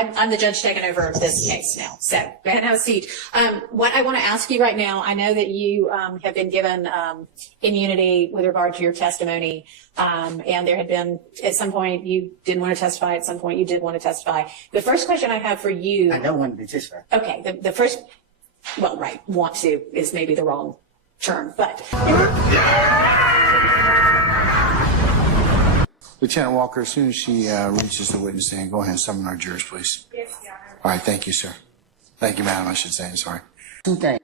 I'm the judge taking over this case now. So go ahead and have a seat. What I want to ask you right now, I know that you have been given immunity with regard to your testimony, and there had been at some point you didn't want to testify, at some point you did want to testify. The first question I have for you. I don't want to testify. Okay, the first, well, right, want to is maybe the wrong term, but. Lieutenant Walker, as soon as she reaches the witness stand, go ahead and summon our jurors, please. Yes, Your Honor. All right, thank you, sir. Thank you, madam, I should say. I'm sorry. Two things.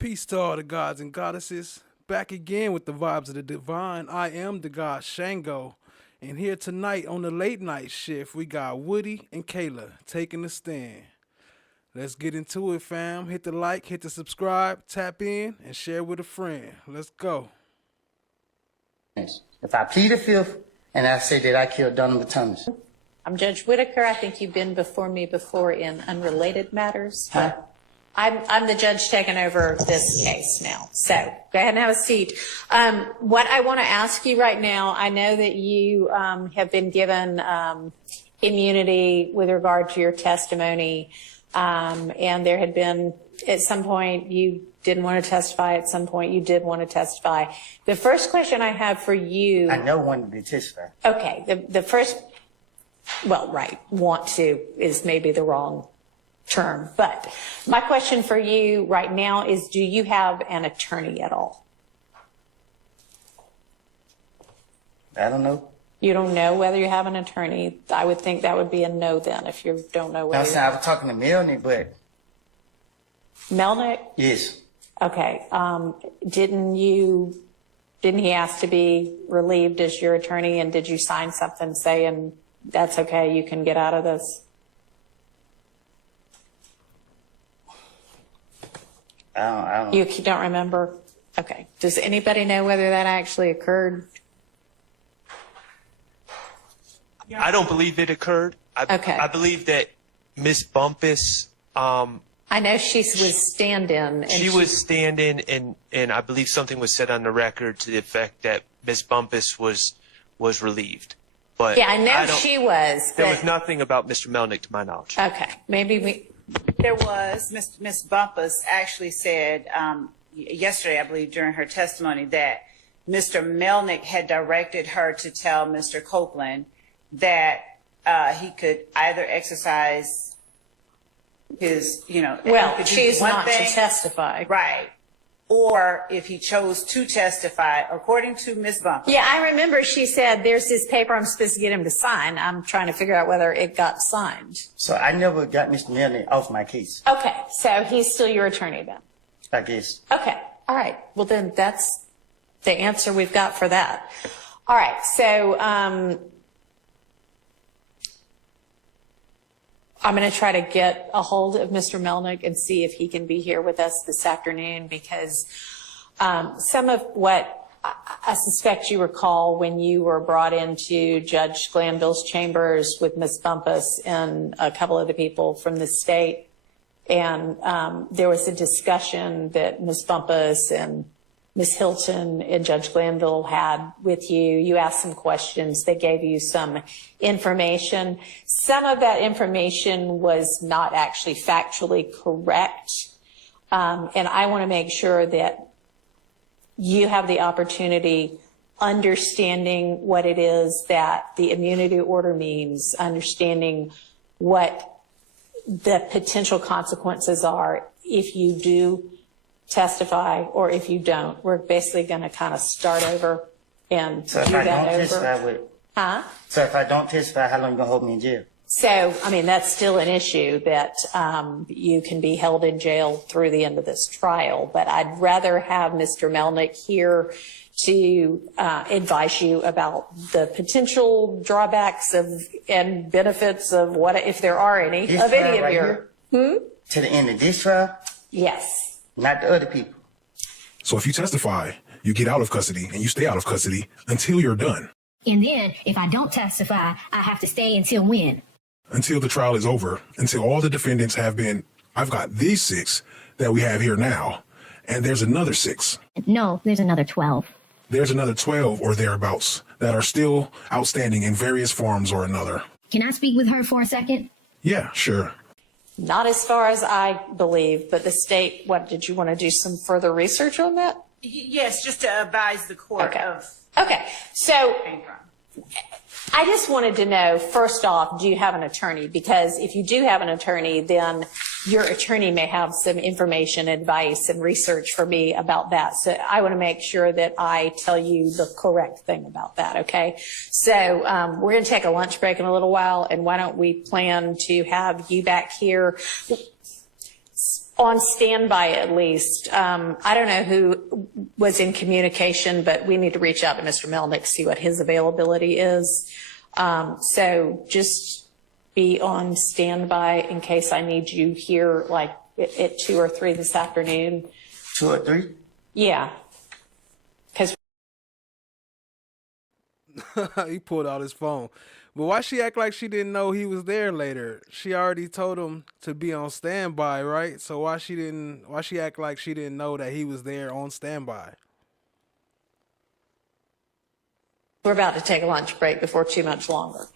Peace to all the gods and goddesses. Back again with the vibes of the divine. I am the god Shango. And here tonight on the late night shift, we got Woody and Kayla taking the stand. Let's get into it, fam. Hit the like, hit the subscribe, tap in, and share with a friend. Let's go. If I plead the fifth and I say that I killed Donavan Thomas. I'm Judge Whitaker. I think you've been before me before in unrelated matters. Huh? I'm the judge taking over this case now. So go ahead and have a seat. What I want to ask you right now, I know that you have been given immunity with regard to your testimony, and there had been at some point you didn't want to testify, at some point you did want to testify. The first question I have for you. I never wanted to testify. Okay, the first, well, right, want to is maybe the wrong term, but my question for you right now is, do you have an attorney at all? I don't know. You don't know whether you have an attorney? I would think that would be a no then, if you don't know whether. I was talking to Melnick, but. Melnick? Yes. Okay. Didn't he ask to be relieved as your attorney, and did you sign something saying that's okay, you can get out of this? I don't. You don't remember? Okay. Does anybody know whether that actually occurred? I don't believe it occurred. Okay. I believe that Ms. Bumpass, I know she was stand-in. And she was stand-in, and I believe something was said on the record to the effect that Ms. Bumpass was relieved. But yeah, I know she was. There was nothing about Mr. Melnick to my knowledge. Okay. Maybe we. There was. Ms. Bumpass actually said yesterday, I believe, during her testimony, that Mr. Melnick had directed her to tell Mr. Copeland that he could either exercise his, Well, she's not to testify. Right. Or if he chose to testify, according to Ms. Bumpass. Yeah, I remember she said, there's this paper I'm supposed to get him to sign. I'm trying to figure out whether it got signed. So I never got Mr. Melnick off my case. Okay, so he's still your attorney then? I guess. Okay, all right. Well, then that's the answer we've got for that. All right, so I'm going to try to get a hold of Mr. Melnick and see if he can be here with us this afternoon, because some of what I suspect you recall when you were brought into Judge Glanville's chambers with Ms. Bumpass and a couple of the people from the state, and there was a discussion that Ms. Bumpass and Ms. Hylton and Judge Glanville had with you. You asked some questions. They gave you some information. Some of that information was not actually factually correct. And I want to make sure that you have the opportunity understanding what it is that the immunity order means, understanding what the potential consequences are if you do testify or if you don't. We're basically going to kind of start over and So do if I that don't over. testify, Huh? So if I don't testify, how long you gonna hold me in jail? So, I mean, that's still an issue that you can be held in jail through the end of this trial. But I'd rather have Mr. Melnick here to advise you about the potential drawbacks and benefits of what, if there are any, This of any trial of right your. here? To the end of this trial, Yes. not the other people. So if you testify, you get out of custody and you stay out of custody until you're done. And then if I don't testify, I have to stay until when? Until the trial is over, until all the defendants have been, I've got these 6 that we have here now, and there's another 6. No, there's another 12. There's another 12 or thereabouts that are still outstanding in various forms or another. Can I speak with her for a second? Yeah, sure. Not as far as I believe, but the state, what, did you want to do some further research on that? Yes, just to advise the court Okay. of Okay, so came from. I just wanted to know, first off, do you have an attorney? Because if you do have an attorney, then your attorney may have some information, advice, and research for me about that. So I want to make sure that I tell you the correct thing about that, okay? So we're going to take a lunch break in a little while, and why don't we plan to have you back here on standby at least. I don't know who was in communication, but we need to reach out to Mr. Melnick, see what his availability is. So just be on standby in case I need you here like at 2 or 3 this afternoon. 2 or 3? Yeah. Because He pulled out his phone. But why she act like she didn't know he was there later? She already told him to be on standby, right? So why she act like she didn't know that he was there on standby? we're about to take a lunch break before too much longer.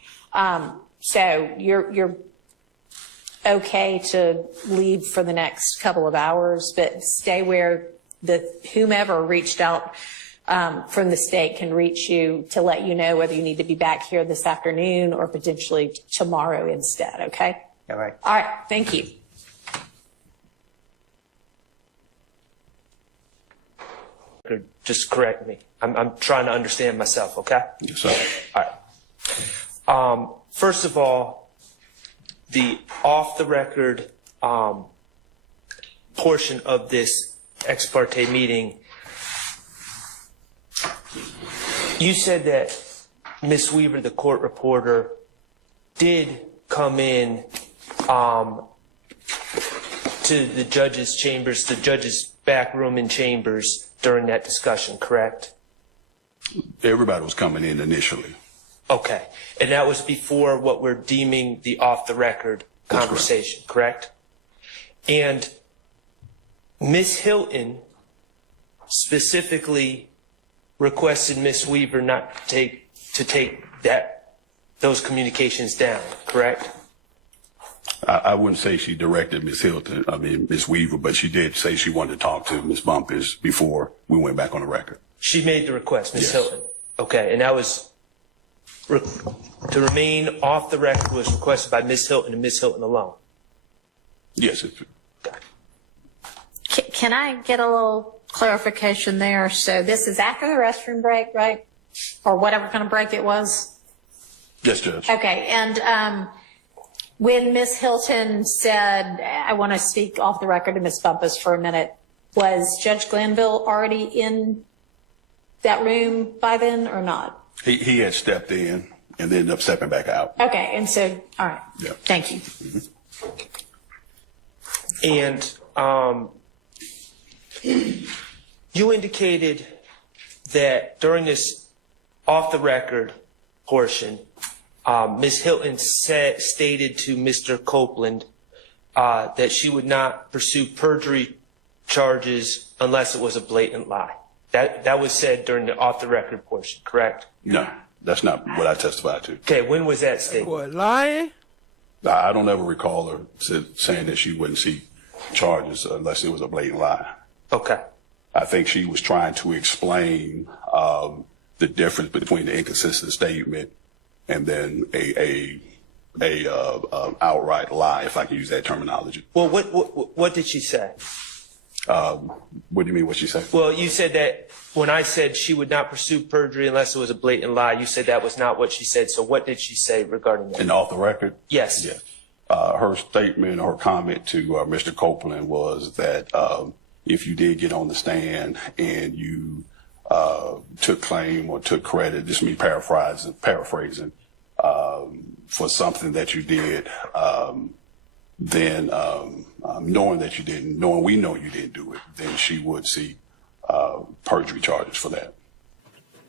So you're okay to leave for the next couple of hours, but stay where whomever reached out from the state can reach you to let you know whether you need to be back here this afternoon or potentially tomorrow instead, okay? All right. All right, thank you. Just correct me. I'm trying to understand myself, okay? Yes, sir. All right. First of all, the off-the-record portion of this ex parte meeting, you said that Ms. Weaver, the court reporter, did come in to the judge's chambers, the judge's back room and chambers during that discussion, correct? Everybody was coming in initially. Okay. And that was before what we're deeming the off-the-record conversation, correct? And Ms. Hylton specifically requested Ms. Weaver not to take those communications down, correct? I wouldn't say she directed Ms. Weaver, but she did say she wanted to talk to Ms. Bumpass before we went back on the record. She made the request, Ms. Yes. Hylton. Okay, and that was to remain off the record was requested by Ms. Hylton and Ms. Hylton alone. Yes. Can I get a little clarification there? So this is after the restroom break, right? Or whatever kind of break it was? Yes, Judge. Okay, and when Ms. Hylton said, I want to speak off the record to Ms. Bumpass for a minute, was Judge Glanville already in that room by then or not? He had stepped in and then ended up stepping back out. Okay, and so, all right, Yeah. thank you. And you indicated that during this off-the-record portion, Ms. Hylton stated to Mr. Copeland that she would not pursue perjury charges unless it was a blatant lie. That was said during the off-the-record portion, correct? No, that's not what I testified to. Okay, when was that statement? What, lying? I don't ever recall her saying that she wouldn't see charges unless it was a blatant lie. Okay. I think she was trying to explain the difference between the inconsistent statement and then a outright lie, if I can use that terminology. Well, what did she say? What do you mean? What she said? Well, you said that when I said she would not pursue perjury unless it was a blatant lie, you said that was not what she said. So what did she say regarding that? And off the record? Yes. Yeah. Her statement, her comment to Mr. Copeland was that if you did get on the stand and you took claim or took credit, this is me paraphrasing, for something that you did, then knowing that you didn't, knowing we know you didn't do it, then she would see perjury charges for that.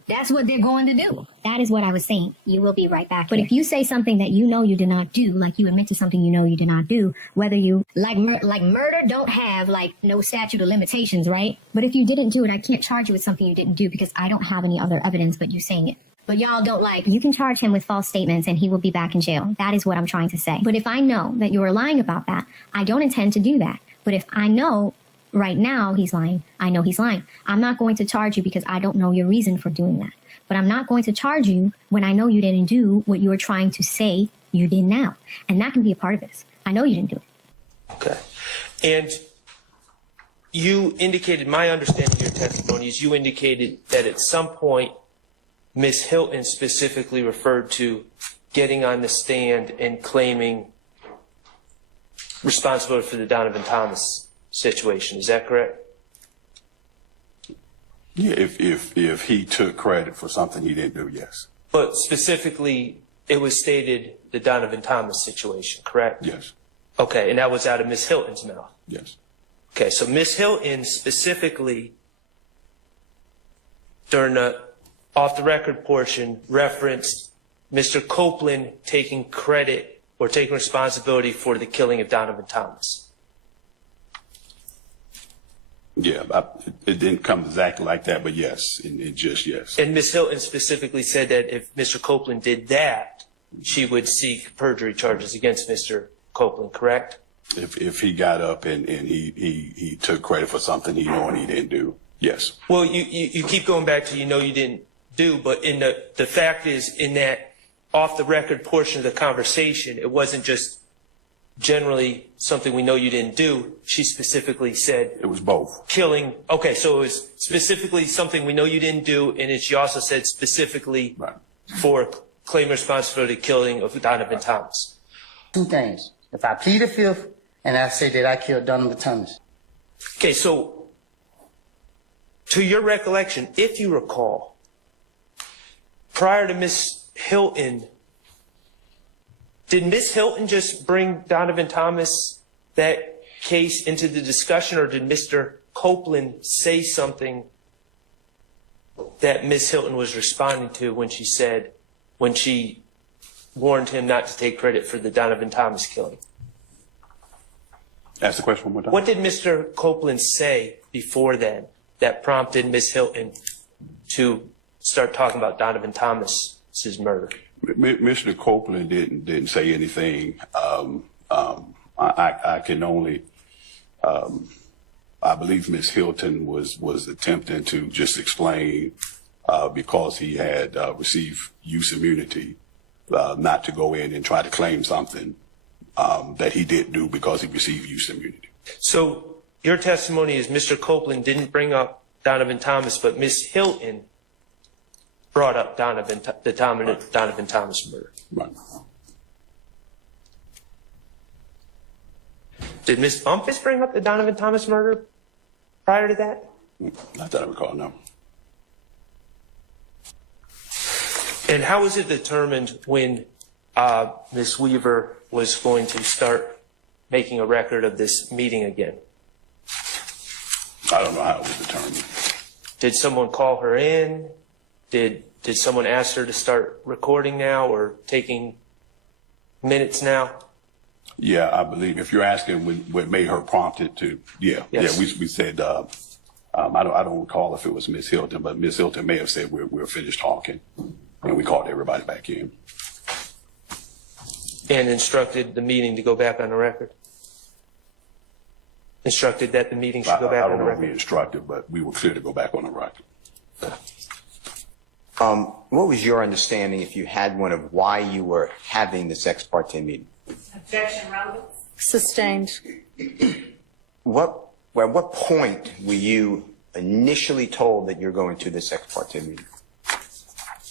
That's what they're going to do. That is what I was saying. You will be right back. But if you say something that you know you did not do, like you admit to something you know you did not do, whether you, like murder don't have, no statute of limitations, right? But if you didn't do it, I can't charge you with something you didn't do because I don't have any other evidence but you saying it. But y'all don't like, you can charge him with false statements and he will be back in jail. That is what I'm trying to say. But if I know that you are lying about that, I don't intend to do that. But if I know right now he's lying, I know he's lying. I'm not going to charge you because I don't know your reason for doing that. But I'm not going to charge you when I know you didn't do what you were trying to say you did now. And that can be a part of this. I know you didn't do it. Okay. And you indicated, my understanding of your testimony is you indicated that at some point Ms. Hylton specifically referred to getting on the stand and claiming responsibility for the Donavan Thomas situation. Is that correct? Yeah, if he took credit for something he didn't do, yes. But specifically, it was stated the Donavan Thomas situation, correct? Yes. Okay, and that was out of Ms. Hylton's mouth? Yes. Okay, so Ms. Hylton specifically, during the off-the-record portion, referenced Mr. Copeland taking credit or taking responsibility for the killing of Donavan Thomas. Yeah, it didn't come exactly like that, but yes, it just yes. And Ms. Hylton specifically said that if Mr. Copeland did that, she would seek perjury charges against Mr. Copeland, correct? If he got up and he took credit for something he knew and he didn't do, yes. Well, you keep going back to you didn't do, but in the fact is in that off-the-record portion of the conversation, it wasn't just generally something we know you didn't do. She specifically said it was both. Killing. Okay, so it was specifically something we know you didn't do, and she also said specifically for claim responsibility killing of Donavan Thomas. Two things. If I plead the fifth and I say that I killed Donavan Thomas. Okay, so to your recollection, if you recall, prior to Ms. Hylton, did Ms. Hylton just bring Donavan Thomas, that case, into the discussion, or did Mr. Copeland say something that Ms. Hylton was responding to when she warned him not to take credit for the Donavan Thomas killing? Ask the question one more time. What did Mr. Copeland say before then that prompted Ms. Hylton to start talking about Donavan Thomas's murder? Mr. Copeland didn't say anything. I can only, I believe Ms. Hylton was attempting to just explain because he had received use immunity, not to go in and try to claim something that he didn't do because he received use immunity. So your testimony is Mr. Copeland didn't bring up Donavan Thomas, but Ms. Hylton brought up the Donavan Thomas murder. Right. Did Ms. Bumpass bring up the Donavan Thomas murder prior to that? Not that I recall, no. And how was it determined when Ms. Weaver was going to start making a record of this meeting again? I don't know how it was determined. Did someone call her in? Did someone ask her to start recording now or taking minutes now? Yeah, I believe if you're asking what made her prompted to, yeah, Yes. yeah, we said, I don't recall if it was Ms. Hylton, but Ms. Hylton may have said we're finished talking, and we called everybody back in. And instructed the meeting to go back on the record? Instructed that the meeting should go back I on don't the know if we record? instructed, but we were clear to go back on the record. What was your understanding, if you had one, of why you were having this ex parte meeting? Objection, relevance. Sustained. At what point were you initially told that you're going to this ex parte meeting?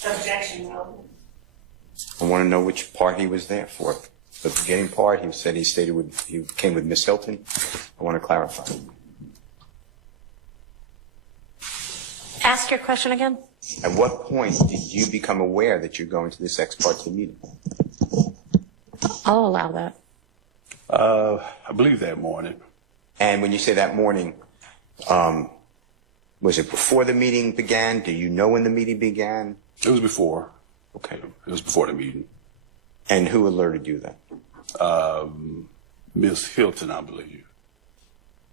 Objection, relevance. I want to know which part he was there for. The beginning part, he said he came with Ms. Hylton. I want to clarify. Ask your question again. At what point did you become aware that you're going to this ex parte meeting? I'll allow that. I believe that morning. And when you say that morning, was it before the meeting began? Do you know when the meeting began? It was before. Okay. It was before the meeting. And who alerted you that? Ms. Hylton, I believe.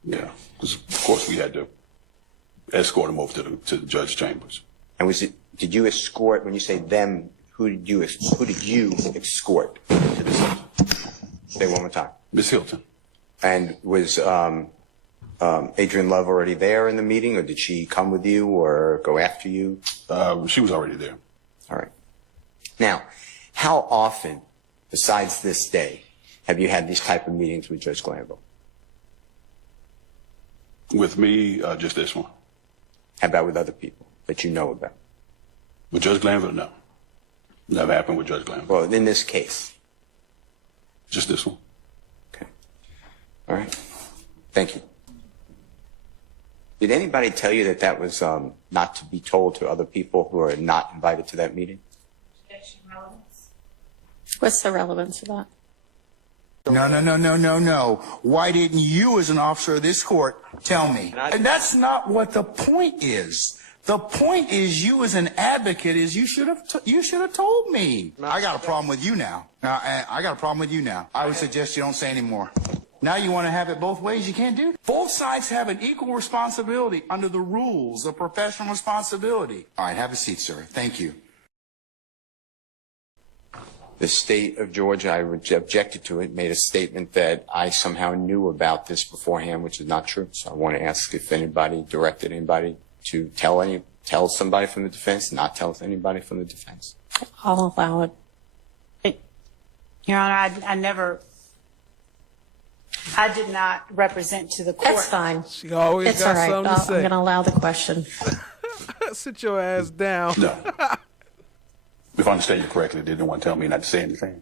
Yeah, because of course we had to escort him over to the judge's chambers. And was it did you escort, when you say them, who did you escort to the scene? Say it one more time. Ms. Hylton. And was Adriane Love already there in the meeting, or did she come with you or go after you? She was already there. All right. Now, how often, besides this day, have you had these type of meetings with Judge Glanville? With me, just this one. How about with other people that you know about? With Judge Glanville, no. Never happened with Judge Glanville. Well, in this case. Just this one. Okay. All right. Thank you. Did anybody tell you that that was not to be told to other people who are not invited to that meeting? What's the relevance of that? No. Why didn't you, as an officer of this court, tell me? And that's not what the point is. The point is, you as an advocate, is you should have told me. I got a problem with you now. I got a problem with you now. I would suggest you don't say any more. Now you want to have it both ways. You can't do it. Both sides have an equal responsibility under the rules of professional responsibility. All right, have a seat, sir. Thank you. The state of Georgia, I objected to it, made a statement that I somehow knew about this beforehand, which is not true. So I want to ask if anybody directed anybody to tell somebody from the defense, not tell anybody from the defense. I'll allow it. Your Honor, I did not represent to the court. That's fine. She always It's got all right. something to say. I'm going to allow the question. Sit your ass down. No. If I understand you correctly, they didn't want to tell me not to say anything.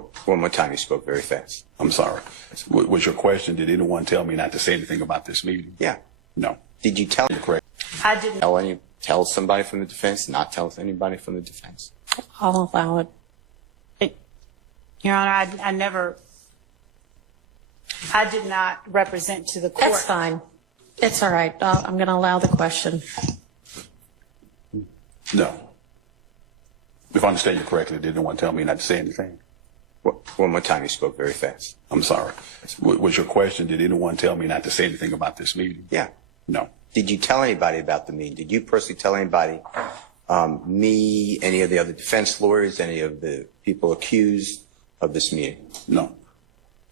One more time, you spoke very fast. I'm sorry. Was your question, did anyone tell me not to say anything about this meeting? Yeah. No. Did you tell? Correct. I didn't. Tell somebody from the defense, not tell anybody from the defense. I'll allow it. Your Honor, I did not represent to the court. That's fine. It's all right. I'm going to allow the question. No. If I understand you correctly, they didn't want to tell me not to say anything. One more time, you spoke very fast. I'm sorry. Was your question, did anyone tell me not to say anything about this meeting? Yeah. No. Did you tell anybody about the meeting? Did you personally tell anybody, me, any of the other defense lawyers, any of the people accused of this meeting? No.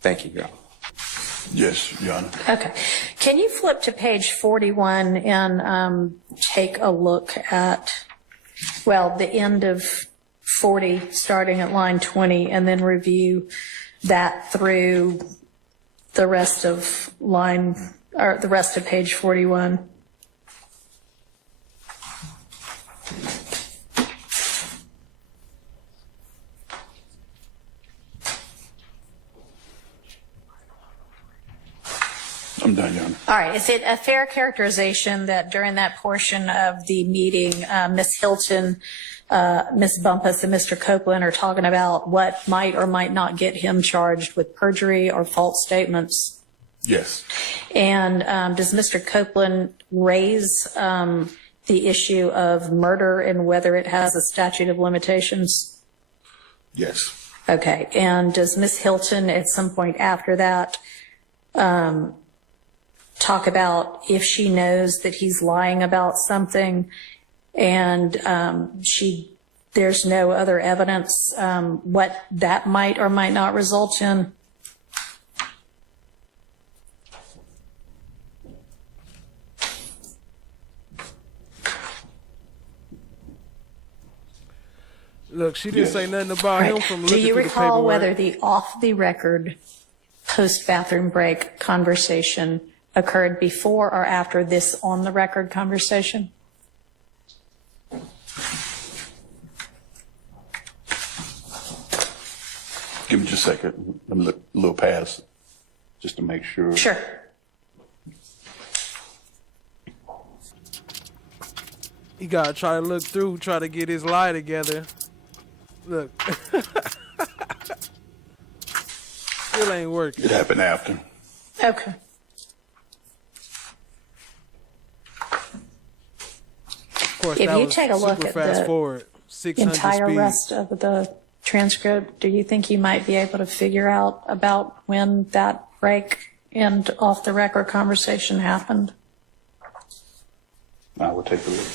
Thank you, Your Honor. Yes, Your Honor. Okay. Can you flip to page 41 and take a look at, well, the end of 40, starting at line 20, and then review that through the rest of the rest of page 41. I'm done, Your Honor. All right. Is it a fair characterization that during that portion of the meeting, Ms. Hylton, Ms. Bumpass, and Mr. Copeland are talking about what might or might not get him charged with perjury or false statements? Yes. And does Mr. Copeland raise the issue of murder and whether it has a statute of limitations? Yes. Okay. And does Ms. Hylton at some point after that talk about if she knows that he's lying about something and there's no other evidence, what that might or might not result in? Look, she didn't say nothing about him from looking Do you through the recall paperwork. whether the off-the-record post-bathroom break conversation occurred before or after this on-the-record conversation? Give me just a second. Let me look a little past just to make sure. Sure. He got to try to look through, try to get his lie together. Look. Still ain't working. It happened after. Okay. Of course, If that you was take a look super at fast the forward, 600 entire speed. rest of the transcript, do you think you might be able to figure out about when that break and off-the-record conversation happened? I will take a look.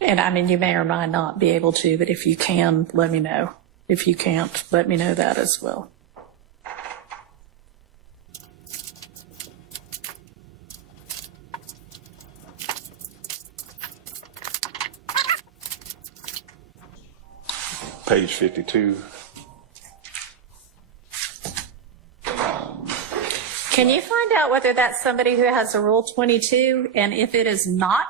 And I mean, you may or may not be able to, but if you can, let me know. If you can't, let me know that as well. Page 52. Can you find out whether that's somebody who has a Rule 22? And if it is not,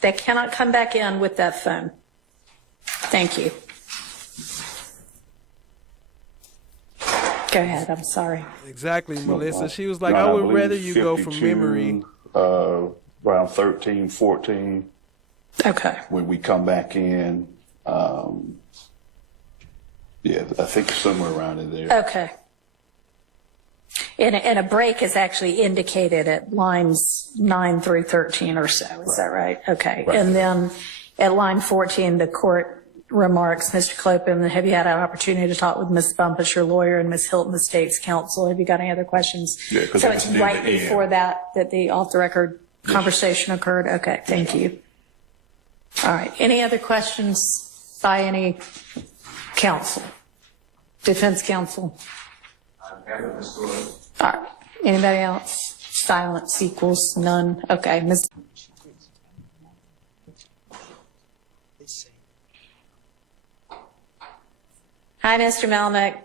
they cannot come back in with that phone. Thank you. Go ahead, I'm sorry. Exactly, Melissa. She was like, I would rather you go from 52, memory. Around 13, 14. Okay. When we come back in, yeah, I think somewhere around in there. Okay. And a break is actually indicated at lines 9 through 13 or so. Is that right? Okay. Right. And then at line 14, the court remarks, Mr. Copeland, have you had an opportunity to talk with Ms. Bumpass, your lawyer, and Ms. Hylton, the state's counsel? Have you got any other questions? Yeah, 'cause so that's it's near right the end. before that the off-the-record conversation occurred? Okay, thank you. All right. Any other questions by any counsel? Defense counsel? All right. Anybody else? Silence equals none. Okay. Ms. Hi, Mr. Melnick.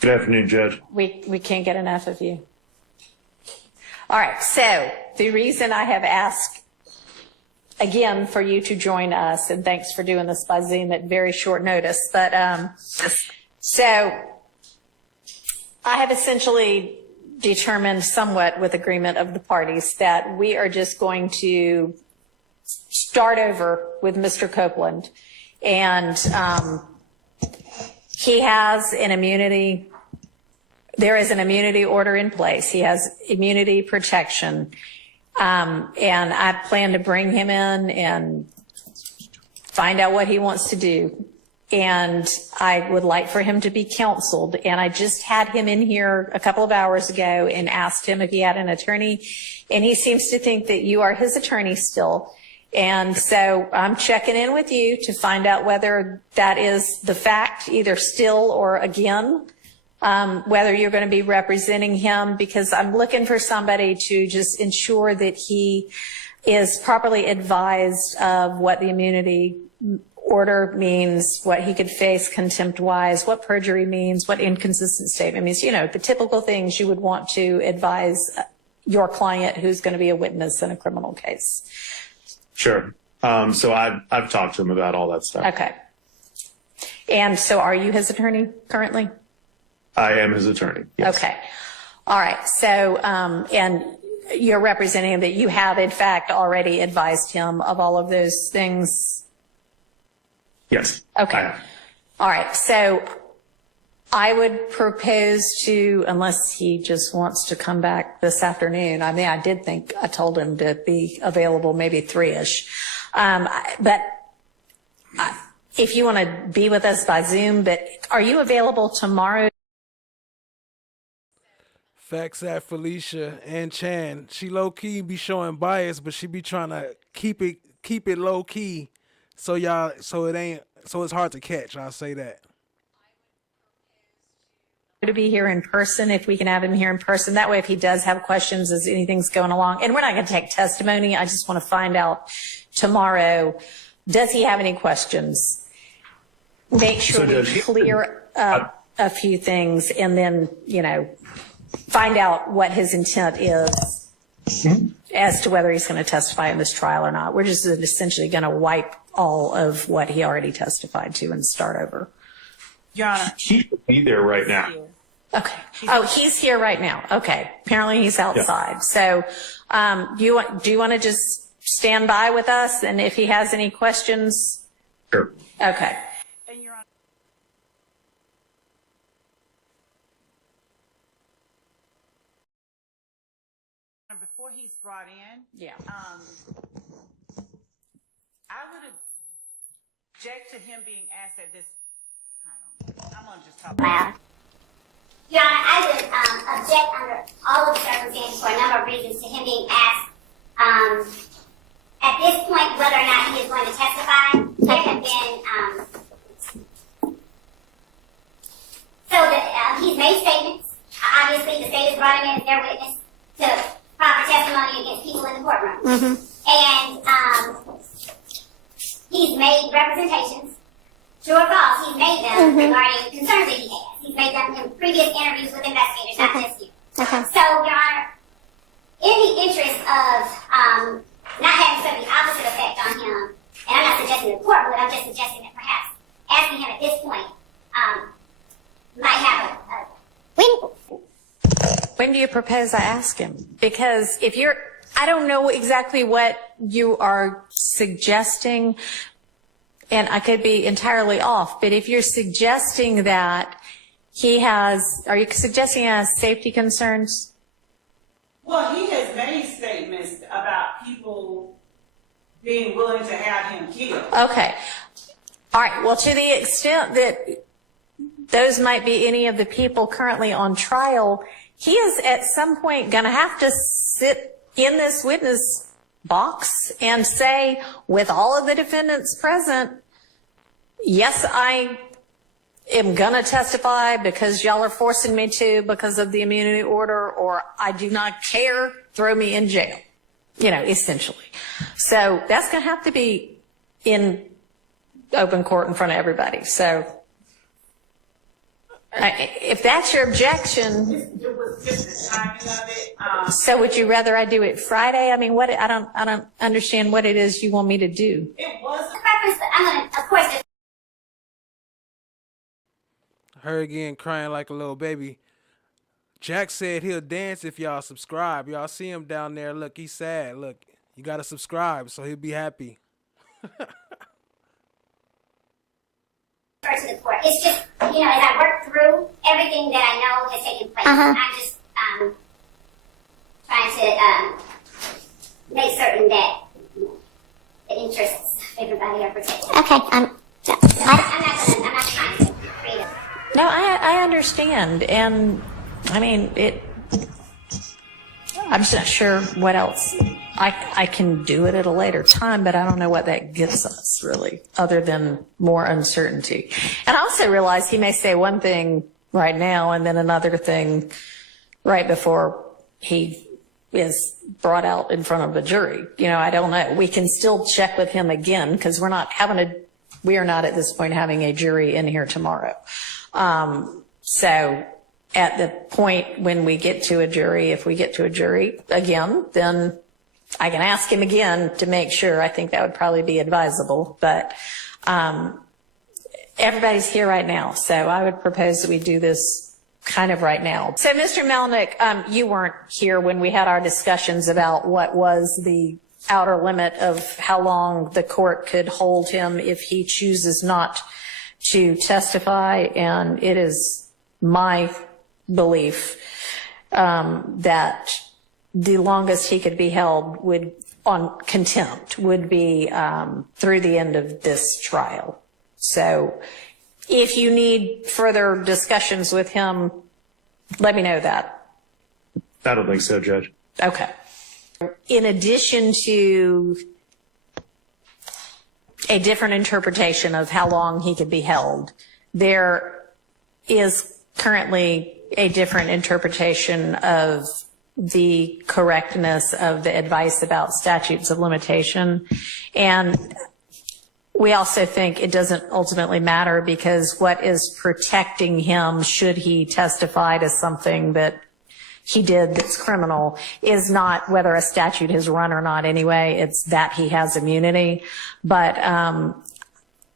Good afternoon, Judge. We can't get enough of you. All right. So the reason I have asked again for you to join us, and thanks for doing this by Zoom at very short notice, but so I have essentially determined somewhat with agreement of the parties that we are just going to start over with Mr. Copeland. And he has an immunity. There is an immunity order in place. He has immunity protection. And I plan to bring him in and find out what he wants to do. And I would like for him to be counseled. And I just had him in here a couple of hours ago and asked him if he had an attorney. And he seems to think that you are his attorney still. And so I'm checking in with you to find out whether that is the fact, either still or again, whether you're going to be representing him, because I'm looking for somebody to just ensure that he is properly advised of what the immunity order means, what he could face contempt-wise, what perjury means, what inconsistent statement means, you know, the typical things you would want to advise your client who's going to be a witness in a criminal case. Sure. So I've talked to him about all that stuff. Okay. And so are you his attorney currently? I am his attorney. Yes. Okay. All right. So, and you're representing him that you have in fact already advised him of all of those things? Yes. Okay. All right. So I would propose to, unless he just wants to come back this afternoon. I mean, I did think I told him to be available maybe 3-ish. But if you want to be with us by Zoom, but are you available tomorrow? Facts at Felicia and Chan. She low key be showing bias, but she be trying to keep it low key. So it's hard to catch. I'll say that. To be here in person, if we can have him here in person. That way, if he does have questions as anything's going along, and we're not going to take testimony, I just want to find out tomorrow, does he have any questions? Make sure we clear up a few things, and then, you know, find out what his intent is as to whether he's going to testify in this trial or not. We're just essentially going to wipe all of what he already testified to and start over. Your Honor. He should be there right now. Okay. Oh, he's here right now. Okay. Apparently he's outside. Yeah. So, do you want to just stand by with us? And if he has any questions? Sure. Okay. And Your Honor. Before he's brought in, Yeah. I would object to him being asked at this. I'm gonna just talk about. Your Honor, I would object under all of the circumstances for a number of reasons to him being asked at this point whether or not people in the courtroom. And he's made representations, true or false, he's made them regarding concerns that he has. He's made them in previous interviews with investigators, not just you. So, Your Honor, in the interest of not having sort of the opposite effect on him, and I'm not suggesting the court would, I'm just suggesting that perhaps asking him at this point might have When do you propose I ask him? Because if you're, I don't know exactly what you are suggesting, and I could be entirely off, but if you're suggesting that he has, are you suggesting he has safety concerns? Well, he has made statements about people being willing to have him killed. Okay. All right. Well, to the extent that those might be any of the people currently on trial, he is at some point going to have to sit in this witness box and say, with all of the defendants present, yes, I am going to testify because y'all are forcing me to because of the immunity order, or I do not care, throw me in jail, you know, essentially. So that's going to have to be in open court in front of everybody. So if that's your objection, so would you rather I do it Friday? I mean, what, I don't understand what it is you want me to do. It was a preference, but I'm going to, of course, Her again crying like a little baby. Jack said he'll dance if y'all subscribe. Y'all see him down there. Look, he's sad. Look, you got to subscribe so he'll be happy. to the court. It's just, you know, as I work through everything that I know has taken place, I'm just trying to make certain that the interests of everybody are protected. Okay, I'm not trying to create a... No, I understand. And I mean, I'm just not sure what else. I can do it at a later time, but I don't know what that gets us really, other than more uncertainty. And I also realize he may say one thing right now and then another thing right before he is brought out in front of a jury. You know, I don't know. We can still check with him again because we are not at this point having a jury in here tomorrow. So at the point when we get to a jury, if we get to a jury again, then I can ask him again to make sure. I think that would probably be advisable, but everybody's here right now. So I would propose that we do this kind of right now. So Mr. Melnick, you weren't here when we had our discussions about what was the outer limit of how long the court could hold him if he chooses not to testify. And it is my belief that the longest he could be held on contempt would be through the end of this trial. So if you need further discussions with him, let me know that. I don't think so, Judge. Okay. In addition to a different interpretation of how long he could be held, there is currently a different interpretation of the correctness of the advice about statutes of limitation. And we also think it doesn't ultimately matter because what is protecting him should he testify to something that he did that's criminal is not whether a statute has run or not anyway. It's that he has immunity. But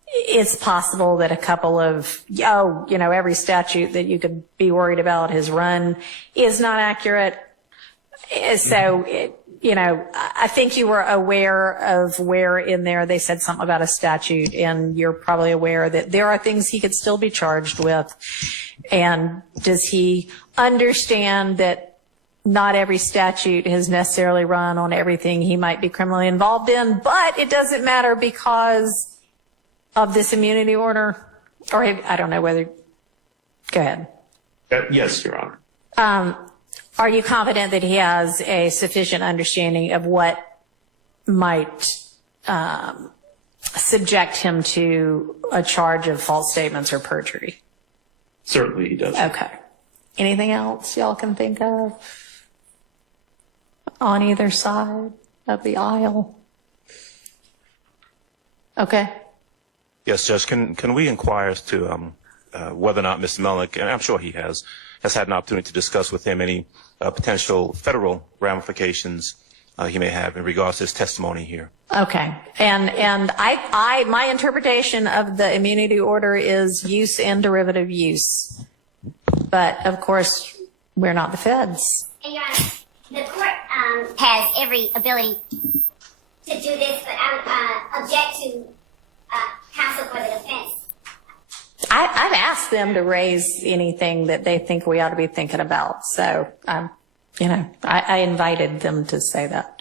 it's possible that a couple of, every statute that you could be worried about has run is not accurate. So, I think you were aware of where in there they said something about a statute, and you're probably aware that there are things he could still be charged with. And does he understand that not every statute has necessarily run on everything he might be criminally involved in, but it doesn't matter because of this immunity order? Or I don't know whether, go ahead. Yes, Your Honor. Are you confident that he has a sufficient understanding of what might subject him to a charge of false statements or perjury? Certainly he does. Okay. Anything else y'all can think of? on either side of the aisle. Okay. Yes, Judge. Can we inquire as to whether or not Mr. Melnick, and I'm sure he has had an opportunity to discuss with him any potential federal ramifications he may have in regards to his testimony here? Okay. And I my interpretation of the immunity order is use and derivative use. But of course, we're not the feds. And Your Honor, the court has every ability to do this, but I would object to counsel for the defense. I've asked them to raise anything that they think we ought to be thinking about. So, I invited them to say that.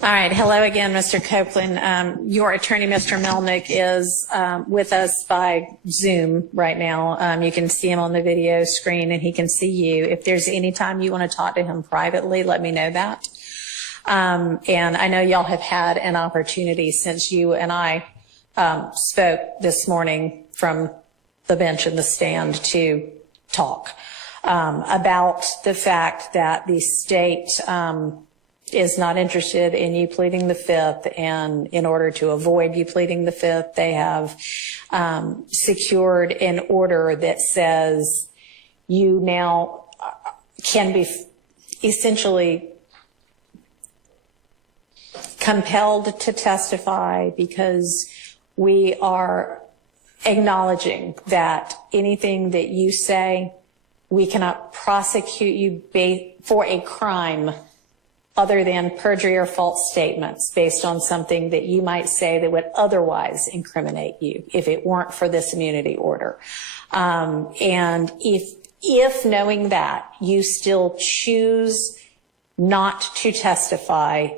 All right. Hello again, Mr. Copeland. Your attorney, Mr. Melnick, is with us by Zoom right now. You can see him on the video screen and he can see you. If there's any time you want to talk to him privately, let me know that. And I know y'all have had an opportunity since you and I spoke this morning from the bench and the stand to talk about the fact that the state is not interested in you pleading the fifth, and in order to avoid you pleading the fifth, they have secured an order that says you now can be essentially compelled to testify because we are acknowledging that anything that you say, we cannot prosecute you for a crime other than perjury or false statements based on something that you might say that would otherwise incriminate you if it weren't for this immunity order. And if knowing that you still choose not to testify,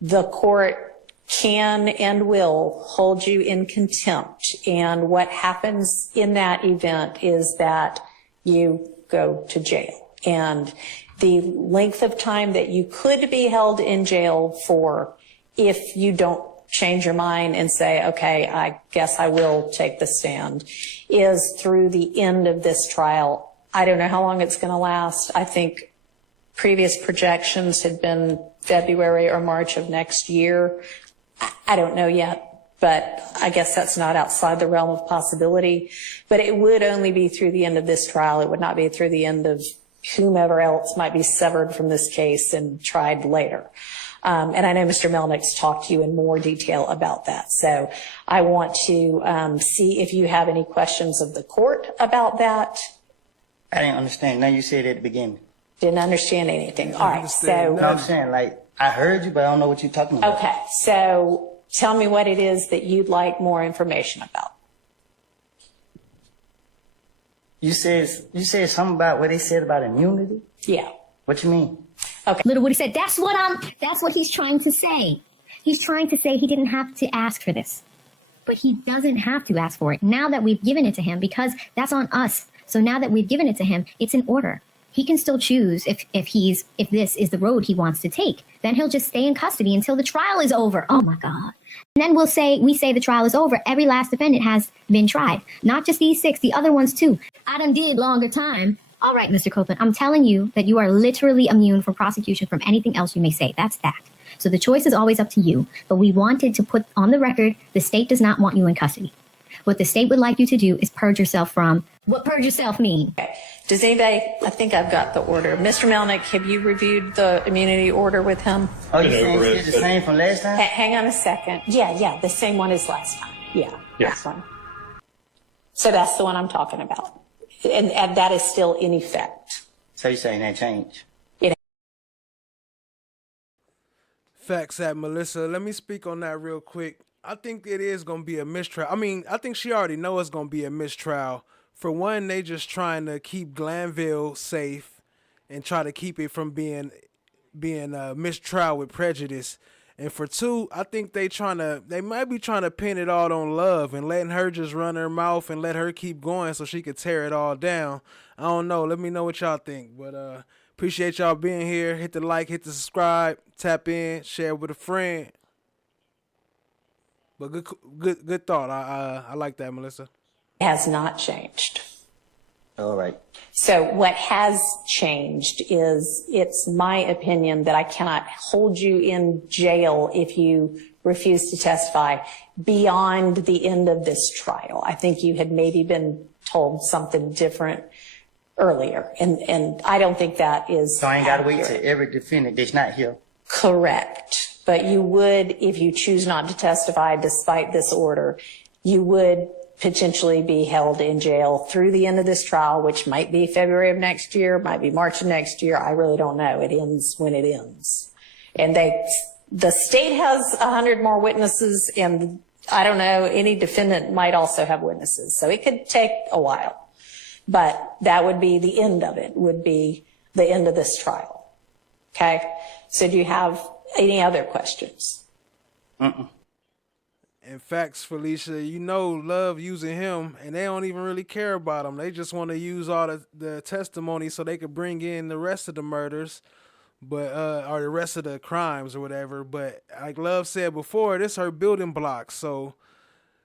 the court can and will hold you in contempt. And what happens in that event is that you go to jail. And the length of time that you could be held in jail for if you don't change your mind and say, okay, I guess I will take the stand, is through the end of this trial. I don't know how long it's going to last. I think previous projections had been February or March of next year. I don't know yet, but I guess that's not outside the realm of possibility. But it would only be through the end of this trial. It would not be through the end of whomever else might be severed from this case and tried later. And I know Mr. Melnick's talked to you in more detail about that. So I want to see if you have any questions of the court about that. I didn't understand. Now you said at the beginning. Didn't understand anything. All right. So no, I'm saying, like, I heard you, but I don't know what you're talking about. Okay. So tell me what it is that you'd like more information about. You said something about what they said about immunity? Yeah. What you mean? Okay. Little Woody said, that's what he's trying to say. He's trying to say he didn't have to ask for this. But he doesn't have to ask for it. Now that we've given it to him, because that's on us. So now that we've given it to him, it's in order. He can still choose if this is the road he wants to take. Then he'll just stay in custody until the trial is over. Oh my God. And then we say the trial is over. Every last defendant has been tried. Not just these 6, the other ones too. I done did longer time. All right, Mr. Copeland, I'm telling you that you are literally immune from prosecution from anything else you may say. That's that. So the choice is always up to you. But we wanted to put on the record, the state does not want you in custody. What the state would like you to do is purge yourself from. What purge yourself mean? Okay. Does anybody, I think I've got the order. Mr. Melnick, have you reviewed the immunity order with him? Oh, you saying it's the same from last time? Hang on a second. Yeah, the same one as last time. Yeah, Yes. that one. So that's the one I'm talking about. And that is still in effect. So you're saying that changed? Facts at Melissa. Let me speak on that real quick. I think it is going to be a mistrial. I mean, I think she already knows it's going to be a mistrial. For one, they just trying to keep Glanville safe and try to keep it from being a mistrial with prejudice. And for two, I think they might be trying to pin it all on Love and letting her just run her mouth and let her keep going so she could tear it all down. I don't know. Let me know what y'all think. But appreciate y'all being here. Hit the like, hit the subscribe, tap in, share with a friend. But good thought. I like that, Melissa. has not changed. All right. So what has changed is it's my opinion that I cannot hold you in jail if you refuse to testify beyond the end of this trial. I think you had maybe been told something different earlier, and I don't think that is So I ain't got to wait accurate. till every defendant that's not here. Correct. But you would, if you choose not to testify despite this order, you would potentially be held in jail through the end of this trial, which might be February of next year, might be March of next year. I really don't know. It ends when it ends. And the state has 100 more witnesses, and I don't know, any defendant might also have witnesses. So it could take a while. But that would be the end of it, would be the end of this trial. Okay? So do you have any other questions? In facts, Felicia, you know Love using him, and they don't even really care about him. They just want to use all the testimony so they could bring in the rest of the murders, but or the rest of the crimes or whatever. But like Love said before, this her building blocks. So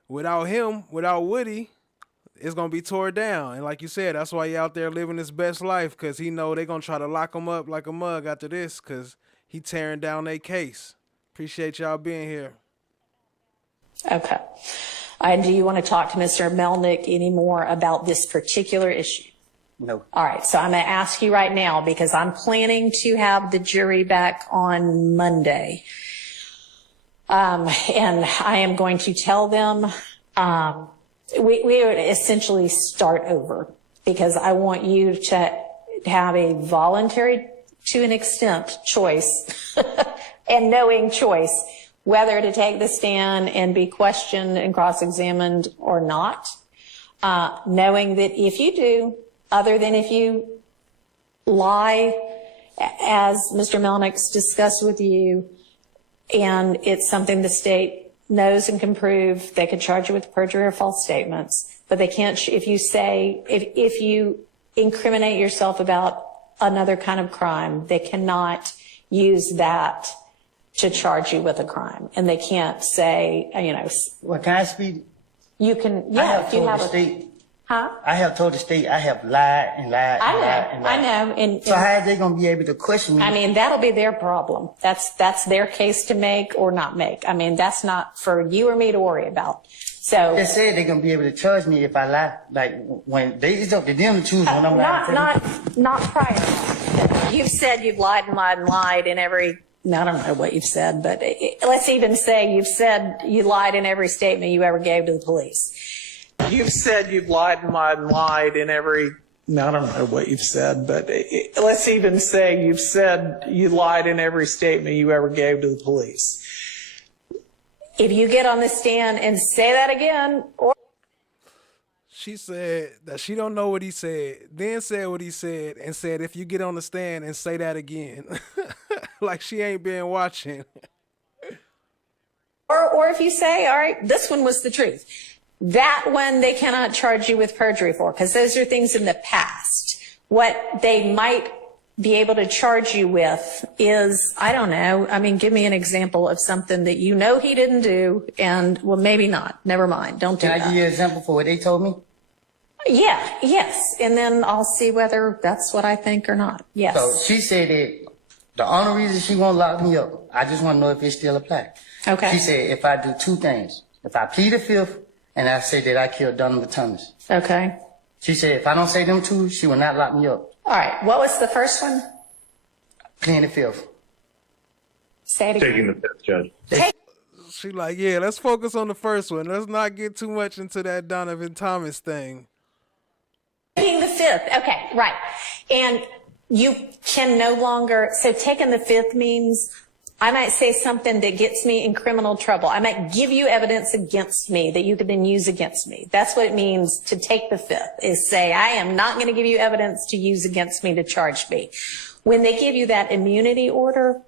without him, without Woody, it's gonna be tore down. And like you said, that's why he out there living his best life, because he know they're gonna try to lock him up like a mug after this, because he tearing down their case. Appreciate y'all being here. Okay. And do you want to talk to Mr. Melnick any more about this particular issue? No. All right. So I'm going to ask you right now, because I'm planning to have the jury back on Monday. And I am going to tell them, we would essentially start over, because I want you to have a voluntary, to an extent, choice and knowing choice whether to take the stand and be questioned and cross-examined or not, knowing that if you do, other than if you lie, as Mr. Melnick's discussed with you, and it's something the state knows and can prove, they could charge you with perjury or false statements, but they can't, if you incriminate yourself about another kind of crime, they cannot use that to charge you with a crime. And they can't say, Well, can I speak? You can, I yeah, have if you told have the a, state. huh? I have told the state I have lied and lied and lied and lied. I know. And, So how are they going to be able to question me? I mean, that'll be their problem. That's their case to make or not make. I mean, that's not for you or me to worry about. So They said they're going to be able to charge me if I lie. Like, when it's up to them to choose when I'm lying. not prior. You've said you've lied and lied and lied in every, I don't know what you've said, but let's even say you've said you lied in every statement you ever gave to the police. You've said you've lied and lied and lied in every, I don't know what you've said, but let's even say you've said you lied in every statement you ever gave to the police. If you get on the stand and say that again, or She said that she don't know what he said, then said what he said, and said, if you get on the stand and say that again. Like she ain't been watching. or if you say, all right, this one was the truth. That one they cannot charge you with perjury for, because those are things in the past. What they might be able to charge you with is, I don't know, I mean, give me an example of something that you know he didn't do, and, well, maybe not. Never mind. Don't do Can I that. give you an example for what they told me? Yeah, yes. And then I'll see whether that's what I think or not. Yes. So she said that the only reason she won't lock me up, I just want to know if it still applies. Okay. She said if I do two things, if I plead the fifth and I say that I killed Donavan Thomas. Okay. She said if I don't say them two, she will not lock me up. All right. What was the first one? Pleading the fifth. Say it again. Taking the fifth, Judge. She like, yeah, let's focus on the first one. Let's not get too much into that Donavan Thomas thing. Taking the fifth. Okay, right. And you can no longer, so taking the fifth means I might say something that gets me in criminal trouble. I might give you evidence against me that you could then use against me. That's what it means to take the fifth, is say, I am not going to give you evidence to use against me to charge me. When they give you that immunity order,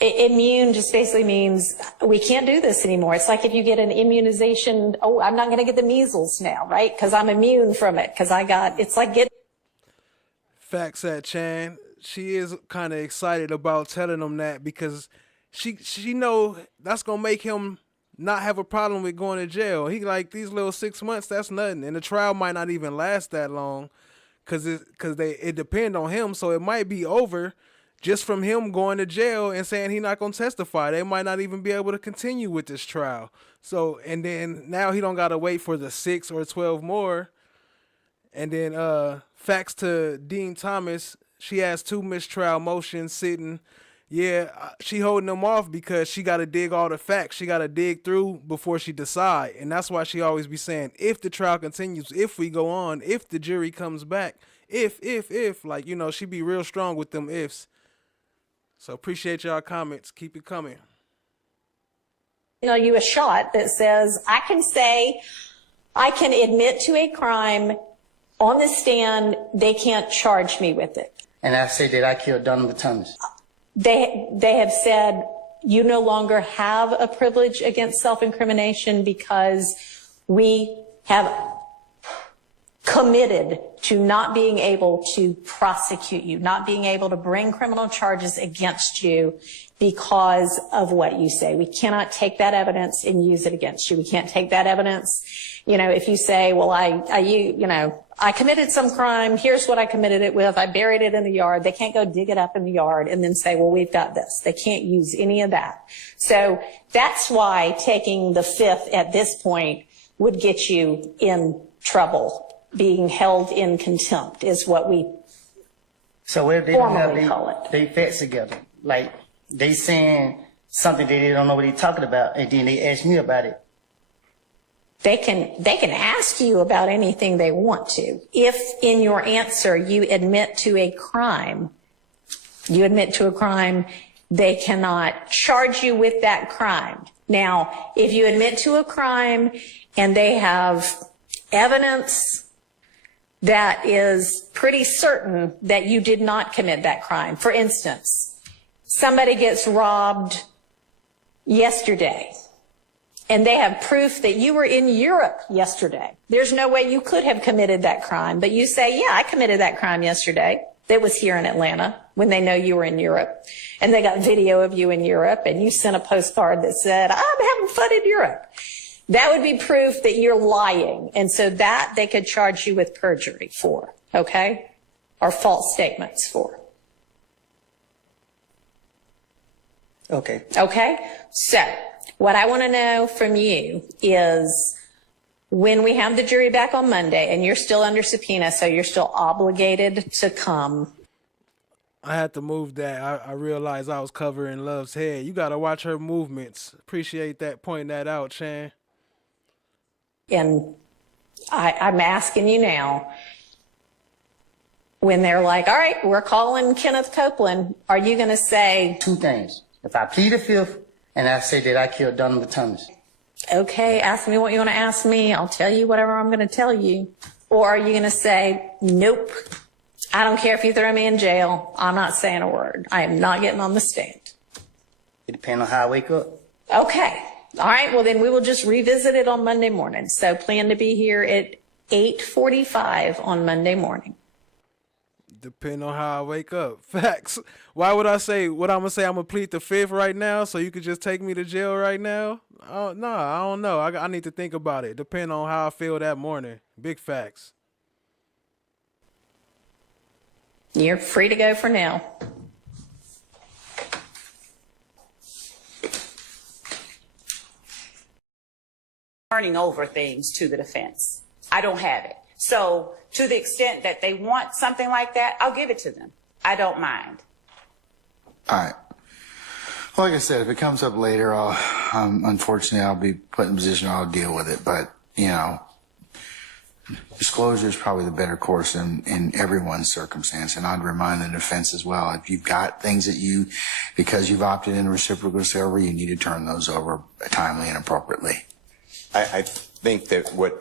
immune just basically means we can't do this anymore. It's like if you get an immunization, oh, I'm not going to get the measles now, right? Because I'm immune from it. Because it's like getting. Facts at Chan. She is kind of excited about telling him that, because she know that's gonna make him not have a problem with going to jail. He like, these little 6 months, that's nothing. And the trial might not even last that long because it depend on him. So it might be over just from him going to jail and saying he's not going to testify. They might not even be able to continue with this trial. So, and then now he don't got to wait for the 6 or 12 more. And then facts to Dean Thomas, she has 2 mistrial motions sitting. Yeah, she holding them off because she got to dig all the facts. She got to dig through before she decide. And that's why she always be saying, if the trial continues, if we go on, if the jury comes back, if, like, you know, she be real strong with them ifs. So appreciate y'all comments. Keep it coming. You know, you a shot that says, I can admit to a crime on the stand. They can't charge me with it. And I say that I killed Donavan Thomas. They have said you no longer have a privilege against self-incrimination because we have committed to not being able to prosecute you, not being able to bring criminal charges against you because of what you say. We cannot take that evidence and use it against you. We can't take that evidence. You know, if you say, well, I committed some crime. Here's what I committed it with. I buried it in the yard. They can't go dig it up in the yard and then say, well, we've got this. They can't use any of that. So that's why taking the 5th at this point would get you in trouble. Being held in contempt is what we So what if they don't formally have call it. they facts together? Like they saying something that they don't know what they're talking about, and then they ask me about it. They can ask you about anything they want to. If in your answer you admit to a crime, they cannot charge you with that crime. Now, if you admit to a crime and they have evidence that is pretty certain that you did not commit that crime. For instance, somebody gets robbed yesterday and they have proof that you were in Europe yesterday. There's no way you could have committed that crime, but you say, yeah, I committed that crime yesterday. That was here in Atlanta when they know you were in Europe. And they got video of you in Europe and you sent a postcard that said, I'm having fun in Europe. That would be proof that you're lying. And so that they could charge you with perjury for, okay? Or false statements for. Okay. Okay? So what I want to know from you is when we have the jury back on Monday and you're still under subpoena, so you're still obligated to come. I had to move that. I realized I was covering Love's head. You got to watch her movements. Appreciate that, pointing that out, Shan. And I'm asking you now, when they're like, all right, we're calling Kenneth Copeland, are you going to say 2 things? If I plead the 5th and I say that I killed Donavan Thomas. Okay, ask me what you want to ask me. I'll tell you whatever I'm going to tell you. Or are you going to say, nope, I don't care if you throw me in jail. I'm not saying a word. I am not getting on the stand. It depends on how I wake up. Okay. All right. Well, then we will just revisit it on Monday morning. So plan to be here at 8:45 on Monday morning. Depending on how I wake up. Facts. Why would I say what I'm going to say? I'm going to plead the 5th right now so you could just take me to jail right now? No, I don't know. I need to think about it. Depending on how I feel that morning. Big facts. You're free to go for now. Turning over things to the defense. I don't have it. So to the extent that they want something like that, I'll give it to them. I don't mind. All right. Well, like I said, if it comes up later, unfortunately, I'll be put in a position I'll deal with it. But, you know, disclosure is probably the better course in everyone's circumstance. And I'd remind the defense as well, if you've got things that because you've opted in reciprocal discovery, you need to turn those over timely and appropriately. I think that what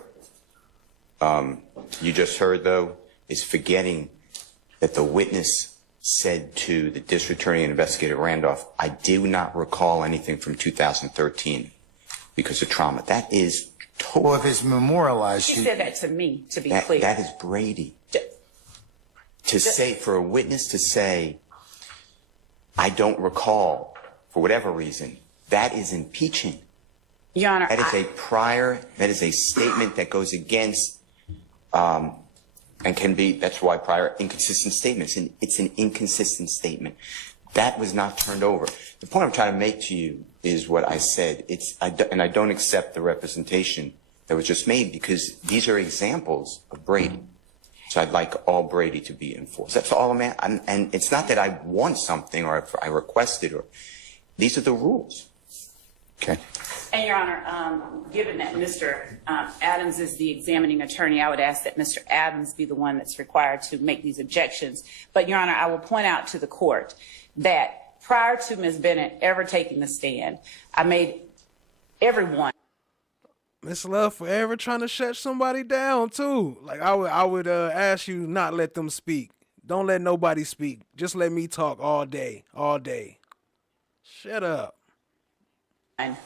you just heard, though, is forgetting that the witness said to the district attorney and investigator Randolph, I do not recall anything from 2013 because of trauma. That is total. Well, if it's memorialized. She said that to me, to be clear. That is Brady. For a witness to say, I don't recall, for whatever reason, that is impeaching. Your Honor, that is a statement that goes against, and can be, that's why prior inconsistent statements, and it's an inconsistent statement. That was not turned over. The point I'm trying to make to you is what I said. And I don't accept the representation that was just made, because these are examples of Brady. So I'd like all Brady to be enforced. That's all and it's not that I want something or I requested, or these are the rules. Okay. And Your Honor, given that Mr. Adams is the examining attorney, I would ask that Mr. Adams be the one that's required to make these objections. But Your Honor, I will point out to the court that prior to Ms. Bennett ever taking the stand, I made everyone. Ms.love forever trying to shut somebody down too. Like I would ask you not let them speak. Don't let nobody speak. Just let me talk all day, all day. Shut up.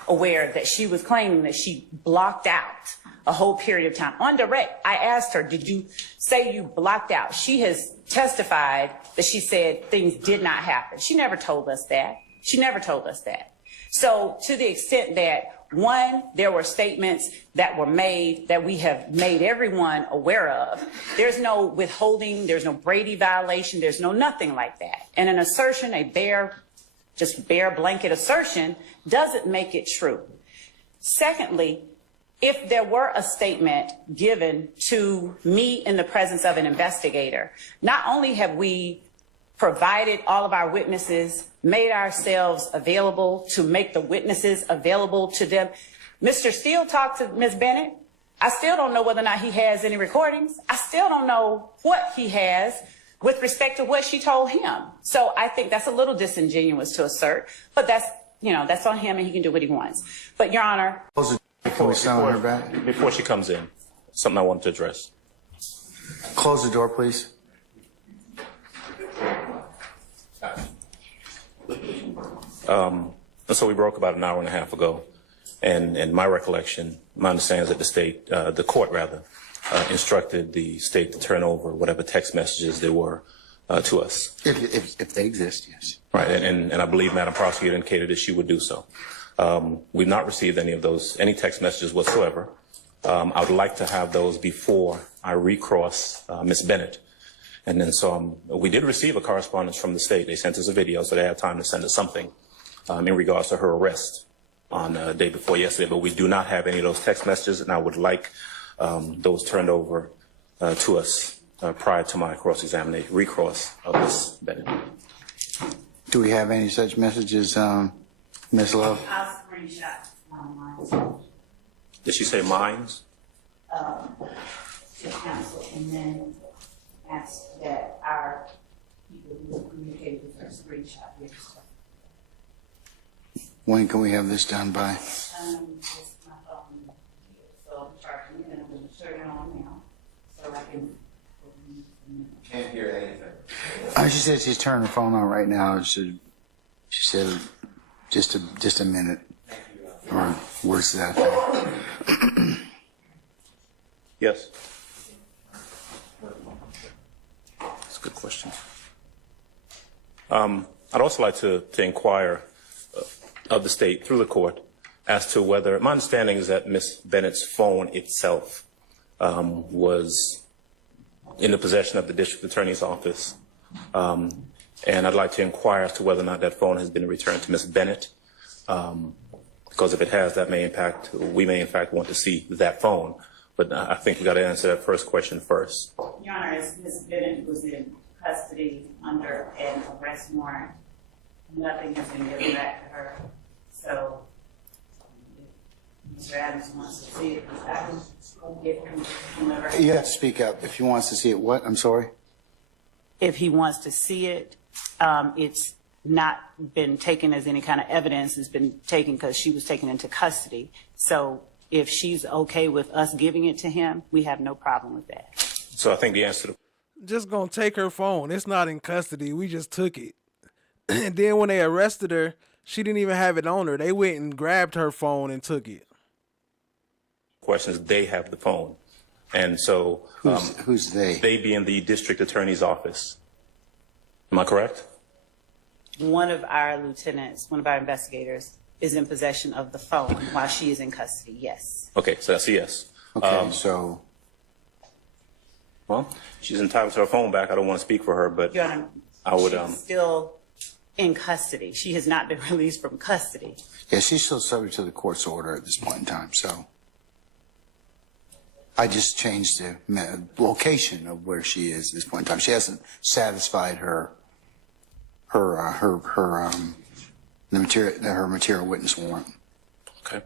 Aware that she was claiming that she blocked out a whole period of time. On direct, I asked her, did you say you blocked out? She has testified that she said things did not happen. She never told us that. She never told us that. So to the extent that, one, there were statements that were made that we have made everyone aware of. There's no withholding. There's no Brady violation. There's no nothing like that. And an assertion, just bare blanket assertion, doesn't make it true. Secondly, if there were a statement given to me in the presence of an investigator, not only have we provided all of our witnesses, made ourselves available to make the witnesses available to them. Mr. Steele talked to Ms. Bennett. I still don't know whether or not he has any recordings. I still don't know what he has with respect to what she told him. So I think that's a little disingenuous to assert, but that's on him and he can do what he wants. But Your Honor. Before she comes in, something I want to address. Close the door, please. So we broke about an hour and a half ago, and my recollection, my understanding is that the court instructed the state to turn over whatever text messages there were to us. If they exist, yes. Right, and I believe Madam Prosecutor indicated that she would do so. We've not received any text messages whatsoever. I would like to have those before I recross Ms. Bennett. And then we did receive a correspondence from the state. They sent us a video, so they had time to send us something in regards to her arrest on the day before yesterday. But we do not have any of those text messages, and I would like those turned over to us prior to my recross of Ms. Bennett. Do we have any such messages, Ms.love? I'll screenshot online. Did she say mines? To counsel, and then ask that our people who communicated with her screenshot this. When can we have this done by? It's my phone here, so I'm charging it and I'm going to turn it on now so I can. Can't hear anything. She said she's turning her phone on right now. She said just a minute. Or worse than that. Yes. That's a good question. I'd also like to inquire of the state through the court as to whether, my understanding is that Ms. Bennett's phone itself was in the possession of the district attorney's office. And I'd like to inquire as to whether or not that phone has been returned to Ms. Bennett. Because if it has, we may in fact want to see that phone. But I think we've got to answer that first question first. Your Honor, as Ms. Bennett was in custody under an arrest warrant, nothing has been given back to her. So, if Mr. Adams wants to see it, Mr. Adams will get him whenever. You have to speak up. If he wants to see it, what? I'm sorry? If he wants to see it, it's not been taken as any kind of evidence. It's been taken because she was taken into custody. So, if she's okay with us giving it to him, we have no problem with that. So I think the answer to just gonna take her phone. It's not in custody. We just took it. And then when they arrested her, she didn't even have it on her. They went and grabbed her phone and took it. Questions, they have the phone. And so who's they? They being the district attorney's office. Am I correct? One of our lieutenants, one of our investigators is in possession of the phone while she is in custody, yes. Okay, so that's a yes. Okay, so Well, she's entitled to her phone back. I don't want to speak for her, but Your Honor, I would. she's still in custody. She has not been released from custody. yeah, she's still subject to the court's order at this point in time. So I just changed the location of where she is at this point in time. She hasn't satisfied her material witness warrant. Okay.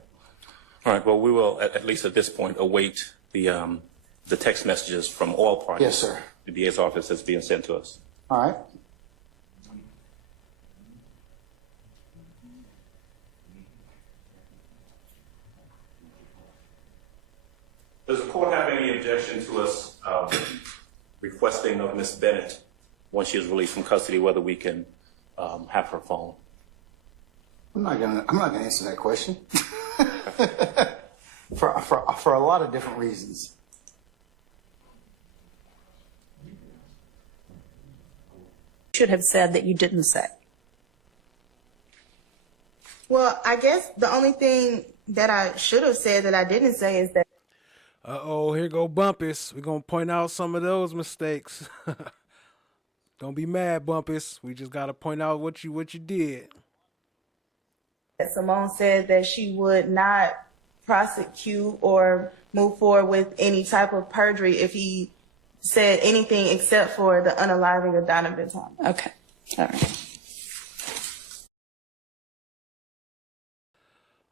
All right. Well, we will at least at this point await the text messages from all parties. Yes, sir. The DA's office that's being sent to us. All right. Does the court have any objection to us requesting of Ms. Bennett, once she is released from custody, whether we can have her phone? I'm not gonna answer that question for a lot of different reasons. Should have said that you didn't say. Well, I guess the only thing that I should have said that I didn't say is that. Uh-oh, here go Bumpass. We're going to point out some of those mistakes. Don't be mad, Bumpass. We just got to point out what you did. Simone said that she would not prosecute or move forward with any type of perjury if he said anything except for the unaliving of Donavan Thomas. Okay. All right.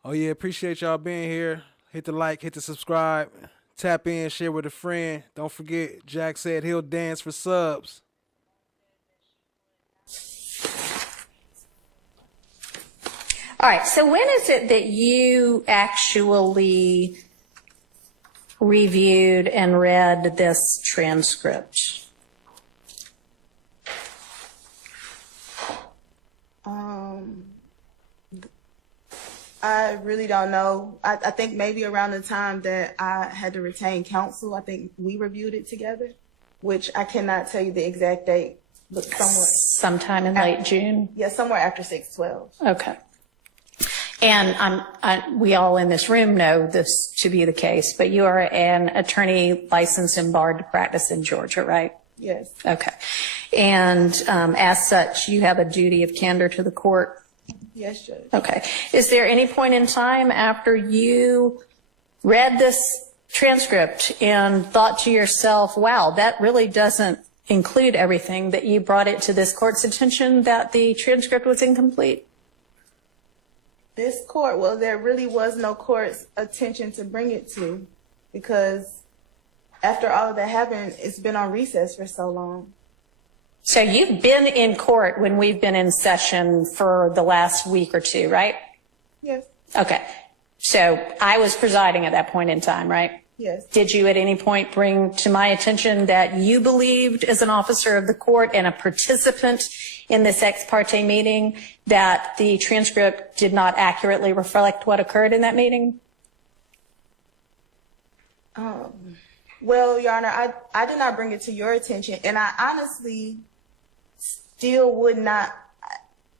Oh, yeah, appreciate y'all being here. Hit the like, hit the subscribe, tap in, share with a friend. Don't forget, Jack said he'll dance for subs. All right. So when is it that you actually reviewed and read this transcript? I really don't know. I think maybe around the time that I had to retain counsel, I think we reviewed it together, which I cannot tell you the exact date, but sometime in late June? Yeah, somewhere after 6/12. Okay. And we all in this room know this to be the case, but you are an attorney licensed and barred to practice in Georgia, right? Yes. Okay. And as such, you have a duty of candor to the court? Yes, Judge. Okay. Is there any point in time after you read this transcript and thought to yourself, wow, that really doesn't include everything, that you brought it to this court's attention that the transcript was incomplete? This court, well, there really was no court's attention to bring it to, because after all of that happened, it's been on recess for so long. So you've been in court when we've been in session for the last week or two, right? Yes. Okay. So I was presiding at that point in time, right? Yes. Did you at any point bring to my attention that you believed as an officer of the court and a participant in this ex parte meeting that the transcript did not accurately reflect what occurred in that meeting? Well, Your Honor, I did not bring it to your attention, and I honestly still would not,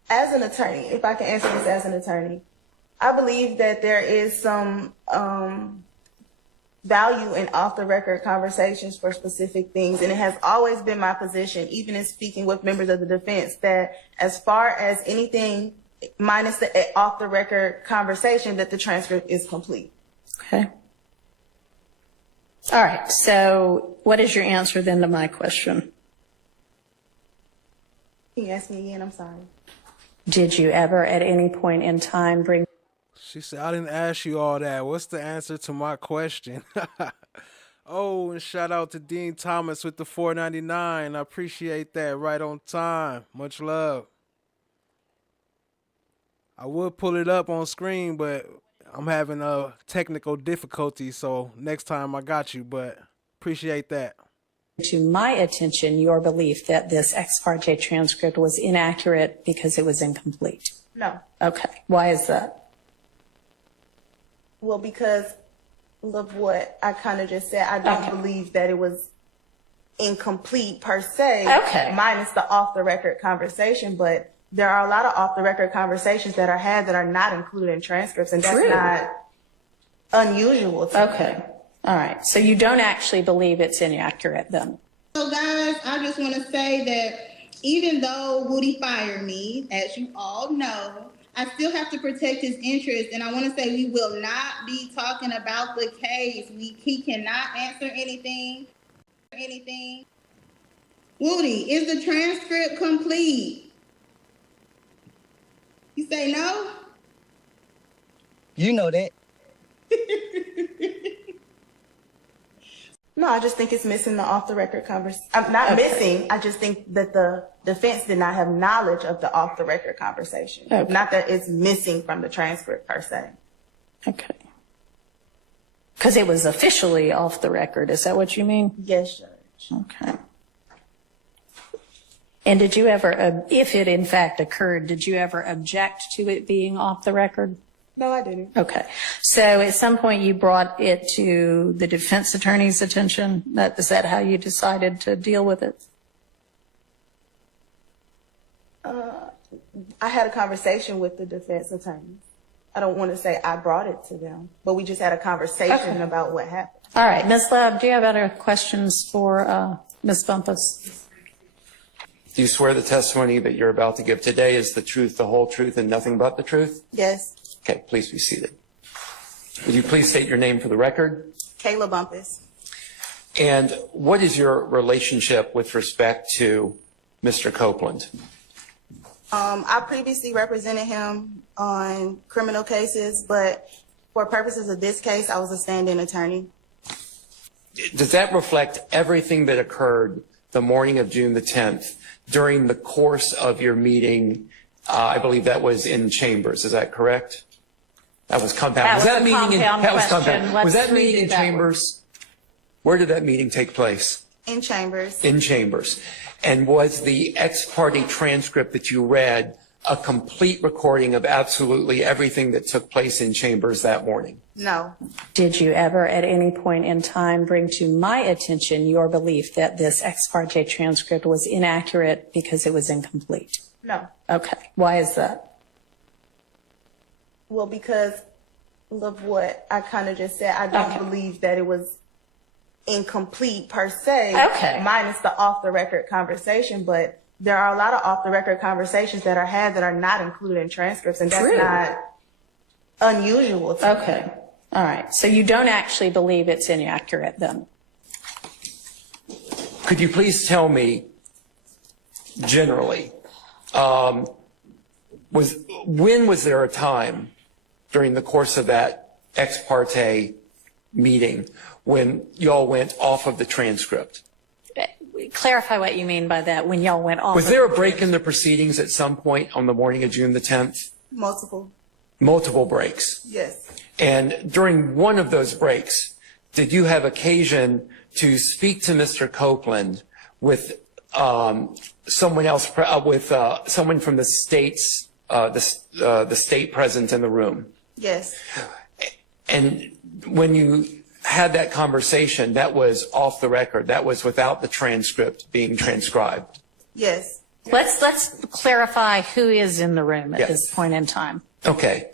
as an attorney, if I can answer this as an attorney, I believe that there is some value in off-the-record conversations for specific things, and it has always been my position, even in speaking with members of the defense, that as far as anything minus the off-the-record conversation, that the transcript is complete. Okay. All right. So what is your answer then to my question? Can you ask me again? I'm sorry. Did you ever at any point in time bring... She said, I didn't ask you all that. What's the answer to my question? Oh, and shout out to Dean Thomas with the $4.99. I appreciate that. Right on time. Much love. I would pull it up on screen, but I'm having a technical difficulty, so next time I got you, but appreciate that. To my attention, your belief that this ex parte transcript was inaccurate because it was incomplete? No. Okay. Why is that? Well, because of what I kind of just said, I don't believe that it was incomplete per se, minus the off-the-record conversation, but there are a lot of off-the-record conversations that are had that are not included in transcripts, and that's not unusual to me. Okay. All right. So you don't actually believe it's inaccurate then? So guys, I just want to say that even though Woody fired me, as you all know, I still have to protect his interests. And I want to say we will not be talking about the case. He cannot answer anything. Woody, is the transcript complete? You say no? You know that. No, I just think it's missing the off-the-record conversation. I'm not missing. I just think that the defense did not have knowledge of the off-the-record conversation. Okay. Not that it's missing from the transcript per se. Okay. Because it was officially off the record. Is that what you mean? Yes, Judge. Okay. And did you ever, if it in fact occurred, did you ever object to it being off the record? No, I didn't. Okay. So at some point you brought it to the defense attorney's attention? Is that how you decided to deal with it? I had a conversation with the defense attorney. I don't want to say I brought it to them, but we just had a conversation about what happened. All right. Ms.love, do you have other questions for Ms. Bumpass? Do you swear the testimony that you're about to give today is the truth, the whole truth, and nothing but the truth? Yes. Okay, please be seated. Would you please state your name for the record? Kayla Bumpass. And what is your relationship with respect to Mr. Copeland? I previously represented him on criminal cases, but for purposes of this case, I was a stand-in attorney. Does that reflect everything that occurred the morning of June the 10th during the course of your meeting? I believe that was in Chambers. Is that correct? That was compound. Was that meeting in Chambers? Where did that meeting take place? In Chambers. In Chambers. And was the ex parte transcript that you read a complete recording of absolutely everything that took place in Chambers that morning? No. Did you ever at any point in time bring to my attention your belief that this ex parte transcript was inaccurate because it was incomplete? No. Okay. Why is that? Well, because of what I kind of just said, I don't believe that it was incomplete per se, minus the off-the-record conversation, but there are a lot of off-the-record conversations that are had that are not included in transcripts, and that's not unusual to me. All right. So you don't actually believe it's inaccurate then? Could you please tell me, generally, when was there a time during the course of that ex parte meeting when y'all went off of the transcript? Clarify what you mean by that, when y'all went off. Was there a break in the proceedings at some point on the morning of June the 10th? Multiple. Multiple breaks? Yes. And during one of those breaks, did you have occasion to speak to Mr. Copeland with someone else, with someone from the states, the state present in the room? Yes. And when you had that conversation, that was off the record. That was without the transcript being transcribed. Yes. Let's clarify who is in the room at this point in time. Okay.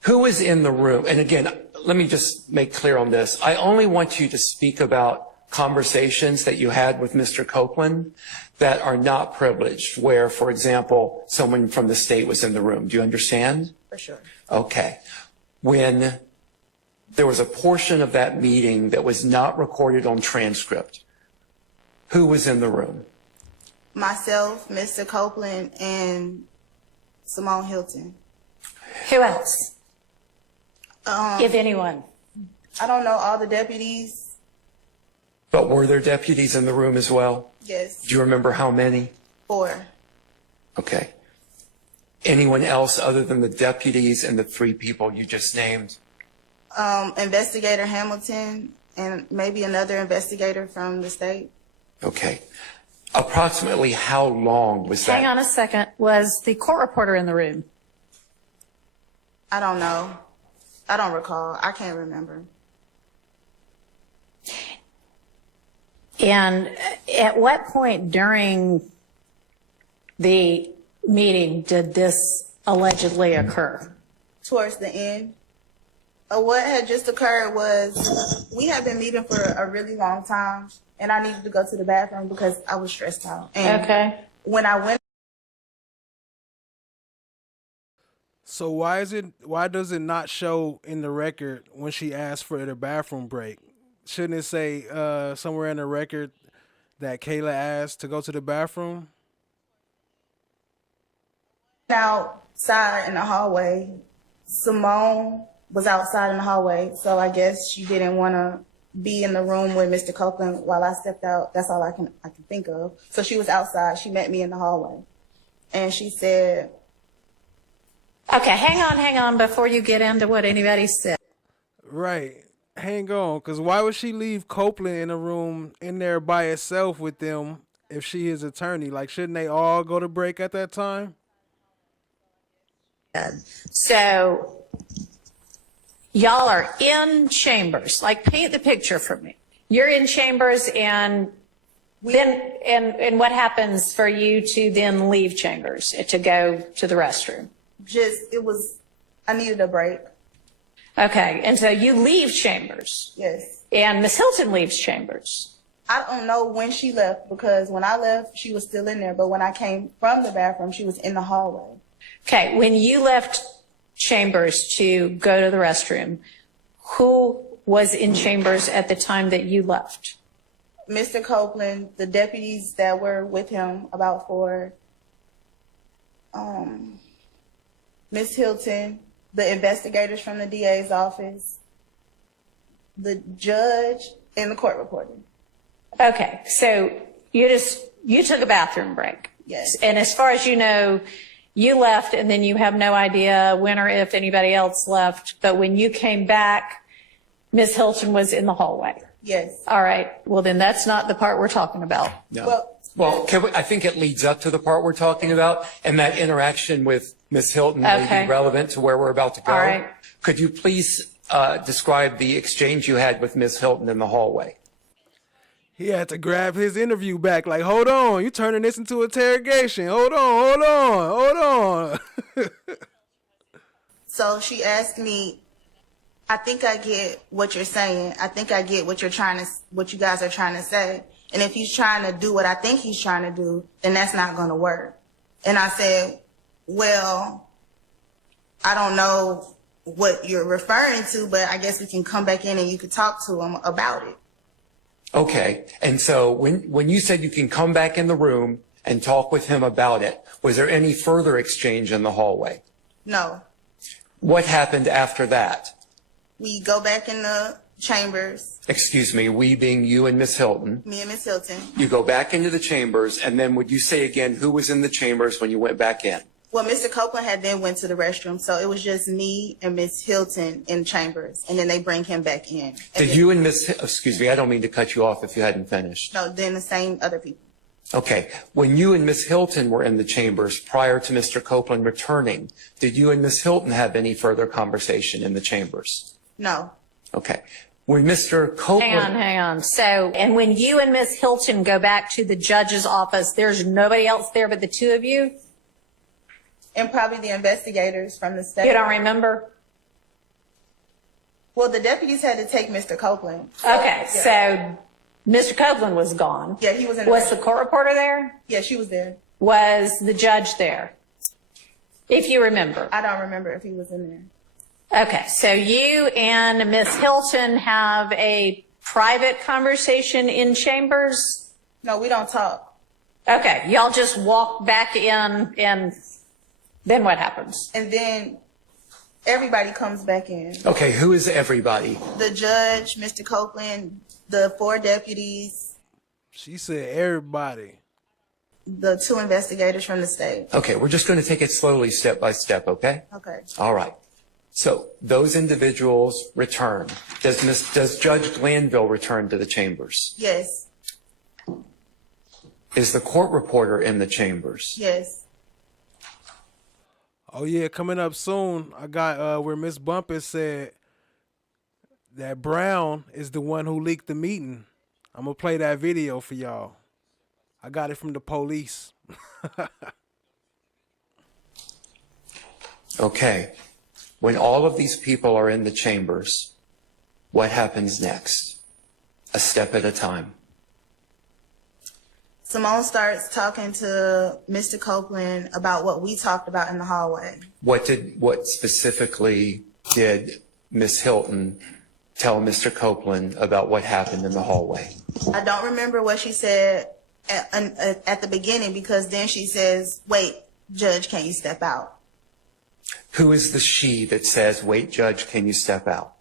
Who is in the room? And again, let me just make clear on this. I only want you to speak about conversations that you had with Mr. Copeland that are not privileged, where, for example, someone from the state was in the room. Do you understand? For sure. Okay. When there was a portion of that meeting that was not recorded on transcript, who was in the room? Myself, Mr. Copeland, and Simone Hilton. Who else? If anyone. I don't know all the deputies. But were there deputies in the room as well? Yes. Do you remember how many? 4. Okay. Anyone else other than the deputies and the 3 people you just named? Investigator Hamilton and maybe another investigator from the state. Okay. Approximately how long was that? Hang on a second. Was the court reporter in the room? I don't know. I don't recall. I can't remember. And at what point during the meeting did this allegedly occur? Towards the end. What had just occurred was we had been meeting for a really long time, and I needed to go to the bathroom because I was stressed out. And Okay. when I went, So why does it not show in the record when she asked for the bathroom break? Shouldn't it say somewhere in the record that Kayla asked to go to the bathroom? outside in the hallway, Simone was outside in the hallway, so I guess she didn't want to be in the room with Mr. Copeland while I stepped out. That's all I can think of. So she was outside. She met me in the hallway, and she said, Okay, hang on before you get into what anybody said. Right. Hang on, because why would she leave Copeland in a room in there by herself with them if she is attorney? Like, shouldn't they all go to break at that time? So y'all are in chambers. Like, paint the picture for me. You're in chambers, and then and what happens for you to then leave chambers to go to the restroom? I needed a break. Okay, and so you leave chambers. Yes. And Ms. Hylton leaves chambers. I don't know when she left, because when I left, she was still in there. But when I came from the bathroom, she was in the hallway. Okay, when you left chambers to go to the restroom, who was in chambers at the time that you left? Mr. Copeland, the deputies that were with him, about 4, Ms. Hylton, the investigators from the DA's office, the judge, and the court reporter. Okay, so you took a bathroom break. Yes. And as far as you know, you left, and then you have no idea when or if anybody else left. But when you came back, Ms. Hylton was in the hallway. Yes. All right. Well, then that's not the part we're talking about. No. Well, I think it leads up to the part we're talking about, and that interaction with Ms. Hylton may Okay. be relevant to where we're about to go. All right. Could you please describe the exchange you had with Ms. Hylton in the hallway? He had to grab his interview back. Like, hold on, you turning this into interrogation. Hold on. So she asked me, I think I get what you're saying. I think I get what you guys are trying to say. And if he's trying to do what I think he's trying to do, then that's not going to work. And I said, well, I don't know what you're referring to, but I guess we can come back in and you could talk to him about it. Okay. And so when you said you can come back in the room and talk with him about it, was there any further exchange in the hallway? No. What happened after that? We go back in the chambers, Excuse me, we being you and Ms. Hylton. me and Ms. Hylton. You go back into the chambers, and then would you say again who was in the chambers when you went back in? Well, Mr. Copeland had then went to the restroom, so it was just me and Ms. Hylton in chambers, and then they bring him back in. Did you and excuse me, I don't mean to cut you off if you hadn't finished. No, then the same other people. Okay. When you and Ms. Hylton were in the chambers prior to Mr. Copeland returning, did you and Ms. Hylton have any further conversation in the chambers? No. Okay. When Mr. Copeland... Hang on. So, and when you and Ms. Hylton go back to the judge's office, there's nobody else there but the two of you? And probably the investigators from the state. You don't remember? Well, the deputies had to take Mr. Copeland. Okay, so Mr. Copeland was gone. Yeah, he was in Was the court reporter there? Yeah, she was there. Was the judge there? If you remember. I don't remember if he was in there. Okay, so you and Ms. Hylton have a private conversation in chambers? No, we don't talk. Okay, y'all just walk back in, and then what happens? And then everybody comes back in. Okay, who is everybody? The judge, Mr. Copeland, the 4 deputies. She said everybody. The 2 investigators from the state. Okay, we're just going to take it slowly, step by step, okay? Okay. All right. So those individuals return. Does Judge Glanville return to the chambers? Yes. Is the court reporter in the chambers? Yes. Oh yeah, coming up soon, I got where Miss Bumpass said that Brown is the one who leaked the meeting. I'm gonna play that video for y'all. I got it from the police. Okay. When all of these people are in the chambers, what happens next? A step at a time. Simone starts talking to Mr. Copeland about what we talked about in the hallway. What specifically did Ms. Hylton tell Mr. Copeland about what happened in the hallway? I don't remember what she said at the beginning, because then she says, wait, Judge, can you step out? Who is the she that says, wait, Judge, can you step out?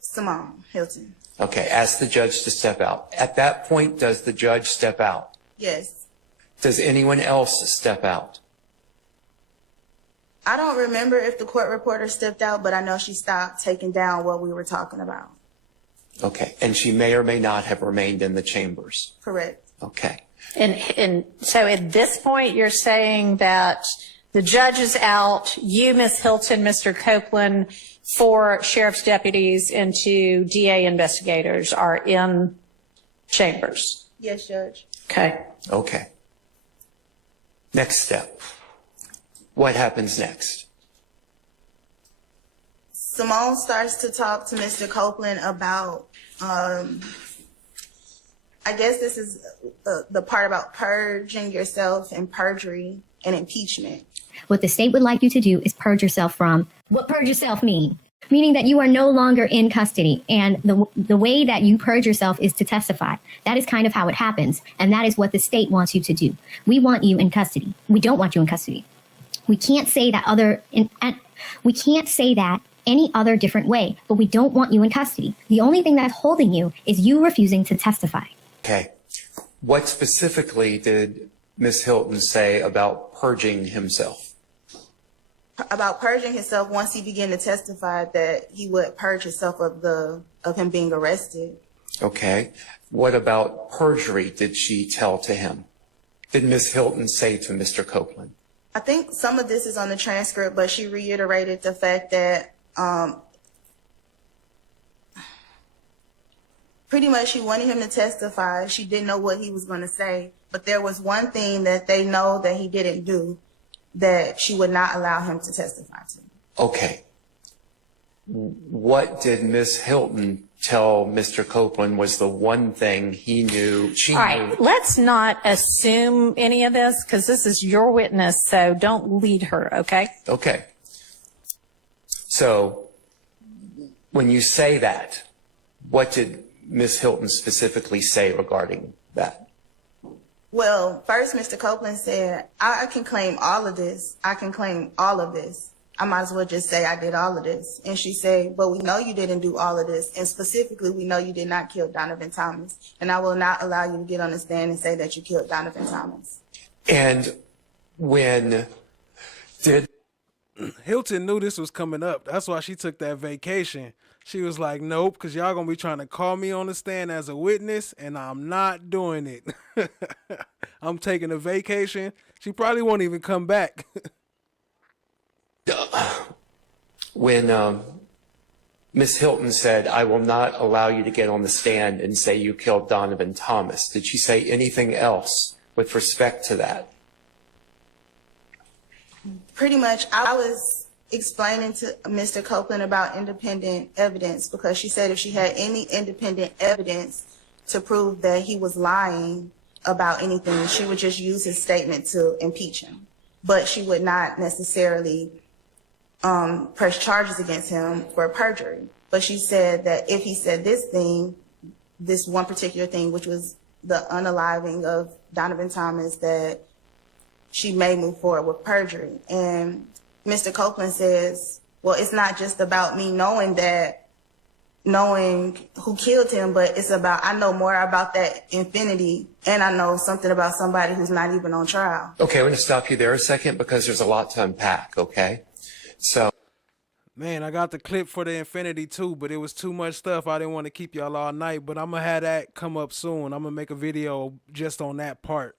Simone Hylton. Okay, ask the judge to step out. At that point, does the judge step out? Yes. Does anyone else step out? I don't remember if the court reporter stepped out, but I know she stopped taking down what we were talking about. Okay, and she may or may not have remained in the chambers. Correct. Okay. And so at this point, you're saying that the judge is out, you, Ms. Hylton, Mr. Copeland, 4 sheriff's deputies and 2 DA investigators are in chambers. Yes, Judge. Okay. Okay. Next step. What happens next? Simone starts to talk to Mr. Copeland about, I guess this is the part about purging yourself and perjury and impeachment. What the state would like you to do is purge yourself from. What purge yourself mean? Meaning that you are no longer in custody. And the way that you purge yourself is to testify. That is kind of how it happens. And that is what the state wants you to do. We want you in custody. We don't want you in custody. We can't say that we can't say that any other different way, but we don't want you in custody. The only thing that's holding you is you refusing to testify. Okay. What specifically did Ms. Hylton say about purging himself? About purging himself, once he began to testify, that he would purge himself of him being arrested. Okay. What about perjury did she tell to him? Did Ms. Hylton say to Mr. Copeland? I think some of this is on the transcript, but she reiterated the fact that pretty much she wanted him to testify. She didn't know what he was going to say, but there was one thing that they know that he didn't do that she would not allow him to testify to. Okay. What did Ms. Hylton tell Mr. Copeland was the one thing he knew, she knew? All right, let's not assume any of this, because this is your witness, so don't lead her, okay? Okay. So when you say that, what did Ms. Hylton specifically say regarding that? Well, first, Mr. Copeland said, I can claim all of this. I can claim all of this. I might as well just say I did all of this. And she said, but we know you didn't do all of this. And specifically, we know you did not kill Donavan Thomas. And I will not allow you to get on the stand and say that you killed Donavan Thomas. And when did... Hylton knew this was coming up. That's why she took that vacation. She was like, nope, because y'all going to be trying to call me on the stand as a witness, and I'm not doing it. I'm taking a vacation. She probably won't even come back. When Ms. Hylton said, I will not allow you to get on the stand and say you killed Donavan Thomas, did she say anything else with respect to that? Pretty much, I was explaining to Mr. Copeland about independent evidence, because she said if she had any independent evidence to prove that he was lying about anything, she would just use his statement to impeach him. But she would not necessarily press charges against him for perjury. But she said that if he said this thing, this one particular thing, which was the unaliving of Donavan Thomas, that she may move forward with perjury. And Mr. Copeland says, well, it's not just about me knowing who killed him, but it's about, I know more about that infinity, and I know something about somebody who's not even on trial. Okay, I'm going to stop you there a second because there's a lot to unpack, okay? So, man, I got the clip for the infinity too, but it was too much stuff. I didn't want to keep y'all all night, but I'm going to have that come up soon. I'm going to make a video just on that part.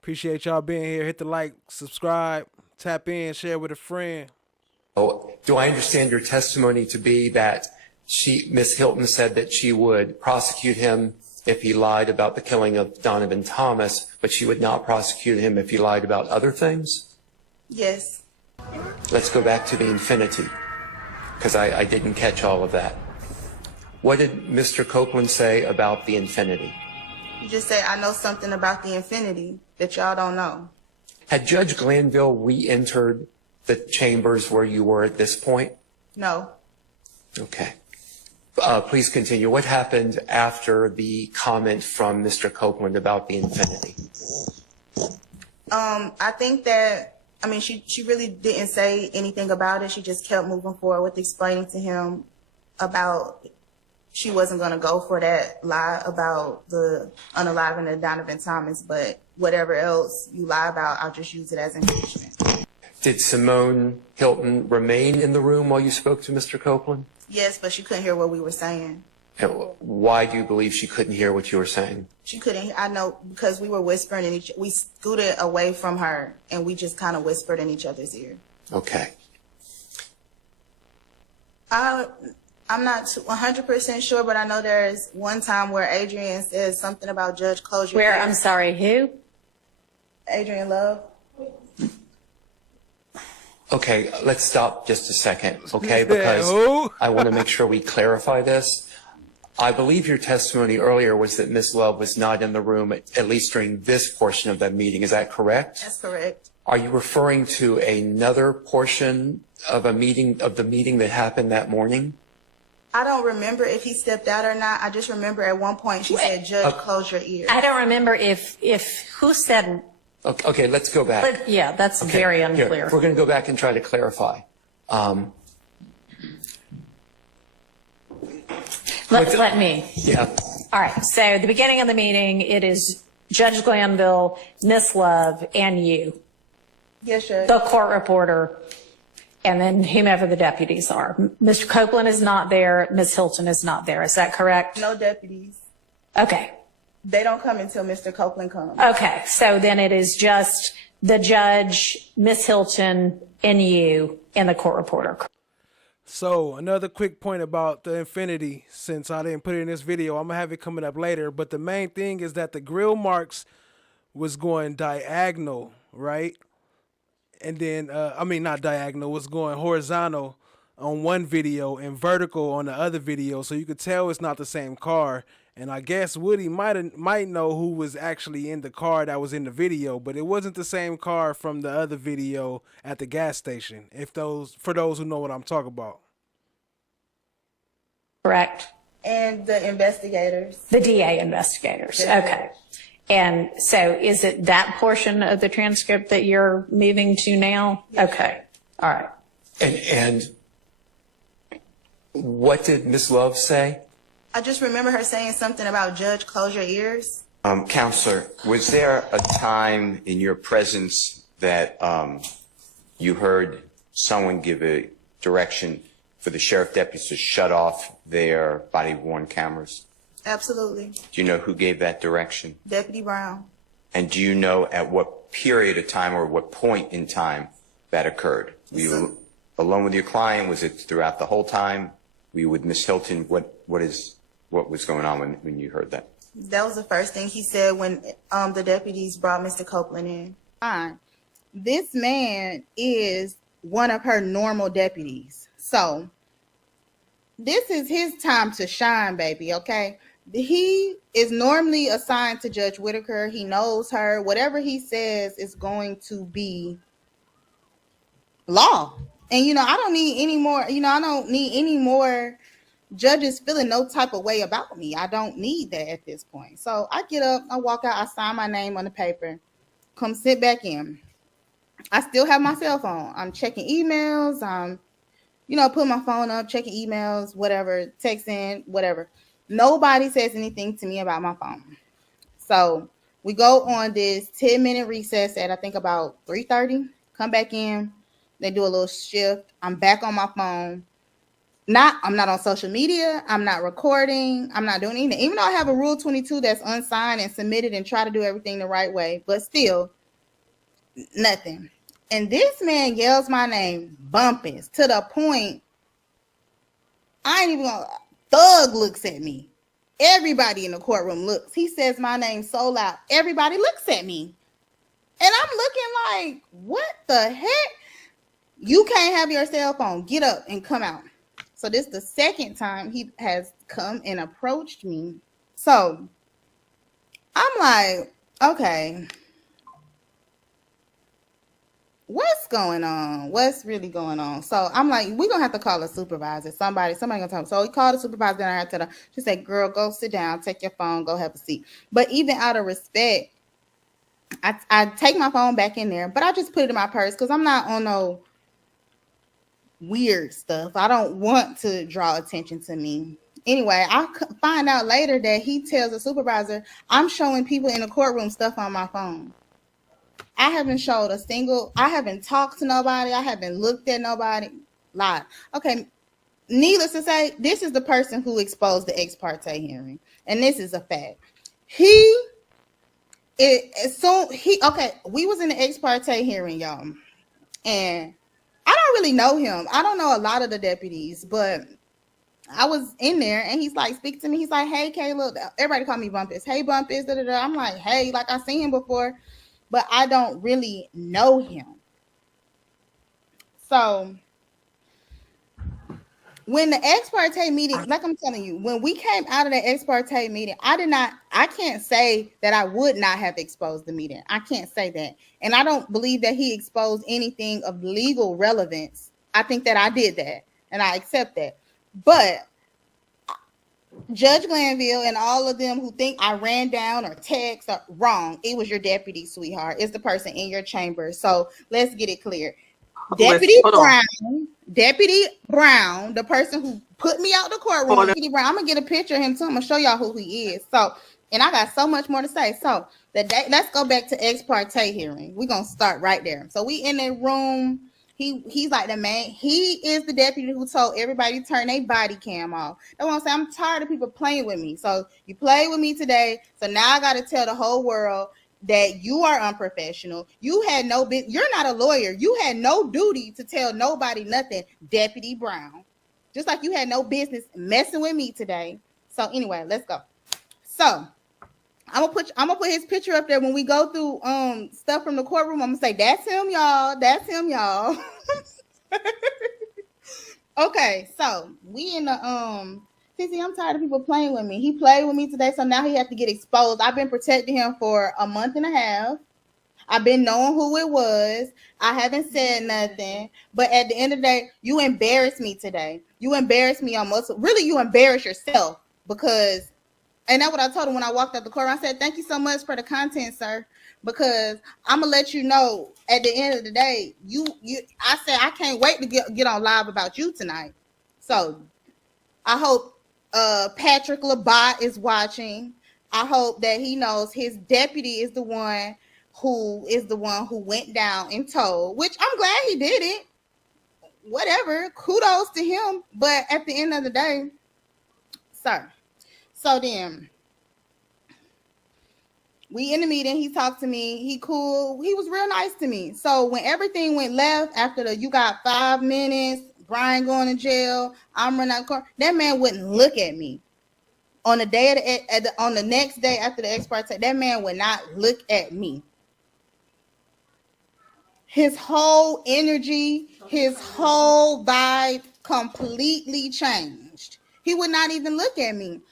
Appreciate y'all being here. Hit the like, subscribe, tap in, share with a friend. Oh, do I understand your testimony to be that Ms. Hylton said that she would prosecute him if he lied about the killing of Donavan Thomas, but she would not prosecute him if he lied about other things? Yes. Let's go back to the infinity, because I didn't catch all of that. What did Mr. Copeland say about the infinity? You just said, I know something about the infinity that y'all don't know. Had Judge Glanville re-entered the chambers where you were at this point? No. Okay. Please continue. What happened after the comment from Mr. Copeland about the infinity? I think that, I mean, she really didn't say anything about it. She just kept moving forward with explaining to him about she wasn't going to go for that lie about the unaliving of Donavan Thomas, but whatever else you lie about, I'll just use it as impeachment. Did Simone Hilton remain in the room while you spoke to Mr. Copeland? Yes, but she couldn't hear what we were saying. And why do you believe she couldn't hear what you were saying? She couldn't, I know, because we were whispering in we scooted away from her and we just kind of whispered in each other's ear. Okay. I'm not 100% sure, but I know there's one time where Adriane says something about Judge Closure. Where, I'm sorry, who? Adriane Love. Okay, let's stop just a second, okay? Because I want to make sure we clarify this. I believe your testimony earlier was that Ms.love was not in the room, at least during this portion of that meeting. Is that correct? That's correct. Are you referring to another portion of the meeting that happened that morning? I don't remember if he stepped out or not. I just remember at one point she said, Judge, close your ears. I don't remember if who said. Okay, let's go back. But yeah, that's very unclear. Here, we're going to go back and try to clarify. Let me. Yeah. All right. So at the beginning of the meeting, it is Judge Glanville, Ms.love, and you. Yes, Judge. The court reporter, and then whomever the deputies are. Mr. Copeland is not there. Ms. Hylton is not there. Is that correct? No deputies. Okay. They don't come until Mr. Copeland comes. Okay. So then it is just the judge, Ms. Hylton, and you, and the court reporter. So another quick point about the infinity, since I didn't put it in this video, I'm gonna have it coming up later. But the main thing is that the grill marks was going diagonal, right? And then, I mean, not diagonal, was going horizontal on one video and vertical on the other video. So you could tell it's not the same car. And I guess Woody might know who was actually in the car that was in the video, but it wasn't the same car from the other video at the gas station. For those who know what I'm talking about. Correct. And the investigators. The DA investigators. Okay. And so is it that portion of the transcript that you're moving to now? Yes. Okay. All right. And what did Ms.love say? I just remember her saying something about Judge, close your ears. Counselor, was there a time in your presence that you heard someone give a direction for the sheriff deputies to shut off their body-worn cameras? Absolutely. Do you know who gave that direction? Deputy Brown. And do you know at what period of time or what point in time that occurred? Were you alone with your client? Was it throughout the whole time? Were you with Ms. Hylton? What was going on when you heard that? That was the first thing he said when the deputies brought Mr. Copeland in. Fine. This man is one of her normal deputies. So this is his time to shine, baby, okay? He is normally assigned to Judge Whitaker. He knows her. Whatever he says is going to be law. And, I don't need any more, I don't need any more judges feeling no type of way about me. I don't need that at this point. So I get up, I walk out, I sign my name on the paper, come sit back in. I still have my cell phone. I'm checking emails. I'm, putting my phone up, checking emails, whatever, texting, whatever. Nobody says anything to me about my phone. So we go on this 10-minute recess at I think about 3:30. Come back in. They do a little shift. I'm back on my phone. I'm not on social media. I'm not recording. I'm not doing anything. Even though I have a Rule 22 that's unsigned and submitted and try to do everything the right way, but still, nothing. And this man yells my name, Bumpass, to the point, I ain't even gonna, Thug looks at me. Everybody in the courtroom looks. He says my name so loud. Everybody looks at me. And I'm looking like, what the heck? You can't have your cell phone. Get up and come out. So this is the second time he has come and approached me. So I'm like, okay, what's going on? What's really going on? So I'm like, we're going to have to call a supervisor. Somebody going to tell me. So he called the supervisor and I had to tell her. She said, girl, go sit down, take your phone, go have a seat. But even out of respect, I take my phone back in there, but I just put it in my purse because I'm not on no weird stuff. I don't want to draw attention to me. Anyway, I find out later that he tells the supervisor, I'm showing people in the courtroom stuff on my phone. I haven't talked to nobody. I haven't looked at nobody. Lied. Okay, needless to say, this is the person who exposed the ex parte hearing. And this is a fact. We was in the ex parte hearing, y'all. And I don't really know him. I don't know a lot of the deputies, but I was in there and he's like, speak to me. He's like, hey, Kayla. Everybody call me Bumpass. Hey, Bumpass. Da, da, da. I'm like, hey, like I've seen him before, but I don't really know him. So when the ex parte meeting, like I'm telling you, when we came out of the ex parte meeting, I can't say that I would not have exposed the meeting. I can't say that. And I don't believe that he exposed anything of legal relevance. I think that I did that and I accept that. But Judge Glanville and all of them who think I ran down or text are wrong. It was your deputy, sweetheart. It's the person in your chamber. So let's get it clear. Deputy Brown, the person who put me out the courtroom, Deputy Brown, I'm gonna get a picture of him too. I'm gonna show y'all who he is. So, and I got so much more to say. So let's go back to ex parte hearing. We're gonna start right there. So we in a room. He's like the man. He is the deputy who told everybody to turn their body cam off. That's what I'm saying. I'm tired of people playing with me. So you played with me today. So now I got to tell the whole world that you are unprofessional. You had no business. You're not a lawyer. You had no duty to tell nobody nothing, Deputy Brown. Just like you had no business messing with me today. So anyway, let's go. So I'm gonna put his picture up there when we go through stuff from the courtroom. I'm gonna say that's him, y'all. That's him, y'all. Okay, so we in the see, I'm tired of people playing with me. He played with me today, so now he has to get exposed. I've been protecting him for a month and a half. I've been knowing who it was. I haven't said nothing. But at the end of the day, you embarrassed me today. You embarrassed me almost. Really, you embarrassed yourself because, and that's what I told him when I walked out the courtroom. I said, thank you so much for the content, sir, because I'm going to let you know at the end of the day, I said, I can't wait to get on live about you tonight. So I hope Patrick Labat is watching. I hope that he knows his deputy is the one who went down and told, which I'm glad he did it. Whatever, kudos to him. But at the end of the day, sir. So then we in the meeting, he talked to me, he cool, he was real nice to me. So when everything went left after you got 5 minutes, Brian going to jail, I'm running out of court, that man wouldn't look at me. On the day on the next day after the ex parte, that man would not look at me. His whole energy, his whole vibe completely changed. He would not even look at me.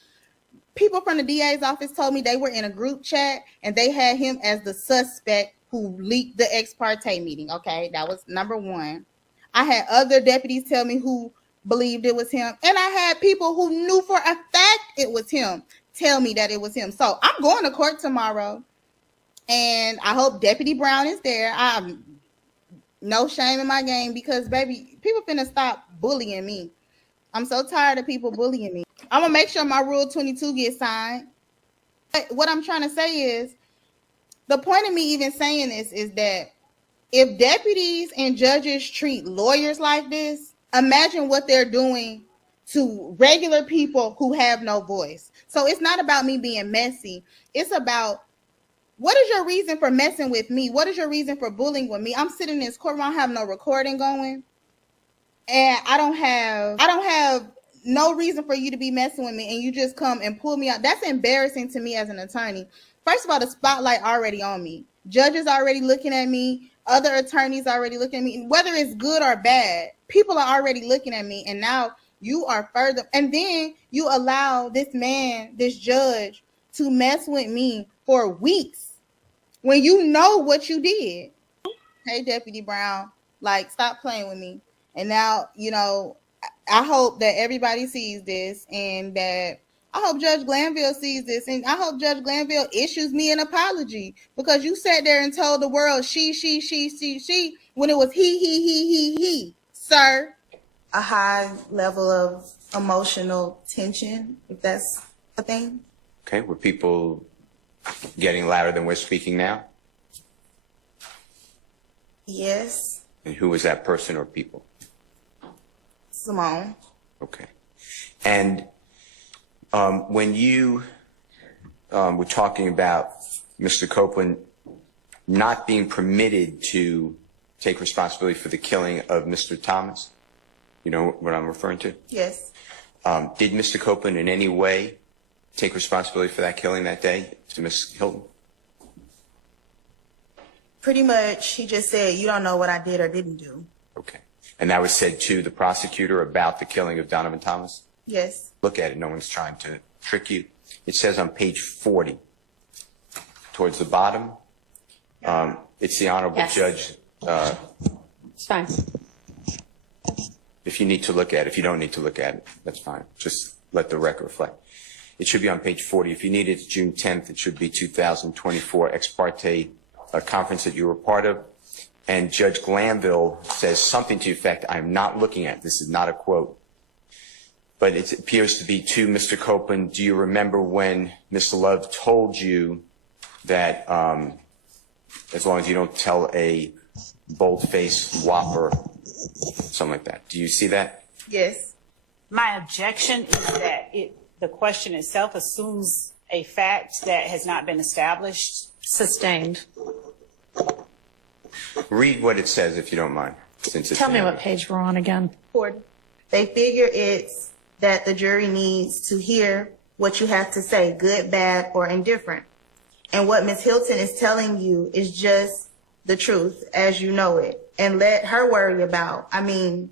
People from the DA's office told me they were in a group chat and they had him as the suspect who leaked the ex parte meeting. Okay, that was number one. I had other deputies tell me who believed it was him. And I had people who knew for a fact it was him tell me that it was him. So I'm going to court tomorrow. And I hope Deputy Brown is there. I'm no shame in my game because, baby, people finna stop bullying me. I'm so tired of people bullying me. I'm going to make sure my Rule 22 gets signed. But what I'm trying to say is, the point of me even saying this is that if deputies and judges treat lawyers like this, imagine what they're doing to regular people who have no voice. So it's not about me being messy. It's about, what is your reason for messing with me? What is your reason for bullying with me? I'm sitting in this courtroom, I have no recording going. And I don't have no reason for you to be messing with me and you just come and pull me out. That's embarrassing to me as an attorney. First of all, the spotlight already on me. Judges already looking at me. Other attorneys already looking at me. Whether it's good or bad, people are already looking at me. And now you are further. And then you allow this man, this judge, to mess with me for weeks when you know what you did. Hey, Deputy Brown, like, stop playing with me. And now, you know, I hope that everybody sees this, and that I hope Judge Glanville sees this, and I hope Judge Glanville issues me an apology, because you sat there and told the world she, when it was he, sir. A high level of emotional tension, if that's a thing. Okay, were people getting louder than we're speaking now? Yes. And who was that person or people? Simone. Okay. And when you were talking about Mr. Copeland not being permitted to take responsibility for the killing of Mr. Thomas, you know what I'm referring to? Yes. Did Mr. Copeland in any way take responsibility for that killing that day to Ms. Hylton? Pretty much, he just said, you don't know what I did or didn't do. Okay. And that was said to the prosecutor about the killing of Donavan Thomas? Yes. Look at it. No one's trying to trick you. It says on page 40, towards the bottom, it's the Honorable Yes. Judge. It's fine. If you need to look at it, if you don't need to look at it, that's fine. Just let the record reflect. It should be on page 40. If you need it, it's June 10th. It should be 2024 ex parte conference that you were part of. And Judge Glanville says something to the effect, I'm not looking at, this is not a quote, but it appears to be to Mr. Copeland, do you remember when Ms.love told you that as long as you don't tell a bold-faced whopper, something like that. Do you see that? Yes. My objection is that the question itself assumes a fact that has not been established. Sustained. Read what it says, if you don't mind. Since it's Tell me what page we're on again. They figure it's that the jury needs to hear what you have to say, good, bad, or indifferent. And what Ms. Hylton is telling you is just the truth as you know it. And let her worry about, I mean,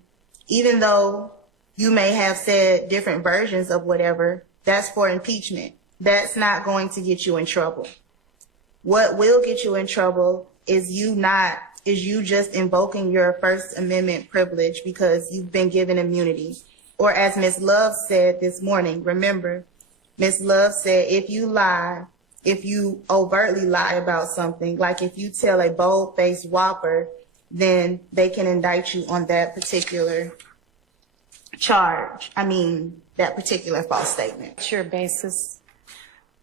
even though you may have said different versions of whatever, that's for impeachment. That's not going to get you in trouble. What will get you in trouble is you just invoking your First Amendment privilege because you've been given immunity. Or as Ms.love said this morning, remember, Ms.love said if you lie, if you overtly lie about something, like if you tell a bold-faced whopper, then they can indict you on that particular charge. I mean, that particular false statement. What's your basis?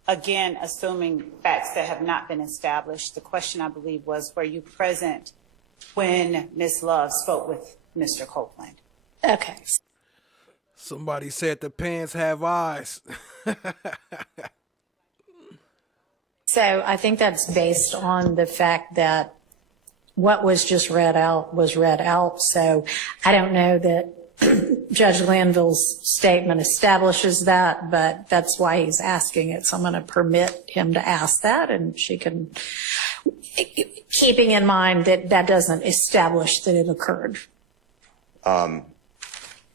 Again, assuming facts that have not been established. The question, I believe, was, were you present when Ms.love spoke with Mr. Copeland? Okay. Somebody said the pants have eyes. So I think that's based on the fact that what was just read out was read out. So I don't know that Judge Glanville's statement establishes that, but that's why he's asking it. So I'm going to permit him to ask that, and she can, keeping in mind that that doesn't establish that it occurred.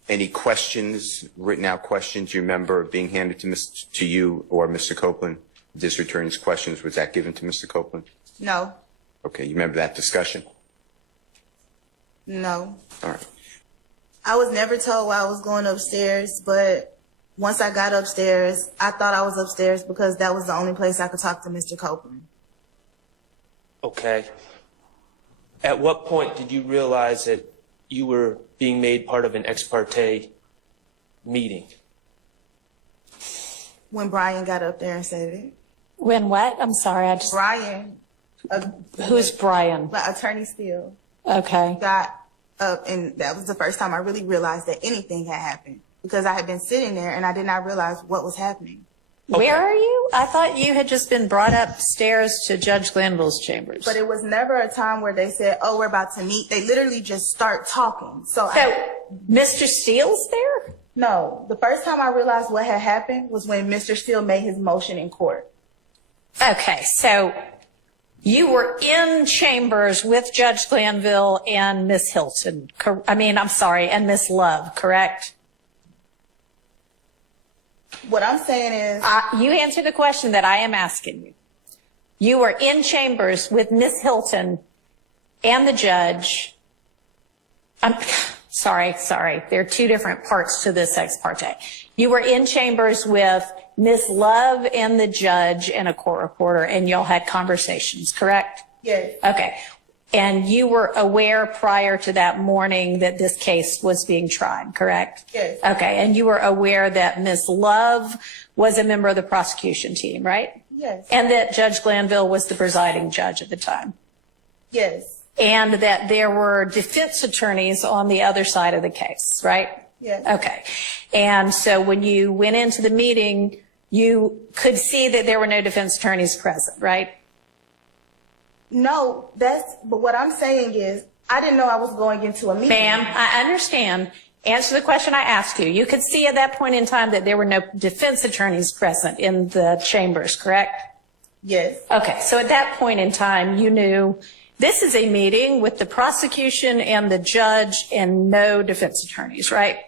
Any questions, written out questions you remember being handed to you or Mr. Copeland? District Attorney's questions, was that given to Mr. Copeland? No. Okay, you remember that discussion? No. All right. I was never told why I was going upstairs, but once I got upstairs, I thought I was upstairs because that was the only place I could talk to Mr. Copeland. Okay. At what point did you realize that you were being made part of an ex parte meeting? When Brian got up there and said it. When what? I'm sorry. Brian. Who's Brian? Attorney Steele. Okay. Got up, and that was the first time I really realized that anything had happened, because I had been sitting there and I did not realize what was happening. Okay. Where are you? I thought you had just been brought upstairs to Judge Glanville's chambers. But it was never a time where they said, oh, we're about to meet. They literally just start talking. So Mr. Steele's there? No. The first time I realized what had happened was when Mr. Steele made his motion in court. Okay, so You were in chambers with Judge Glanville and Ms. Hylton. And Ms.love, correct? What I'm saying is... you answer the question that I am asking you. You were in chambers with Ms. Hylton and the judge. Sorry. There are two different parts to this ex parte. You were in chambers with Ms.love and the judge and a court reporter, and y'all had conversations, correct? Yes. Okay. And you were aware prior to that morning that this case was being tried, correct? Yes. Okay. And you were aware that Ms.love was a member of the prosecution team, right? Yes. And that Judge Glanville was the presiding judge at the time? Yes. And that there were defense attorneys on the other side of the case, right? Yes. Okay. And so when you went into the meeting, you could see that there were no defense attorneys present, right? No, but what I'm saying is, I didn't know I was going into a meeting. Ma'am, I understand. Answer the question I asked you. You could see at that point in time that there were no defense attorneys present in the chambers, correct? Yes. Okay. So at that point in time, you knew this is a meeting with the prosecution and the judge and no defense attorneys, right?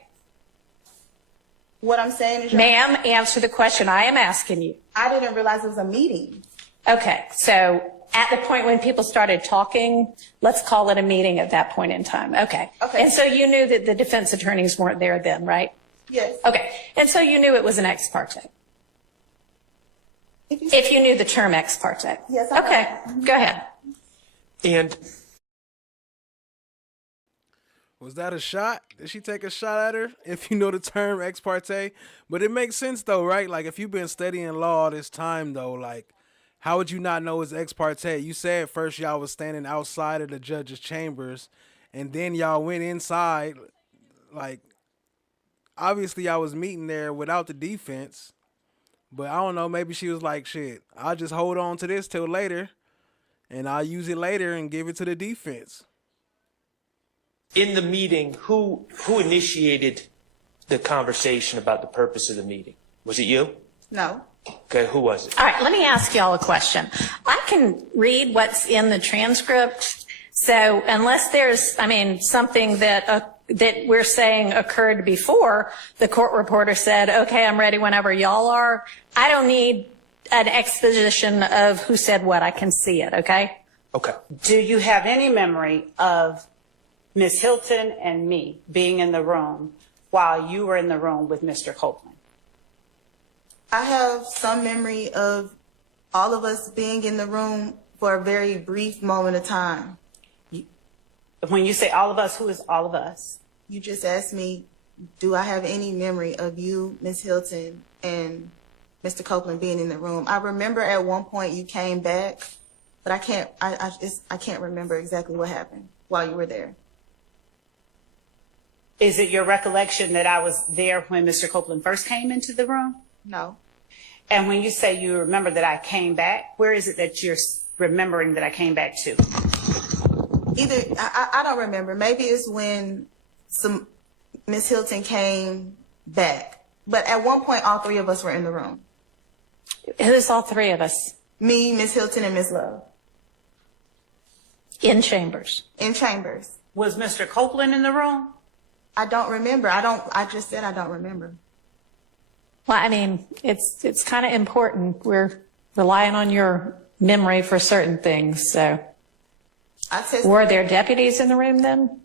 What I'm saying is... Ma'am, answer the question I am asking you. I didn't realize it was a meeting. Okay. So at the point when people started talking, let's call it a meeting at that point in time. Okay. Okay. And so you knew that the defense attorneys weren't there then, right? Yes. Okay. And so you knew it was an ex parte. If you knew the term ex parte. Yes, I Okay. Go ahead. And was that a shot? Did she take a shot at her? If you know the term ex parte? But it makes sense though, right? Like if you've been studying law all this time though, like how would you not know it's ex parte? You said first y'all was standing outside of the judge's chambers and then y'all went inside. Like obviously I was meeting there without the defense. But I don't know, maybe she was like, shit, I'll just hold on to this till later. And I'll use it later and give it to the defense. in the meeting, who initiated the conversation about the purpose of the meeting? Was it you? No. Okay, who was it? All right, let me ask y'all a question. I can read what's in the transcript. So unless there's, something that we're saying occurred before, the court reporter said, okay, I'm ready whenever y'all are. I don't need an exposition of who said what. I can see it, okay? Okay. Do you have any memory of Ms. Hylton and me being in the room while you were in the room with Mr. Copeland? I have some memory of all of us being in the room for a very brief moment of time. When you say all of us, who is all of us? You just asked me, do I have any memory of you, Ms. Hylton, and Mr. Copeland being in the room? I remember at one point you came back, but I can't remember exactly what happened while you were there. Is it your recollection that I was there when Mr. Copeland first came into the room? No. And when you say you remember that I came back, where is it that you're remembering that I came back to? I don't remember. Maybe it's when Ms. Hylton came back. But at one point, all three of us were in the room. Who's all three of us? Me, Ms. Hylton, and Ms.love. In chambers. In chambers. Was Mr. Copeland in the room? I don't remember. I just said I don't remember. Well, it's kind of important. We're relying on your memory for certain things, so. Were there deputies in the room then?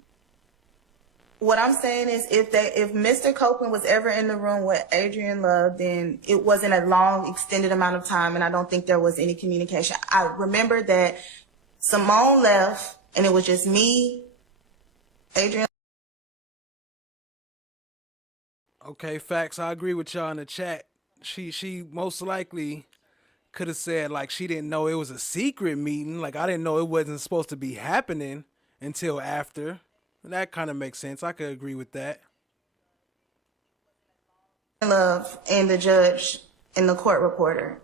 What I'm saying is if Mr. Copeland was ever in the room with Adriane Love, then it wasn't a long, extended amount of time, and I don't think there was any communication. I remember that Simone left, and it was just me, Adriane. Okay, facts. I agree with y'all in the chat. She most likely could have said like she didn't know it was a secret meeting. Like I didn't know it wasn't supposed to be happening until after. And that kind of makes sense. I could agree with that. Love and the judge and the court reporter.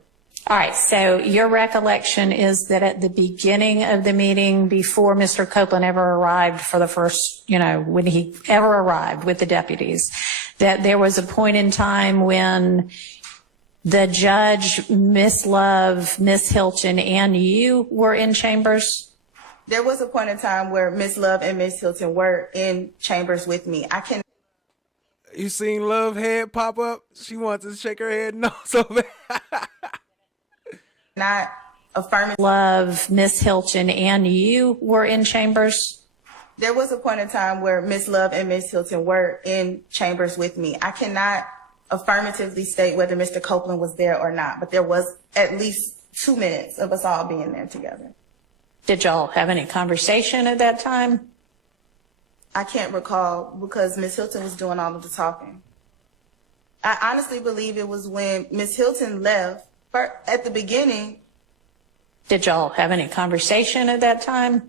All right, so your recollection is that at the beginning of the meeting, before Mr. Copeland ever arrived for the first, when he ever arrived with the deputies, that there was a point in time when The judge, Ms.love, Ms. Hylton, and you were in chambers? There was a point in time where Ms.love and Ms. Hylton were in chambers with me. I can. You seen Love head pop up? She wants to shake her head no so bad. Not affirming. Love, Ms. Hylton, and you were in chambers? There was a point in time where Ms.love and Ms. Hylton were in chambers with me. I cannot affirmatively state whether Mr. Copeland was there or not, but there was at least 2 minutes of us all being there together. Did y'all have any conversation at that time? I can't recall because Ms. Hylton was doing all of the talking. I honestly believe it was when Ms. Hylton left at the beginning. Did y'all have any conversation at that time?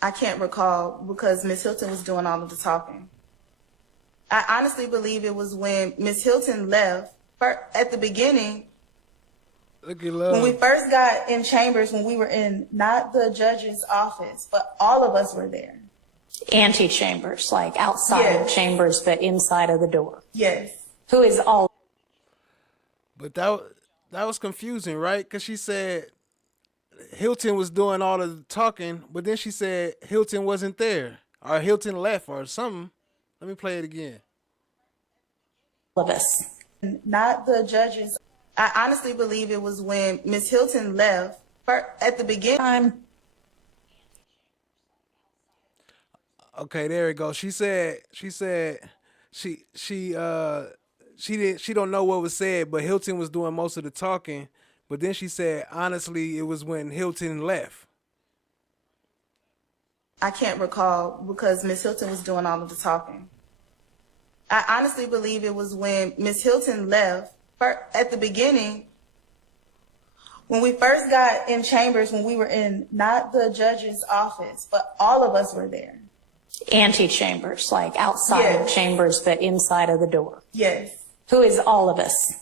I can't recall because Ms. Hylton was doing all of the talking. I honestly believe it was when Ms. Hylton left at the beginning. Look at Love. When we first got in chambers, when we were in not the judge's office, but all of us were there. Ante-chambers, like outside of chambers, but inside of the door. Yes. Who is all? But that was confusing, right? Because she said Hylton was doing all of the talking, but then she said Hylton wasn't there, or Hylton left, or something. Let me play it again. Of us. Not the judges. I honestly believe it was when Ms. Hylton left at the beginning. Okay, there we go. She said she don't know what was said, but Hylton was doing most of the talking. But then she said, honestly, it was when Hylton left. I can't recall because Ms. Hylton was doing all of the talking. I honestly believe it was when Ms. Hylton left at the beginning. When we first got in chambers, when we were in not the judge's office, but all of us were there. Ante-chambers, like outside of chambers, but inside of the door. Yes. Who is all of us?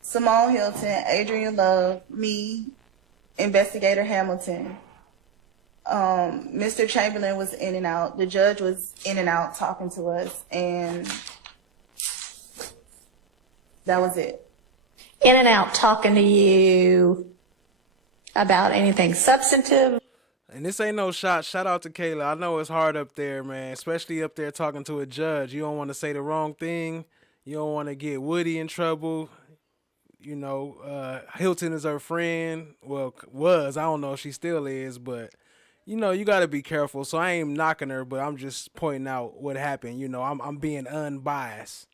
Simone Hylton, Adriane Love, me, Investigator Hamilton. Mr. Chamberlain was in and out. The judge was in and out talking to us, and that was it. In and out talking to you about anything substantive? And this ain't no shot. Shout out to Kayla. I know it's hard up there, man, especially up there talking to a judge. You don't want to say the wrong thing. You don't want to get Woody in trouble. You know, Hylton is her friend. Well, was. I don't know if she still is, but, you know, you got to be careful. So I ain't knocking her, but I'm just pointing out what happened. You know, I'm being unbiased.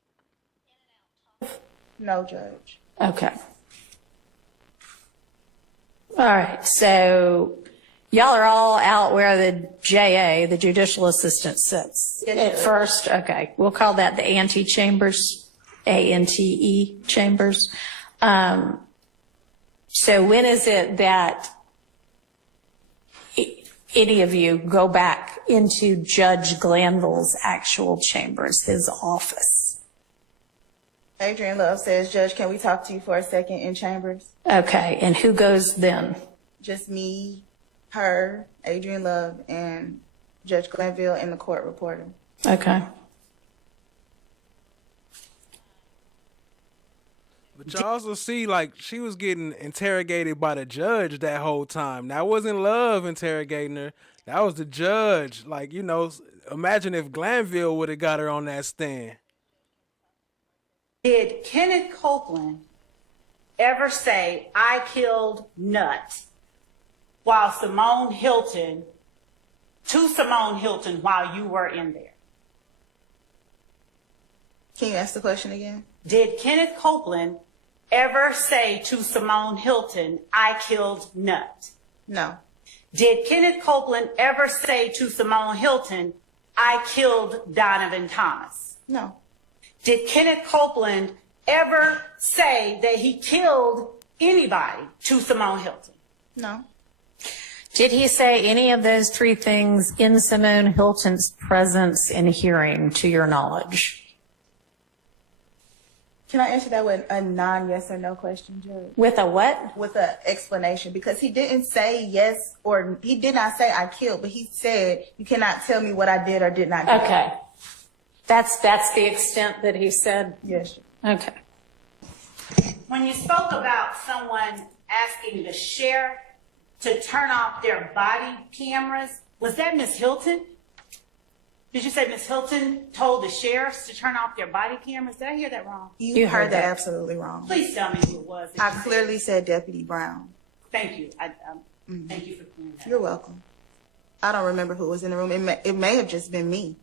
No, Judge. Okay. All right. So y'all are all out where the JA, the judicial assistant, sits. At first, okay. We'll call that the ante chambers, ANTE chambers. So when is it that any of you go back into Judge Glanville's actual chambers, his office? Adriane Love says, Judge, can we talk to you for a second in chambers? Okay, and who goes then? Just me, her, Adriane Love, and Judge Glanville and the court reporter. Okay. But you also see, like, she was getting interrogated by the judge that whole time. That wasn't Love interrogating her. That was the judge. Like, you know, imagine if Glanville would have got her on that stand. Did Kenneth Copeland ever say, I killed Nut, while Simone Hylton, to Simone Hylton while you were in there? Can you ask the question again? Did Kenneth Copeland ever say to Simone Hylton, I killed Nut? No. Did Kenneth Copeland ever say to Simone Hylton, I killed Donavan Thomas? No. Did Kenneth Copeland ever say that he killed anybody to Simone Hylton? No. Did he say any of those three things in Simone Hylton's presence and hearing, to your knowledge? Can I answer that with a non-yes or no question, Judge? With a what? With an explanation, because he didn't say yes, or he did not say I killed, but he said you cannot tell me what I did or did not do. Okay. That's the extent that he said? Yes. Okay. When you spoke about someone asking the sheriff to turn off their body cameras, was that Ms. Hylton? Did you say Ms. Hylton told the sheriffs to turn off their body cameras? Did I hear that wrong? You heard that absolutely wrong. Please tell me who it was. I clearly said Deputy Brown. Thank you. Thank you for clearing that. You're welcome. I don't remember who was in the room. It may have just been me.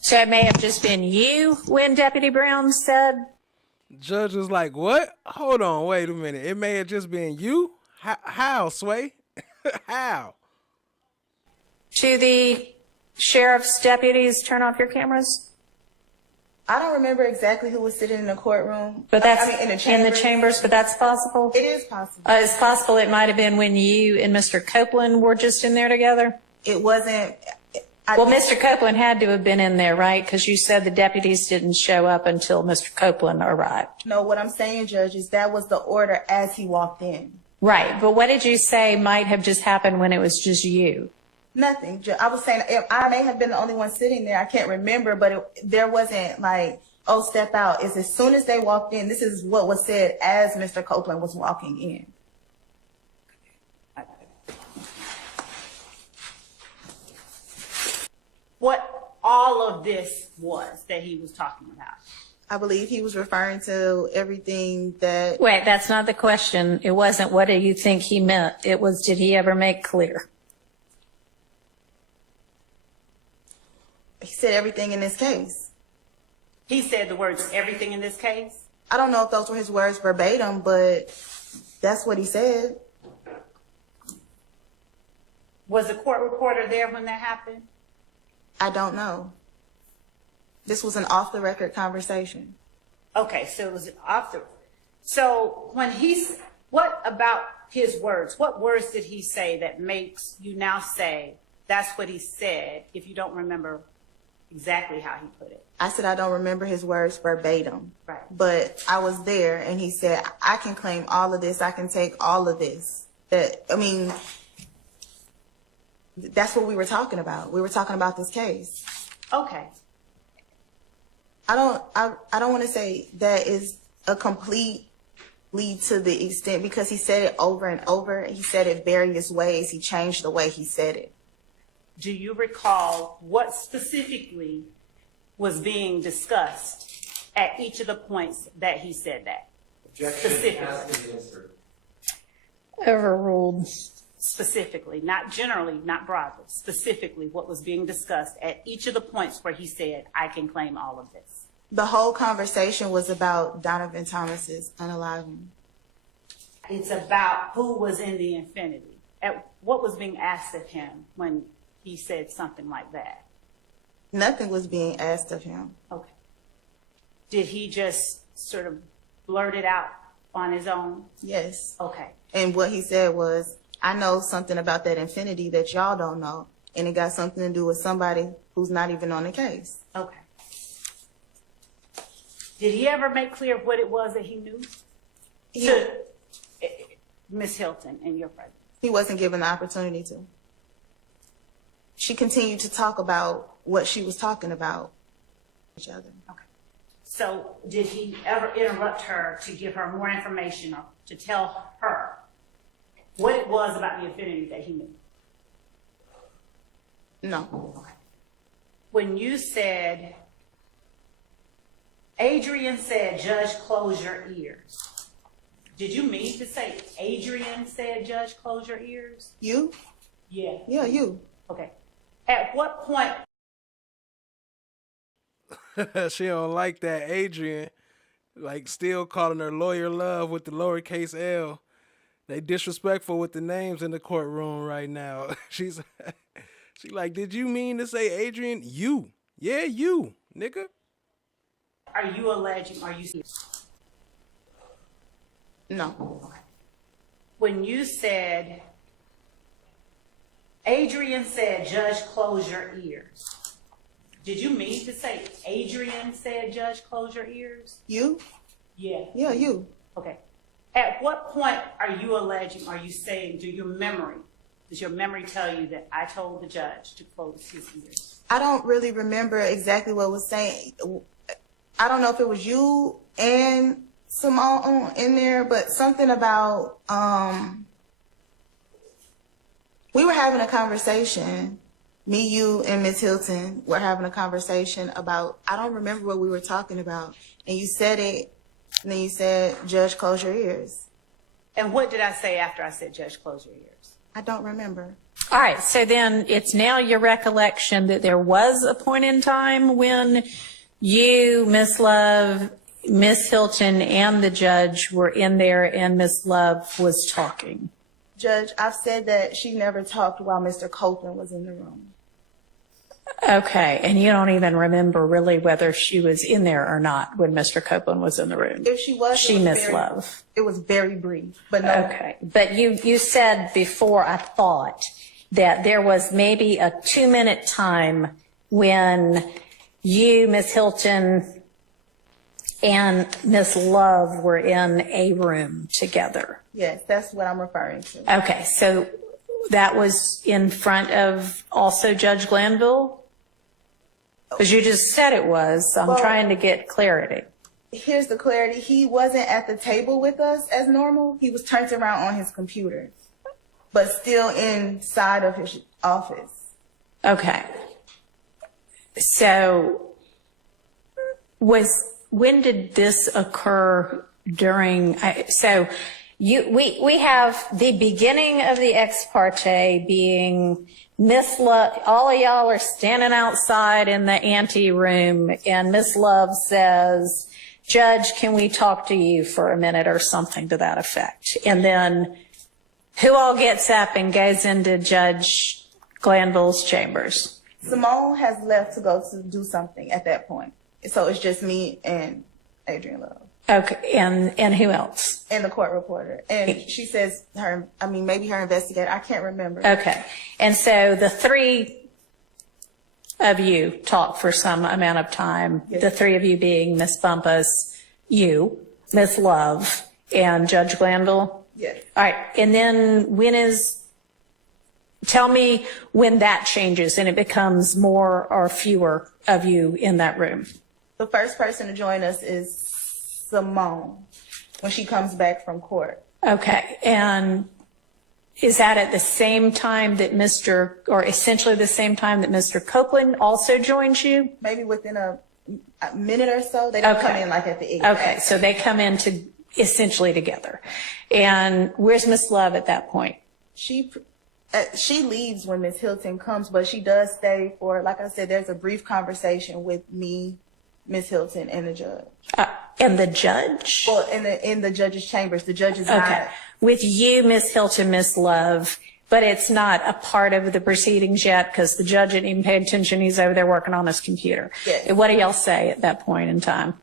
So it may have just been you when Deputy Brown said. Judge was like, what? Hold on, wait a minute. It may have just been you? How, Sway? How? To the sheriff's deputies, turn off your cameras? I don't remember exactly who was sitting in the courtroom. But that's in the chambers. But that's possible? It is possible. It's possible it might have been when you and Mr. Copeland were just in there together? It wasn't. Well, Mr. Copeland had to have been in there, right? Because you said the deputies didn't show up until Mr. Copeland arrived. No, what I'm saying, Judge, is that was the order as he walked in. Right, but what did you say might have just happened when it was just you? Nothing. I was saying I may have been the only one sitting there. I can't remember, but there wasn't like, oh, step out. It's as soon as they walked in, this is what was said as Mr. Copeland was walking in. What all of this was that he was talking about? I believe he was referring to everything that... Wait, that's not the question. It wasn't what do you think he meant. It was, did he ever make clear? He said everything in this case. He said the words, everything in this case? I don't know if those were his words verbatim, but that's what he said. Was the court reporter there when that happened? I don't know. This was an off-the-record conversation. Okay, so it was off the... So when what about his words? What words did he say that makes you now say that's what he said if you don't remember exactly how he put it? I said I don't remember his words verbatim. Right. But I was there, and he said, I can claim all of this. I can take all of this. That's what we were talking about. We were talking about this case. Okay. I don't want to say that is a complete lead to the extent, because he said it over and over. He said it various ways. He changed the way he said it. Do you recall what specifically was being discussed at each of the points that he said that? Specifically. Overruled. Specifically, not generally, not broadly, specifically what was being discussed at each of the points where he said, I can claim all of this. The whole conversation was about Donavan Thomas's unaliving. It's about who was in the infinity. What was being asked of him when he said something like that? Nothing was being asked of him. Okay. Did he just sort of blurt it out on his own? Yes. Okay. And what he said was, I know something about that infinity that y'all don't know, and it got something to do with somebody who's not even on the case. Okay. Did he ever make clear what it was that he knew to Ms. Hylton in your presence? He wasn't given the opportunity to. She continued to talk about what she was talking about each other. Okay. So did he ever interrupt her to give her more information or to tell her what it was about the infinity that he knew? No. Okay. When you said, Adriane said, Judge, close your ears. Did you mean to say Adriane said, Judge, close your ears? You? Yeah. Yeah, you. Okay. At what point? She don't like that Adriane, like still calling her lawyer love with the lowercase L. They disrespectful with the names in the courtroom right now. She like, did you mean to say Adriane? You. Yeah, you, nigga. Are you alleging, are you serious? No. Okay. When you said, Adriane said, Judge, close your ears. Did you mean to say Adriane said, Judge, close your ears? You? Yeah. Yeah, you. Okay. At what point are you alleging, are you saying, does your memory tell you that I told the judge to close his ears? I don't really remember exactly what was saying. I don't know if it was you and Simone in there, but something about, we were having a conversation. Me, you, and Ms. Hylton were having a conversation about, I don't remember what we were talking about. And you said it, and then you said, Judge, close your ears. And what did I say after I said, Judge, close your ears? I don't remember. All right, so then it's now your recollection that there was a point in time when you, Ms.love, Ms. Hylton, and the judge were in there and Ms.love was talking. Judge, I've said that she never talked while Mr. Copeland was in the room. Okay, and you don't even remember really whether she was in there or not when Mr. Copeland was in the room? If she was, she Ms.love. It was very brief, but no. Okay, but you said before, I thought, that there was maybe a 2-minute time when you, Ms. Hylton, and Ms.love were in a room together. Yes, that's what I'm referring to. Okay, so that was in front of also Judge Glanville? Because you just said it was, so I'm trying to get clarity. Here's the clarity. He wasn't at the table with us as normal. He was turned around on his computer, but still inside of his office. Okay. So when did this occur during, we have the beginning of the ex parte being Ms.love, all of y'all are standing outside in the ante room and Ms.love says, Judge, can we talk to you for a minute or something to that effect? And then who all gets up and goes into Judge Glanville's chambers? Simone has left to go to do something at that point. So it's just me and Adriane Love. Okay, and who else? And the court reporter. And she says maybe her investigator. I can't remember. Okay. And so the three of you talk for some amount of time, yes. The three of you being Ms. Bumpass, you, Ms.love, and Judge Glanville? Yes. All right. And then tell me when that changes and it becomes more or fewer of you in that room. The first person to join us is Simone when she comes back from court. Okay. And is that at the same time that essentially the same time that Mr. Copeland also joins you? Maybe within a minute or so. They don't come in like at the exact. Okay. So they come in essentially together. And where's Ms.love at that point? She leaves when Ms. Hylton comes, but she does stay for, like I said, there's a brief conversation with me, Ms. Hylton, and the judge. And the judge? Well, in the judge's chambers. The judge is not. With you, Ms. Hylton, Ms.love, but it's not a part of the proceedings yet because the judge didn't even pay attention. He's over there working on his computer. Yes. What do y'all say at that point in time?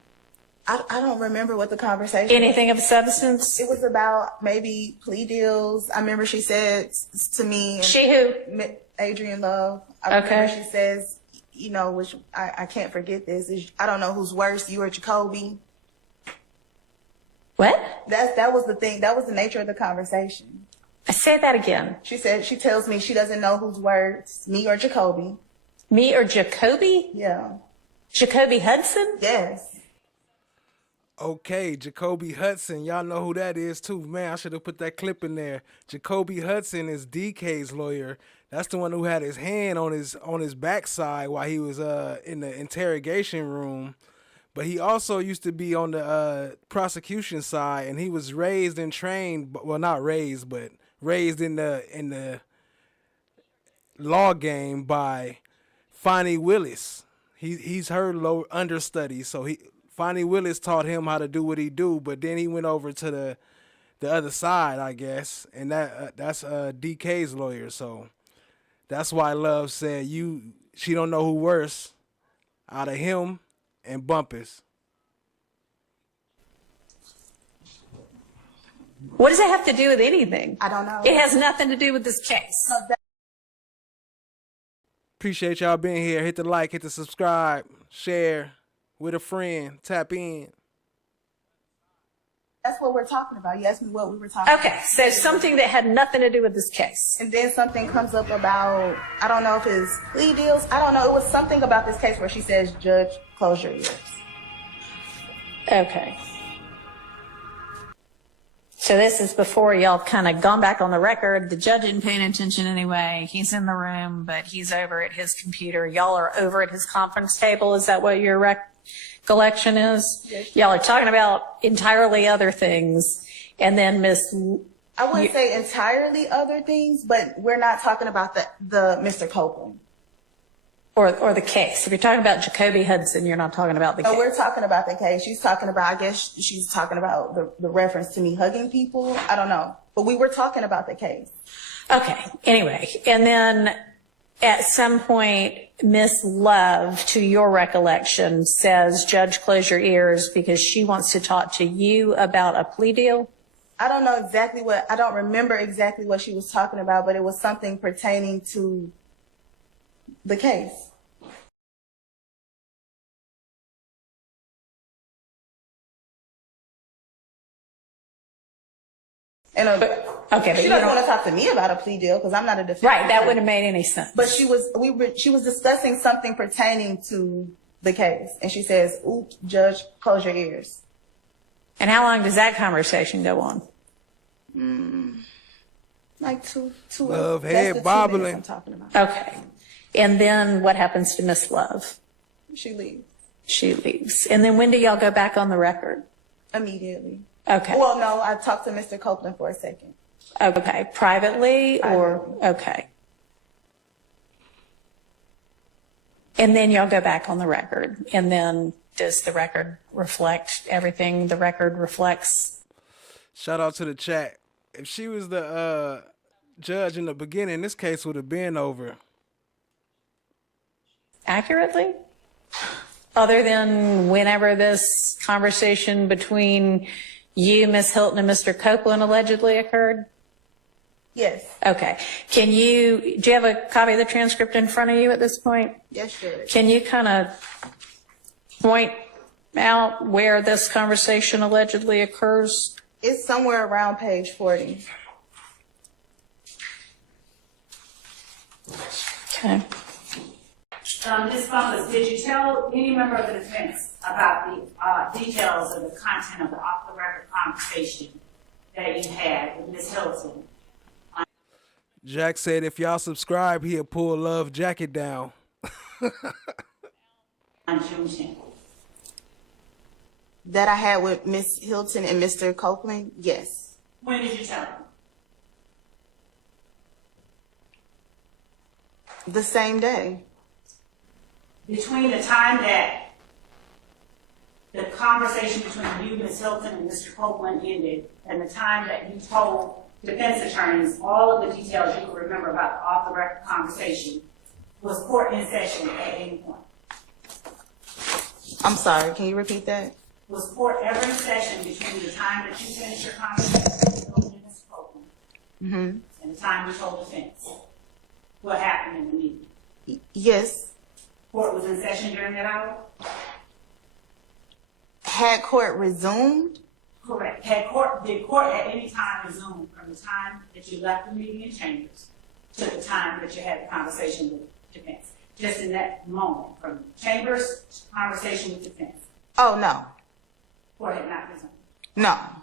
I don't remember what the conversation Anything of substance? It was about maybe plea deals. I remember she said to me. She who? Adriane Love. I remember she says, which I can't forget this, is I don't know who's worse, you or Jacoby. What? That was the thing. That was the nature of the conversation. Say that again. She tells me she doesn't know who's worse, me or Jacoby. Me or Jacoby? Yeah. Jacoby Hudson? Yes. Okay, Jacoby Hudson. Y'all know who that is too. Man, I should have put that clip in there. Jacoby Hudson is DK's lawyer. That's the one who had his hand on his backside while he was in the interrogation room. But he also used to be on the prosecution side, and he was raised and trained, well, not raised, but raised in the law game by Fonnie Willis. He's her understudy, so Fonnie Willis taught him how to do what he do, but then he went over to the other side, I guess, and that's DK's lawyer. So that's why Love said she don't know who worse out of him and Bumpass. What does it have to do with anything? I don't know. It has nothing to do with this case. Appreciate y'all being here. Hit the like, hit the subscribe, share with a friend, tap in. That's what we're talking about. You asked me what we were talking about. Okay, so something that had nothing to do with this case. And then something comes up about, I don't know if it's plea deals. I don't know. It was something about this case where she says, Judge, close your ears. Okay. So this is before y'all kind of gone back on the record. The judge isn't paying attention anyway. He's in the room, but he's over at his computer. Y'all are over at his conference table. Is that what your recollection is? Yes. Y'all are talking about entirely other things. And then I wouldn't say entirely other things, but we're not talking about the Mr. Copeland. Or the case. If you're talking about Jacoby Hudson, you're not talking about the case. No, we're talking about the case. She's talking about, I guess she's talking about the reference to me hugging people. I don't know. But we were talking about the case. Okay. Anyway. And then at some point, Ms.love, to your recollection, says, Judge, close your ears because she wants to talk to you about a plea deal. I don't know exactly I don't remember exactly what she was talking about, but it was something pertaining to the case. And okay, she doesn't want to talk to me about a plea deal because I'm not a defendant. Right, that wouldn't have made any sense. But she was discussing something pertaining to the case, and she says, "Oops, Judge, close your ears." And how long does that conversation go on? Like two. Love that's head the 2 bobbling. minutes I'm talking about. Okay. And then what happens to Ms.love? She leaves She leaves. And then when do y'all go back on the record? immediately. Okay. Well, no, I talked to Mr. Copeland for a second. Okay. Privately or? Okay. And then y'all go back on the record. And then does the record reflect everything the record reflects? Shout out to the chat. If she was the judge in the beginning, this case would have been over. Accurately? Other than whenever this conversation between you, Ms. Hylton, and Mr. Copeland allegedly occurred? Yes. Okay. Do you have a copy of the transcript in front of you at this point? Yes, sure. Can you kind of point out where this conversation allegedly occurs? It's somewhere around page 40. Okay. Ms. Bumpass, did you tell any member of the defense about the details of the content of the off-the-record conversation that you had with Ms. Hylton? Jack said if y'all subscribe, he'll pull Love jacket down. On June 10th. That I had with Ms. Hylton and Mr. Copeland? Yes. When did you tell them? The same day. Between the time that the conversation between you, Ms. Hylton, and Mr. Copeland ended, and the time that you told defense attorneys all of the details you could remember about the off-the-record conversation, was court in session at any point? I'm sorry, can you repeat that? Was court ever in session between the time that you finished your conversation with Hylton and Mr. Copeland and the time you told defense? What happened in the meeting? Yes. Court was in session during that hour? Had court resumed? Correct. Did court at any time resume from the time that you left the meeting in chambers to the time that you had the conversation with defense? Just in that moment, from chambers to conversation with defense? Oh, no. Court had not resumed? No. I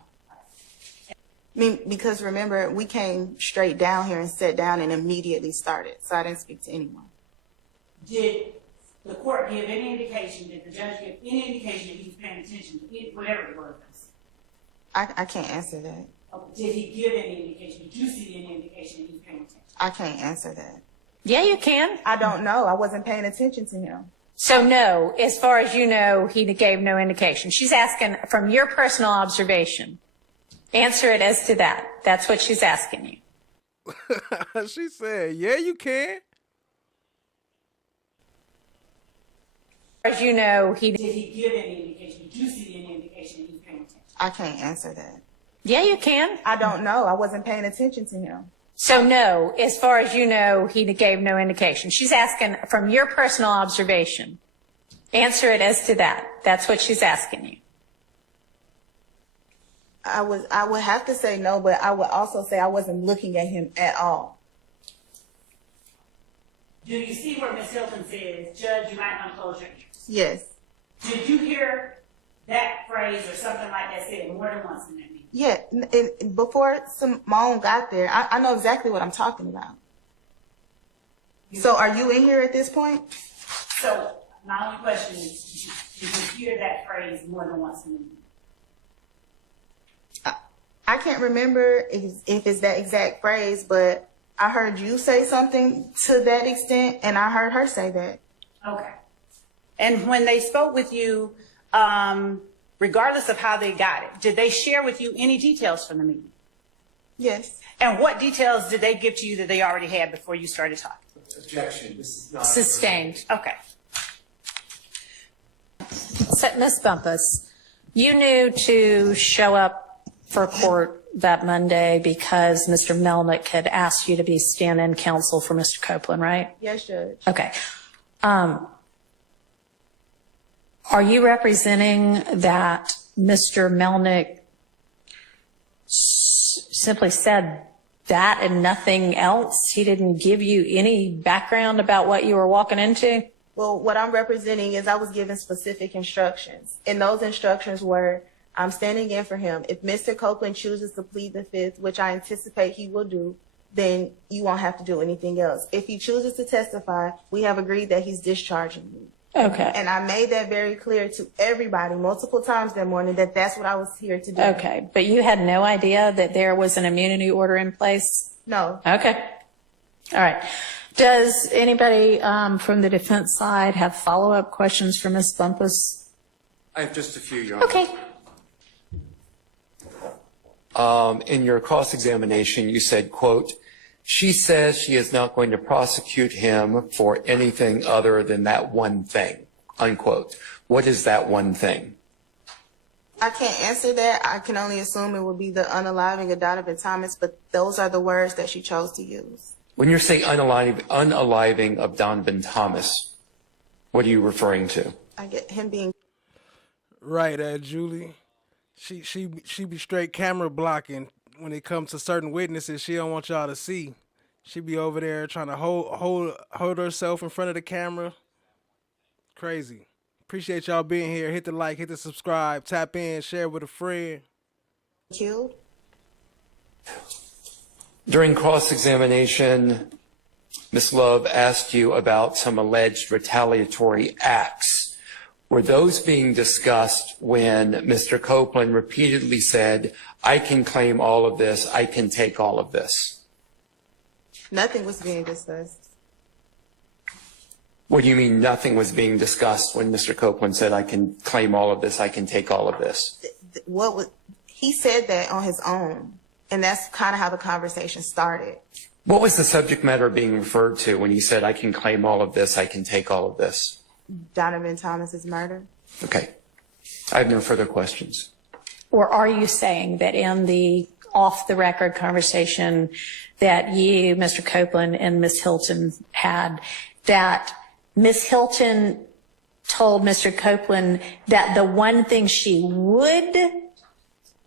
mean, because remember, we came straight down here and sat down and immediately started, so I didn't speak to anyone. Did the court give any indication, did the judge give any indication that he was paying attention to it, whatever the word was? I can't answer that. Did he give any indication? Did you see any indication that he was paying attention? I can't answer that. Yeah, you can. I don't know. I wasn't paying attention to him. So no, as far as you know, he gave no indication. She's asking from your personal observation. Answer it as to that. That's what she's asking you. She said, yeah, you can. As you know, did he give any indication? Did you see any indication that he was paying attention? I can't answer that. Yeah, you can. I don't know. I wasn't paying attention to him. So no, as far as you know, he gave no indication. She's asking from your personal observation. Answer it as to that. That's what she's asking you. I would have to say no, but I would also say I wasn't looking at him at all. Do you see where Ms. Hylton says, Judge, you might want to close your ears? Yes. Did you hear that phrase or something like that said more than once in that meeting? Yeah, and before Simone got there, I know exactly what I'm talking about. So are you in here at this point? So my only question is, did you hear that phrase more than once in the meeting? I can't remember if it's that exact phrase, but I heard you say something to that extent, and I heard her say that. Okay. And when they spoke with you, regardless of how they got it, did they share with you any details from the meeting? Yes. And what details did they give to you that they already had before you started talking? Objection. This is not Sustained. Okay. So, Ms. Bumpass, you knew to show up for court that Monday because Mr. Melnick had asked you to be stand-in counsel for Mr. Copeland, right? Yes, Judge. Okay. Are you representing that Mr. Melnick simply said that and nothing else? He didn't give you any background about what you were walking into? Well, what I'm representing is I was given specific instructions, and those instructions were I'm standing in for him. If Mr. Copeland chooses to plead the fifth, which I anticipate he will do, then you won't have to do anything else. If he chooses to testify, we have agreed that he's discharging me. Okay. And I made that very clear to everybody multiple times that morning that that's what I was here to do. Okay. But you had no idea that there was an immunity order in place? No. Okay. All right. Does anybody from the defense side have follow-up questions for Ms. Bumpass? I have just a few, Your Honor. Okay. In your cross-examination, you said, quote, she says she is not going to prosecute him for anything other than that one thing, unquote. What is that one thing? I can't answer that. I can only assume it would be the unaliving of Donavan Thomas, but those are the words that she chose to use. When you say unaliving of Donavan Thomas, what are you referring to? I get him being right, Julie. She be straight camera blocking when it comes to certain witnesses she don't want y'all to see. She be over there trying to hold herself in front of the camera. Crazy. Appreciate y'all being here. Hit the like, hit the subscribe, tap in, share with a friend. Killed? During cross-examination, Ms.love asked you about some alleged retaliatory acts. Were those being discussed when Mr. Copeland repeatedly said, I can claim all of this, I can take all of this? Nothing was being discussed. What do you mean nothing was being discussed when Mr. Copeland said, I can claim all of this, I can take all of this? He said that on his own, and that's kind of how the conversation started. What was the subject matter being referred to when he said, I can claim all of this, I can take all of this? Donavan Thomas's murder. Okay. I have no further questions. Or are you saying that in the off-the-record conversation that you, Mr. Copeland, and Ms. Hylton had, that Ms. Hylton told Mr. Copeland that the one thing she would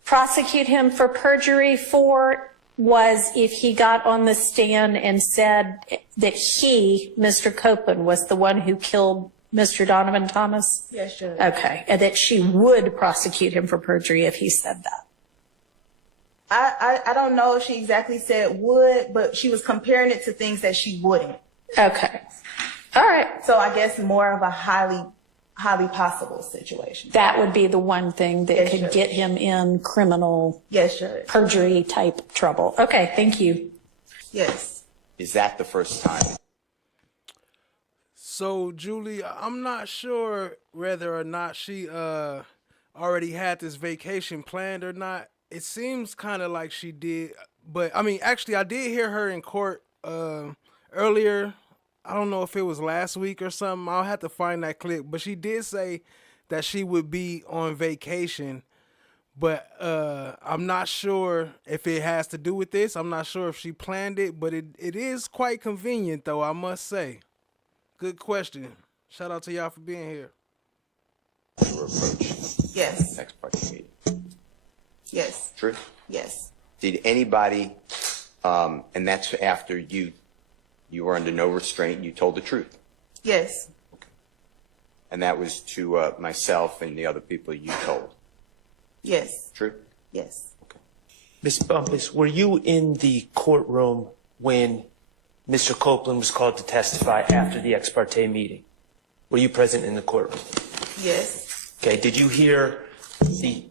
prosecute him for perjury for was if he got on the stand and said that he, Mr. Copeland, was the one who killed Mr. Donavan Thomas? Yes, Judge. Okay. And that she would prosecute him for perjury if he said that. I don't know if she exactly said would, but she was comparing it to things that she wouldn't. Okay. All right. So I guess more of a highly possible situation. That would be the one thing that could get him in criminal perjury type trouble. Okay. Thank you. Yes. Is that the first time? So, Julie, I'm not sure whether or not she already had this vacation planned or not. It seems kind of like she did. But, I mean, actually, I did hear her in court earlier. I don't know if it was last week or something. I'll have to find that clip. But she did say that she would be on vacation. But I'm not sure if it has to do with this. I'm not sure if she planned it. But it is quite convenient, though, I must say. Good question. Shout out to y'all for being here. Yes. Next part of the meeting. Yes. True? Yes. Did anybody, and that's after you were under no restraint, you told the truth? Yes. And that was to myself and the other people you told. Yes. True? Yes. Ms. Bumpass, were you in the courtroom when Mr. Copeland was called to testify after the ex parte meeting? Were you present in the courtroom? Yes. Okay, did you hear the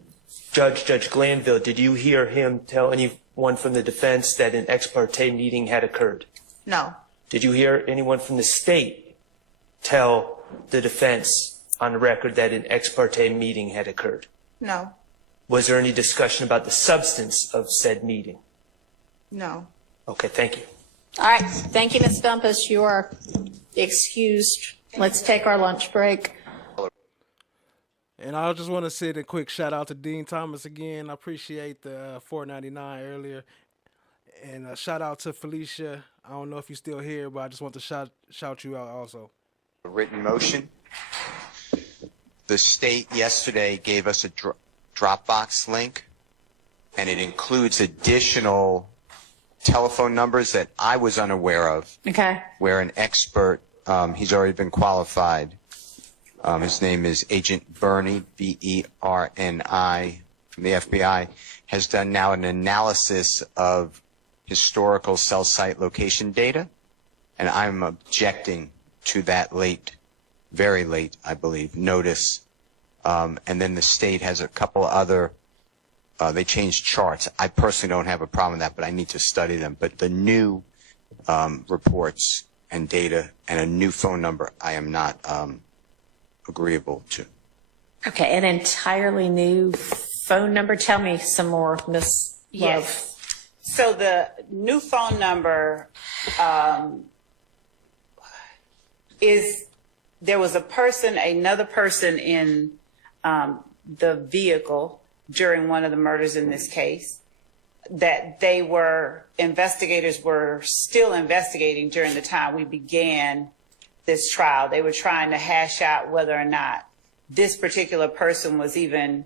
Judge Glanville, did you hear him tell anyone from the defense that an ex parte meeting had occurred? No. Did you hear anyone from the state tell the defense on the record that an ex parte meeting had occurred? No. Was there any discussion about the substance of said meeting? No. Okay, thank you. All right. Thank you, Ms. Bumpass. You are excused. Let's take our lunch break. And I just want to send a quick shout out to Dean Thomas again. I appreciate the $4.99 earlier. And a shout out to Felicia. I don't know if you're still here, but I just want to shout you out also. A written motion. The state yesterday gave us a Dropbox link, and it includes additional telephone numbers that I was unaware of. Okay. Where an expert, he's already been qualified. His name is Agent Bernie, B-E-R-N-I, from the FBI, has done now an analysis of historical cell site location data, and I'm objecting to that very late, I believe, notice. And then the state has a couple other, they changed charts. I personally don't have a problem with that, but I need to study them. But the new reports and data and a new phone number, I am not agreeable to. Okay, an entirely new phone number. Tell me some more, Ms. Love. Yes. So the new phone number there was another person in the vehicle during one of the murders in this case that investigators were still investigating during the time we began this trial. They were trying to hash out whether or not this particular person was even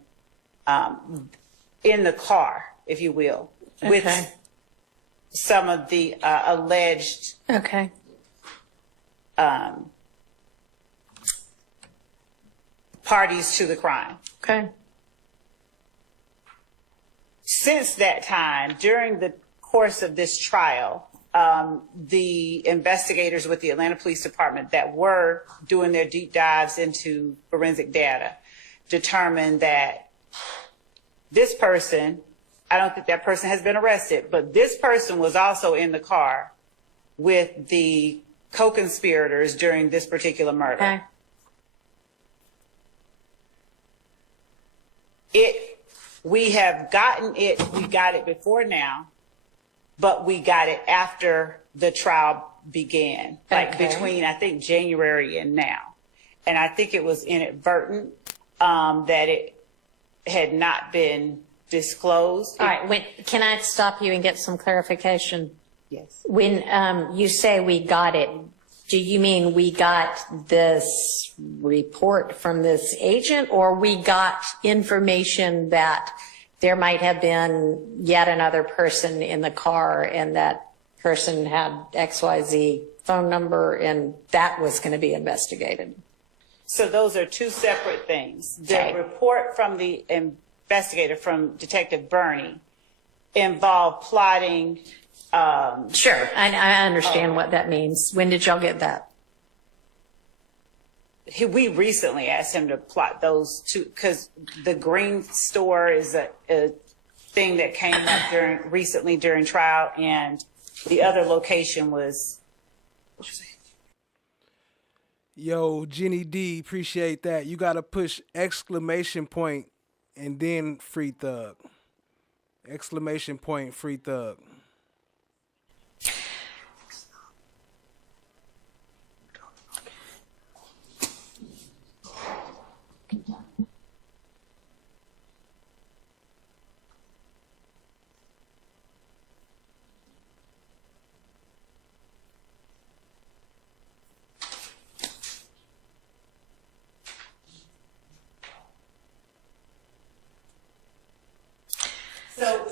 in the car, if you will, with some of the alleged parties to the crime. Okay. Since that time, during the course of this trial, the investigators with the Atlanta Police Department that were doing their deep dives into forensic data determined that this person, I don't think that person has been arrested, but this person was also in the car with the co-conspirators during this particular murder. We got it before now, but we got it after the trial began, like between, I think, January and now. And I think it was inadvertent that it had not been disclosed. All right, can I stop you and get some clarification? Yes. When you say we got it, do you mean we got this report from this agent, or we got information that there might have been yet another person in the car and that person had XYZ phone number and that was going to be investigated? So those are two separate things. The report from the investigator, from Detective Bernie, involved plotting. Sure, I understand what that means. When did y'all get that? We recently asked him to plot those two, because the green store is a thing that came up recently during trial, and the other location was. Yo, Jenny D, appreciate that. You got to push exclamation point and then Free Thug. Exclamation point, Free Thug. So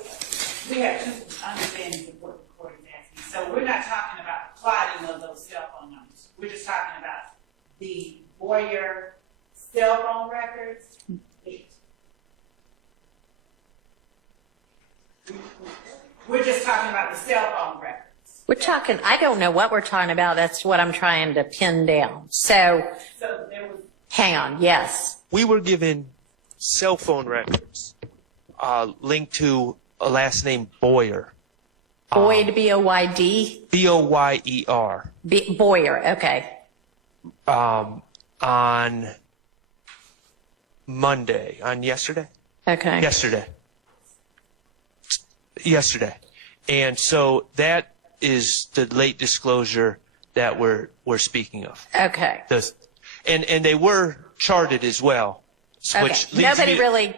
we have two understandings of what the court is asking. So we're not talking about plotting of those cell phone numbers. We're just talking about the Boyer We're talking, I don't know what we're talking about. That's what I'm trying to pin down. So hang on. Yes. We were given cell phone records linked to a last name Boyer. Boyd, B-O-Y-D? B-O-Y-E-R. Boyer, okay. On Monday, on yesterday? Okay. Yesterday. And so that is the late disclosure that we're speaking of. Okay. And they were charted as well. Which Okay. Nobody really,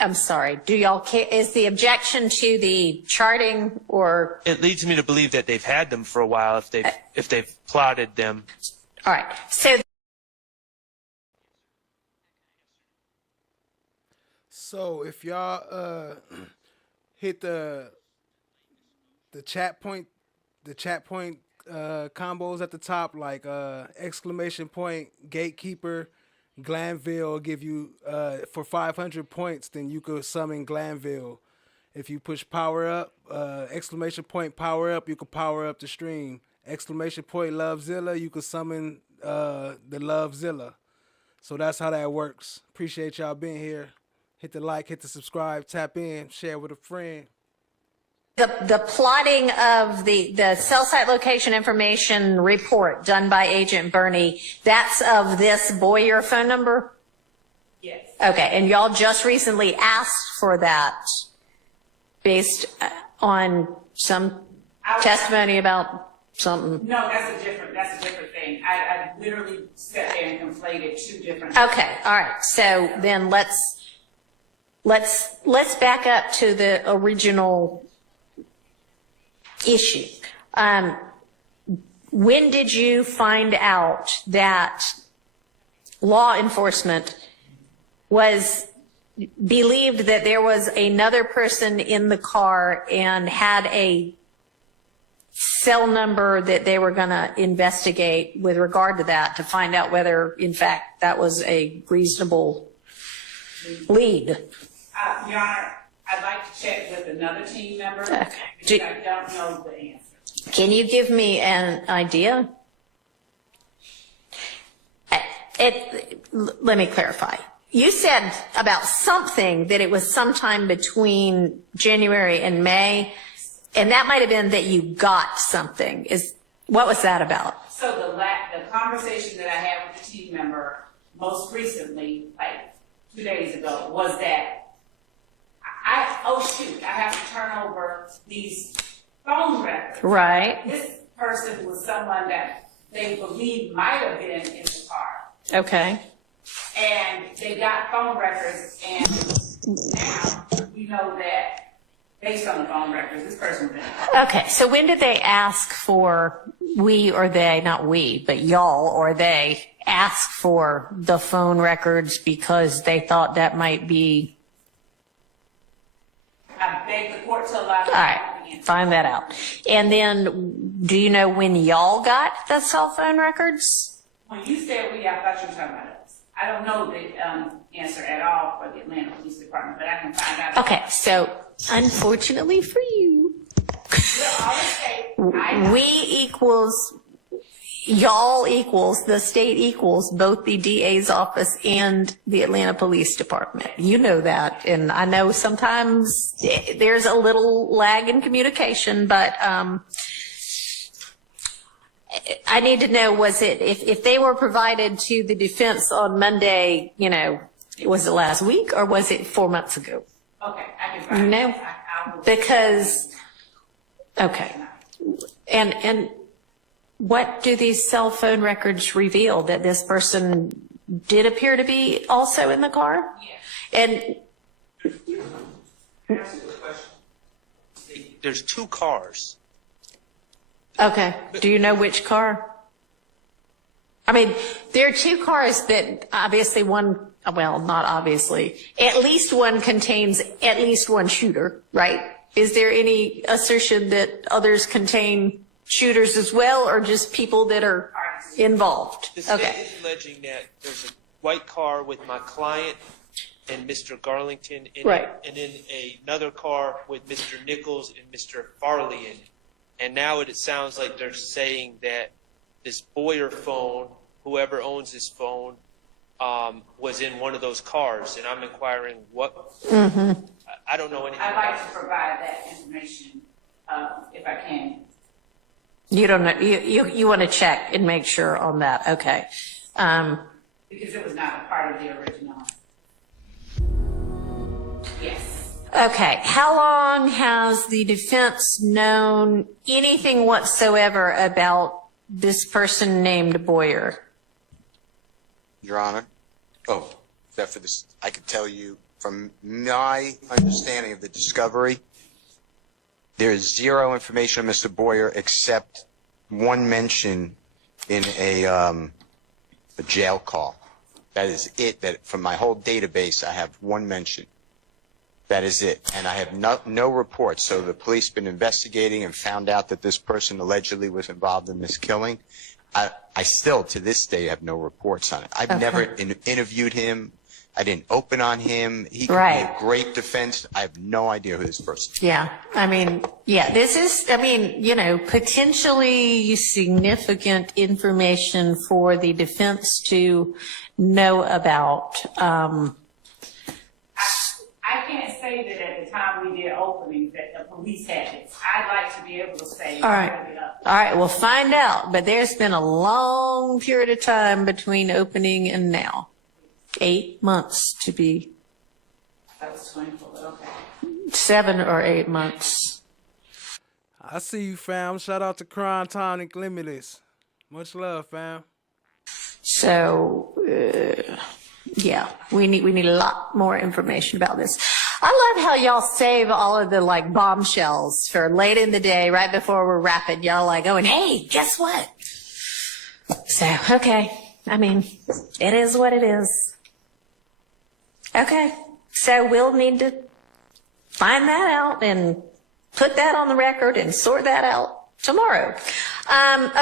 I'm sorry, do y'all care? Is the objection to the charting or? It leads me to believe that they've had them for a while if they've plotted them. All right. So if y'all hit the chat point combos at the top, like exclamation point, gatekeeper, Glanville, give you for 500 points, then you could summon Glanville. If you push power up, exclamation point power up, you can power up the stream. Exclamation point Lovezilla, you can summon the Lovezilla. So that's how that works. Appreciate y'all being here. Hit the like, hit the subscribe, tap in, share with a friend. The plotting of the cell site location information report done by Agent Bernie, that's of this Boyer phone number? Yes. Okay, and y'all just recently asked for that based on some testimony about something? No, that's a different thing. I literally sat there and conflated two different Okay, all right. So then let's back up to the original issue. When did you find out that law enforcement believed that there was another person in the car and had a cell number that they were going to investigate with regard to that to find out whether, in fact, that was a reasonable lead? Your Honor, I'd like to check with another team member because I don't know the answer. Can you give me an idea? Let me clarify. You said about something that it was sometime between January and May, and that might have been that you got something. What was that about? So the conversation that I had with the team member most recently, like 2 days ago, was that I have to turn over these phone records. Right. This person was someone that they believe might have been in the car. Okay. And they got phone records, and now we know that based on the phone records, this person was in the car. Okay, so when did they ask for, we or they, not we, but y'all or they, ask for the phone records because they thought that might be... I beg the court to allow me All right, find that out. And then, do you know when y'all got the cell phone records? When you said we, I thought you were talking about us. I don't know the answer at all for the Atlanta Police Department, but I can find out. Okay, so unfortunately for you, we equals, y'all equals, the state equals both the DA's office and the Atlanta Police Department. You know that, and I know sometimes there's a little lag in communication, but I need to know, was it, if they were provided to the defense on Monday, was it last week or was it 4 months ago? Okay, I can find No, because, okay. And what do these cell phone records reveal? That this person did appear to be also in the car? Yes. And There's two cars. okay, do you know which car? I mean, there are two cars that obviously one, well, not obviously, at least one contains at least one shooter, right? Is there any assertion that others contain shooters as well, or just people that are involved? The state Okay. is alleging that there's a white car with my client and Mr. Garlington in Right. it, and then another car with Mr. Nichols and Mr. Farley in it. And now it sounds like they're saying that this Boyer phone, whoever owns this phone, was in one of those cars. And I'm inquiring what. I don't know anything. I'd like to provide that information if I can. You don't know. You want to check and make sure on that. Okay. Because it was not a part of the original. Yes. Okay. How long has the defense known anything whatsoever about this person named Boyer? Your Honor. Oh, that for this, I could tell you from my understanding of the discovery, there is zero information on Mr. Boyer except one mention in a jail call. That is it. That from my whole database, I have one mention. That is it. And I have no reports. So the police been investigating and found out that this person allegedly was involved in this killing. I still, to this day, have no reports on it. I've never interviewed him. I didn't open on him. He could be a great defense. I have no idea who this person is. Yeah. I mean, yeah, this is, I mean, you know, potentially significant information for the defense to know about. I can't say that at the time we did opening that the police had it. I'd like to be able to say. All right. All right. We'll find out. But there's been a long period of time between opening and now. 8 months to be. That was 24, but okay. 7 or 8 months. I see you, fam. Shout out to Crime Time and Limitless. Much love, fam. So, yeah, we need a lot more information about this. I love how y'all save all of the like bombshells for late in the day, right before we're wrapping. Y'all like going, hey, guess what? So, okay. I mean, it is what it is. Okay. So we'll need to find that out and put that on the record and sort that out tomorrow.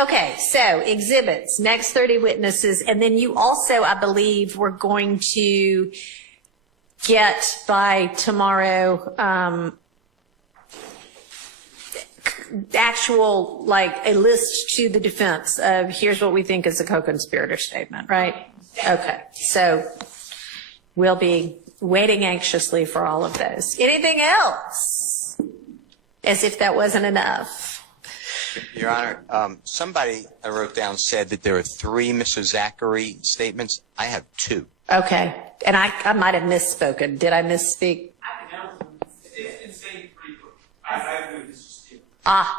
Okay, so exhibits, next 30 witnesses, and then you also, I believe, we're going to get by tomorrow actual, like, a list to the defense of here's what we think is a co-conspirator statement, right? Okay, so we'll be waiting anxiously for all of those. Anything else? As if that wasn't enough. Your Honor, somebody I wrote down said that there are 3 Mr. Zachary statements. I have 2. Okay. And I might have misspoken. Did I misspeak?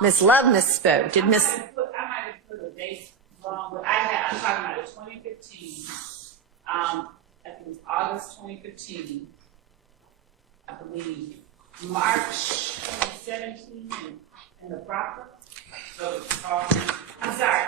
Ms.love misspoke. Did Miss? I might have put a date wrong, but I'm talking about 2015. I think it was August 2015. I believe March 2017 and the proper. So I'm sorry.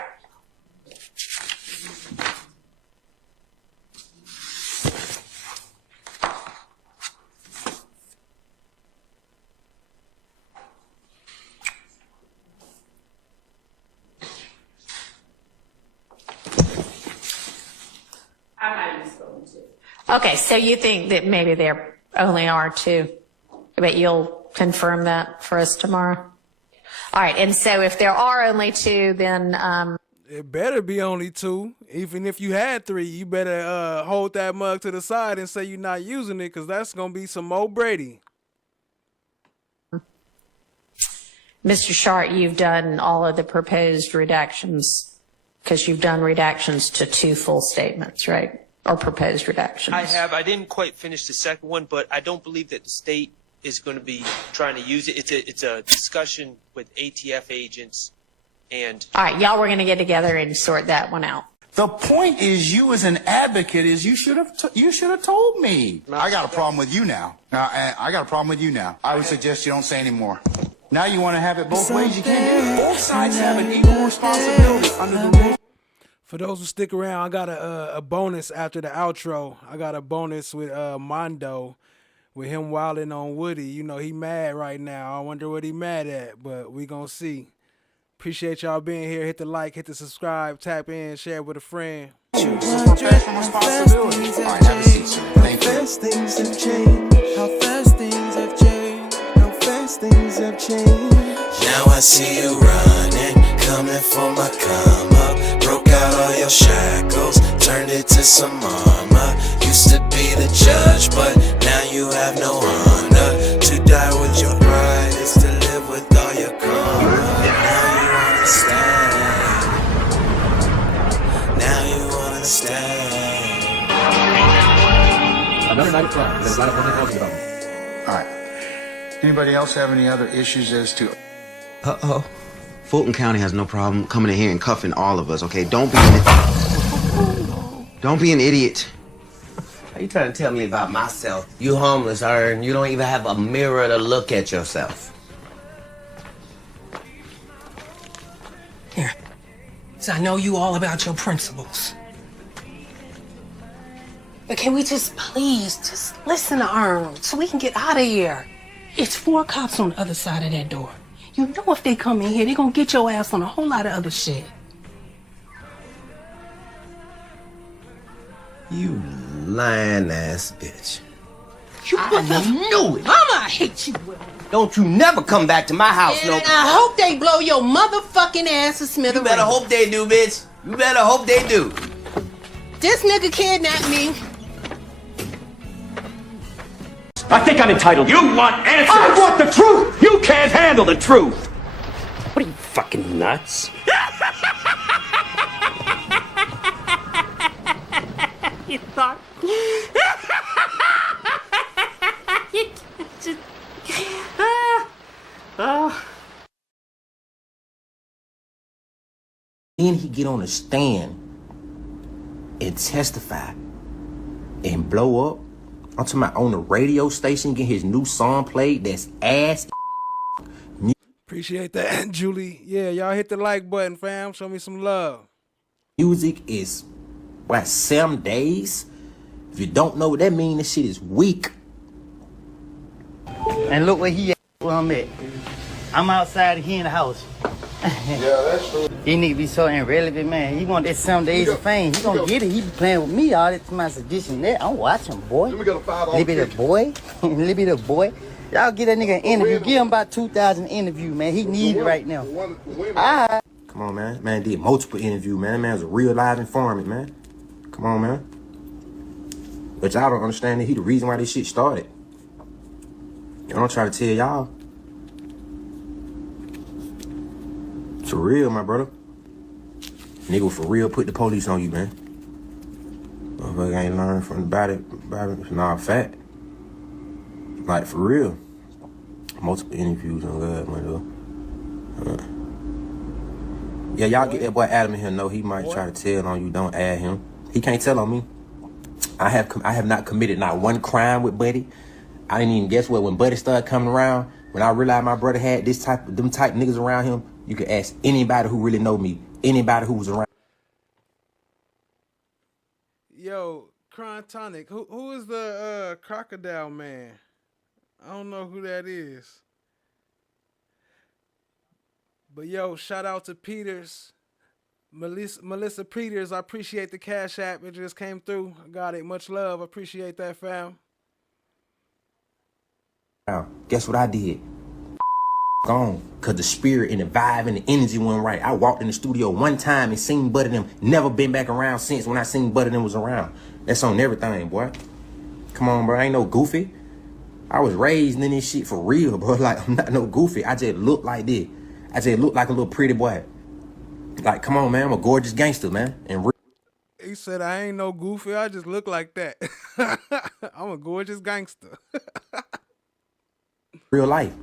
I might have misspoken too. Okay, so you think that maybe there only are 2, but you'll confirm that for us tomorrow? All right, and so if there are only 2, then it better be only 2. Even if you had 3, you better hold that mug to the side and say you're not using it, because that's gonna be some Mo Brady. Mr. Sharp, you've done all of the proposed redactions because you've done redactions to 2 full statements, right? Or proposed redactions. I have. I didn't quite finish the second one, but I don't believe that the state is going to be trying to use it. It's a discussion with ATF agents, and all right, y'all were going to get together and sort that one out. The point is, you as an advocate is you should have told me. I got a problem with you now. I got a problem with you now. I would suggest you don't say any more. Now you want to have it both ways. You can't do it. Both sides have an equal responsibility under the rules. For those who stick around, I got a bonus after the outro. I got a bonus with Mondo, with him wilding on Woody. You know, he mad right now. I wonder what he mad at, but we gonna see. Appreciate y'all being here. Hit the like, hit the subscribe, tap in, share with a friend. This is professional responsibility. All right, have a seat, sir. Thank you. How fast things have changed. How fast things have changed. How fast things have changed. Now I see you running, coming for my come up. Broke out all your shackles, turned it to some armor. Used to be the judge, but now you have no honor. To die with your pride is to live with all your karma. Now you understand. Now you understand. Another night of fun. There's a lot of fun talking about. All right. Anybody else have any other issues as to? Uh-oh. Fulton County has no problem coming in here and cuffing all of us, okay? Don't be an idiot. Are you trying to tell me about myself? You homeless, and you don't even have a mirror to look at yourself. Here. So I know you all about your principles. But can we just please just listen to Earn so we can get out of here? It's 4 cops on the other side of that door. You know if they come in here, they're gonna get your ass on a whole lot of other shit. You lying ass bitch. I knew it. Mama, I hate you, Will. Don't you never come back to my house, And no. I hope they blow your motherfucking ass to smithereens. You better hope they do, bitch. You better hope they do. This nigga kidnapped me. I think I'm entitled. You want answers? I want the truth! You can't handle the truth! What are you, fucking nuts? You thought... Then he get on the stand and testify and blow up. I'm talking about on the radio station, get his new song played. That's ass. Appreciate that, Julie. Yeah, y'all hit the like button, fam. Show me some love. Music is, what, 7 days? If you don't know what that means, this shit is weak. And look where he at, where I'm at. I'm outside, he in the house. Yeah, that's true. He need to be so irrelevant, man. He want that 7 days of fame. He gonna get it. He be playing with me all the time. I said, this and that. I'm watching, boy. Let me get a $5 Little bit of boy. Little bit of boy. Y'all get that nigga an interview. Give him about 2,000 interview, man. He need it right now. Alright. Come on, man. Man did multiple interviews, man. Man was a real live informant, man. Come on, man. But y'all don't understand that he the reason why this shit started. I don't try to tell y'all. For real, my brother. Nigga, for real, put the police on you, man. Motherfucker ain't learned from about it. Nah, fact. Like, for real. Multiple interviews on God, man, though. Yeah, y'all get that boy Adam in here. Know he might try to tell on you. Don't add him. He can't tell on me. I have not committed not one crime with Buddy. I didn't even guess what when Buddy started coming around. When I realized my brother had them type niggas around him, you could ask anybody who really know me, anybody who was around. Yo, Crontonic, who is the crocodile man? I don't know who that is. But yo, shout out to Peters. Melissa Peters, I appreciate the Cash App. It just came through. I got it. Much love. I appreciate that, fam. Guess what I did? Gone. Cause the spirit and the vibe and the energy went right. I walked in the studio one time and seen Bud and them. Never been back around since when I seen Bud and them was around. That's on everything, boy. Come on, bro. I ain't no goofy. I was raised in this shit for real, bro. Like, I'm not no goofy. I just look like this. I just look like a little pretty boy. Like, come on, man. I'm a gorgeous gangster, man. And he said, I ain't no goofy. I just look like that. I'm a gorgeous gangster. Real life.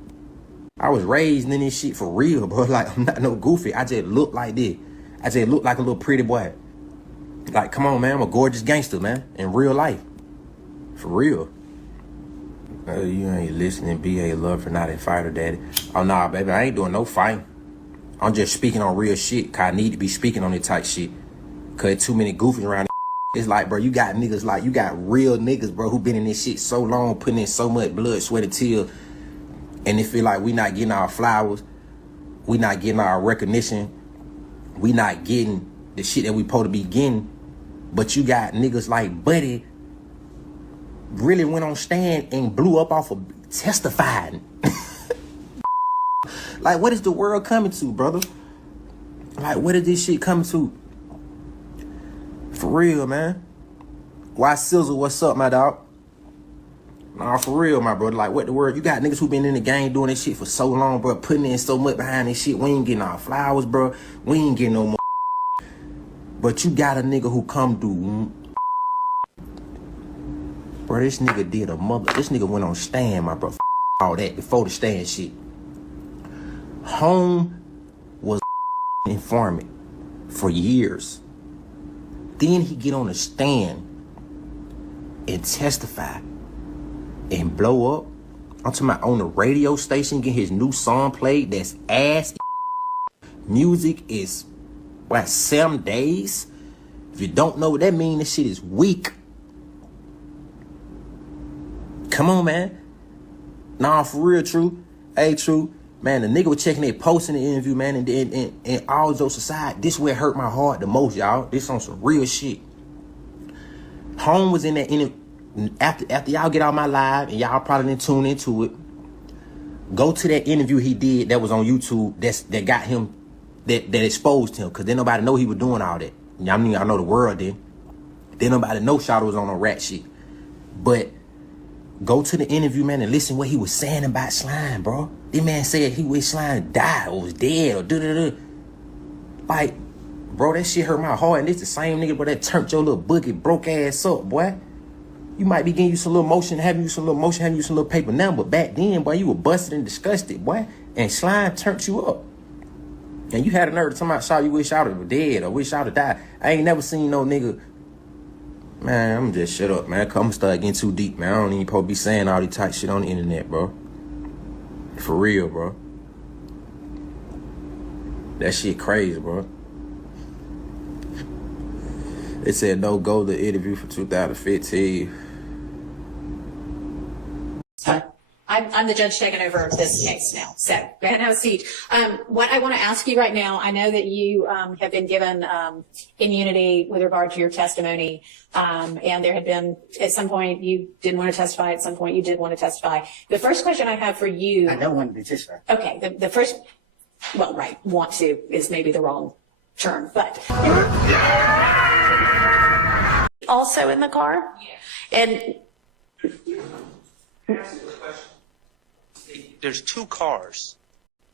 I was raised in this shit for real, bro. Like, I'm not no goofy. I just look like this. I just look like a little pretty boy. Like, come on, man. I'm a gorgeous gangster, man. In real life. For real. You ain't listening. B.A. Love for not a fighter, daddy. Oh, nah, baby. I ain't doing no fighting. I'm just speaking on real shit. Cause I need to be speaking on that type shit. Cause too many goofies around. It's like, bro, you got niggas like, you got real niggas, bro, who been in this shit so long, putting in so much blood, sweat, and tears. And they feel like we not getting our flowers. We not getting our recognition. We not getting the shit that we supposed to be getting. But you got niggas like Buddy really went on stand and blew up off of testifying. Like, what is the world coming to, brother? Like, what is this shit coming to? For real, man. Why Sizzle, what's up, my dog? Nah, for real, my brother. Like, what the world? You got niggas who been in the game doing this shit for so long, bro. Putting in so much behind this shit. We ain't getting our flowers, bro. We ain't getting no more. But you got a nigga who come through. Bro, this nigga did a mother. This nigga went on stand, my bro. All that before the stand shit. Home was informant for years. Then he get on the stand and testify and blow up. I'm talking about on the radio station, get his new song played. That's ass. Music is what, 7 days? If you don't know what that means, this shit is weak. Come on, man. Nah, for real, True. Hey, True. Man, the nigga was checking their posts in the interview, man, and all jokes aside, this where it hurt my heart the most, y'all. This on some real shit. Home was in that interview. After y'all get out my live, and y'all probably didn't tune into it, go to that interview he did that was on YouTube that got him, that exposed him, because then nobody know he was doing all that. I mean, I know the world did. Then nobody know Shadow was on no rat shit. But go to the interview, man, and listen what he was saying about Slime, bro. This man said he wished Slime died or was dead or da-da-da. Like, bro, that shit hurt my heart. And it's the same nigga, bro, that turned your little boogie broke ass up, boy. You might be getting you some little motion, having you some little paper now, but back then, boy, you were busted and disgusted, boy. And Slime turned you up. And you had a nerve to tell my shot you wish I was dead or wish I would died. I ain't never seen no nigga. Man, I'm just shut up, man. Come start getting too deep, man. I don't even supposed to be saying all these type shit on the internet, bro. For real, bro. That shit crazy, bro. They said no go to interview for 2015. I'm the judge taking over this case now, so go ahead and have a seat. What I want to ask you right now, I know that you have been given immunity with regard to your testimony, and there had been, at some point, you didn't want to testify, at some point you did want to testify. The first question I have for you... I don't want to testify. Okay, the first... Well, right, want to is maybe the wrong term, but... Also in the car? Yeah. And... There's two cars,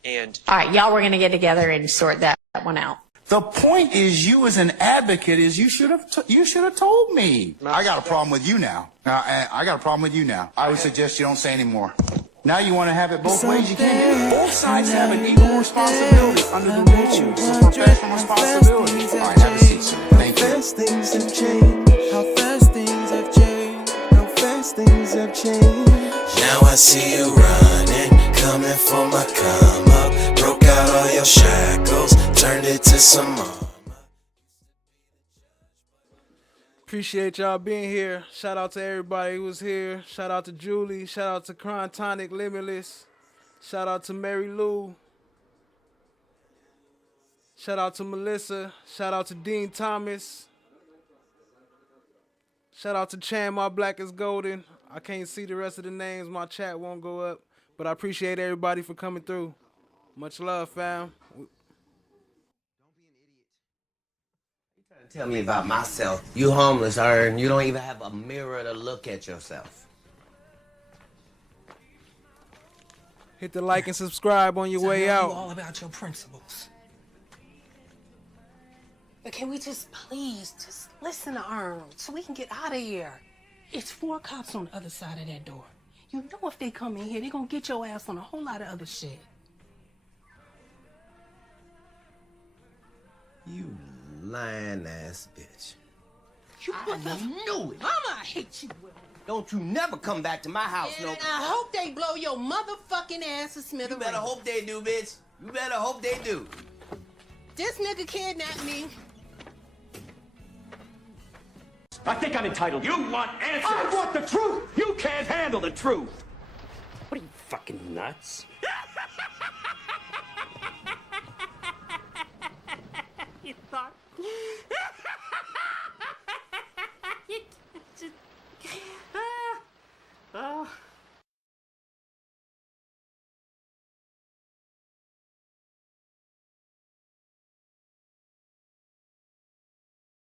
and... All right, y'all were going to get together and sort that one out. The point is, you as an advocate is you should have told me. I got a problem with you now. I got a problem with you now. I would suggest you don't say any more. Now you want to have it both ways. You can't do it. Both sides have an equal responsibility under the rules. It's a professional responsibility. All right, have a seat, sir. Thank you. How fast things have changed. How fast things have changed. How fast things have changed. Now I see you running, coming for my come up. Broke out all your shackles, turned it to some more. Appreciate y'all being here. Shout out to everybody who was here. Shout out to Julie. Shout out to Cron Tonic Limitless. Shout out to Mary Lou. Shout out to Melissa. Shout out to Dean Thomas. Shout out to Chan, my black is golden. I can't see the rest of the names. My chat won't go up. But I appreciate everybody for coming through. Much love, fam. Tell me about myself. You homeless, and you don't even have a mirror to look at yourself. Hit the like and subscribe on your way out. All about your principles. But can we just please just listen to Earl so we can get out of here? It's 4 cops on the other side of that door. You know if they come in here, they're gonna get your ass on a whole lot of other shit. You lying ass bitch. I knew it. Mama, I hate you, Will. Don't you never come back to my house, And no. I hope they blow your motherfucking ass to smithereens. You better hope they do, bitch. You better hope they do. This nigga kidnapped me. I think I'm entitled. You want answers? I want the truth. You can't handle the truth. What are you, fucking nuts? You thought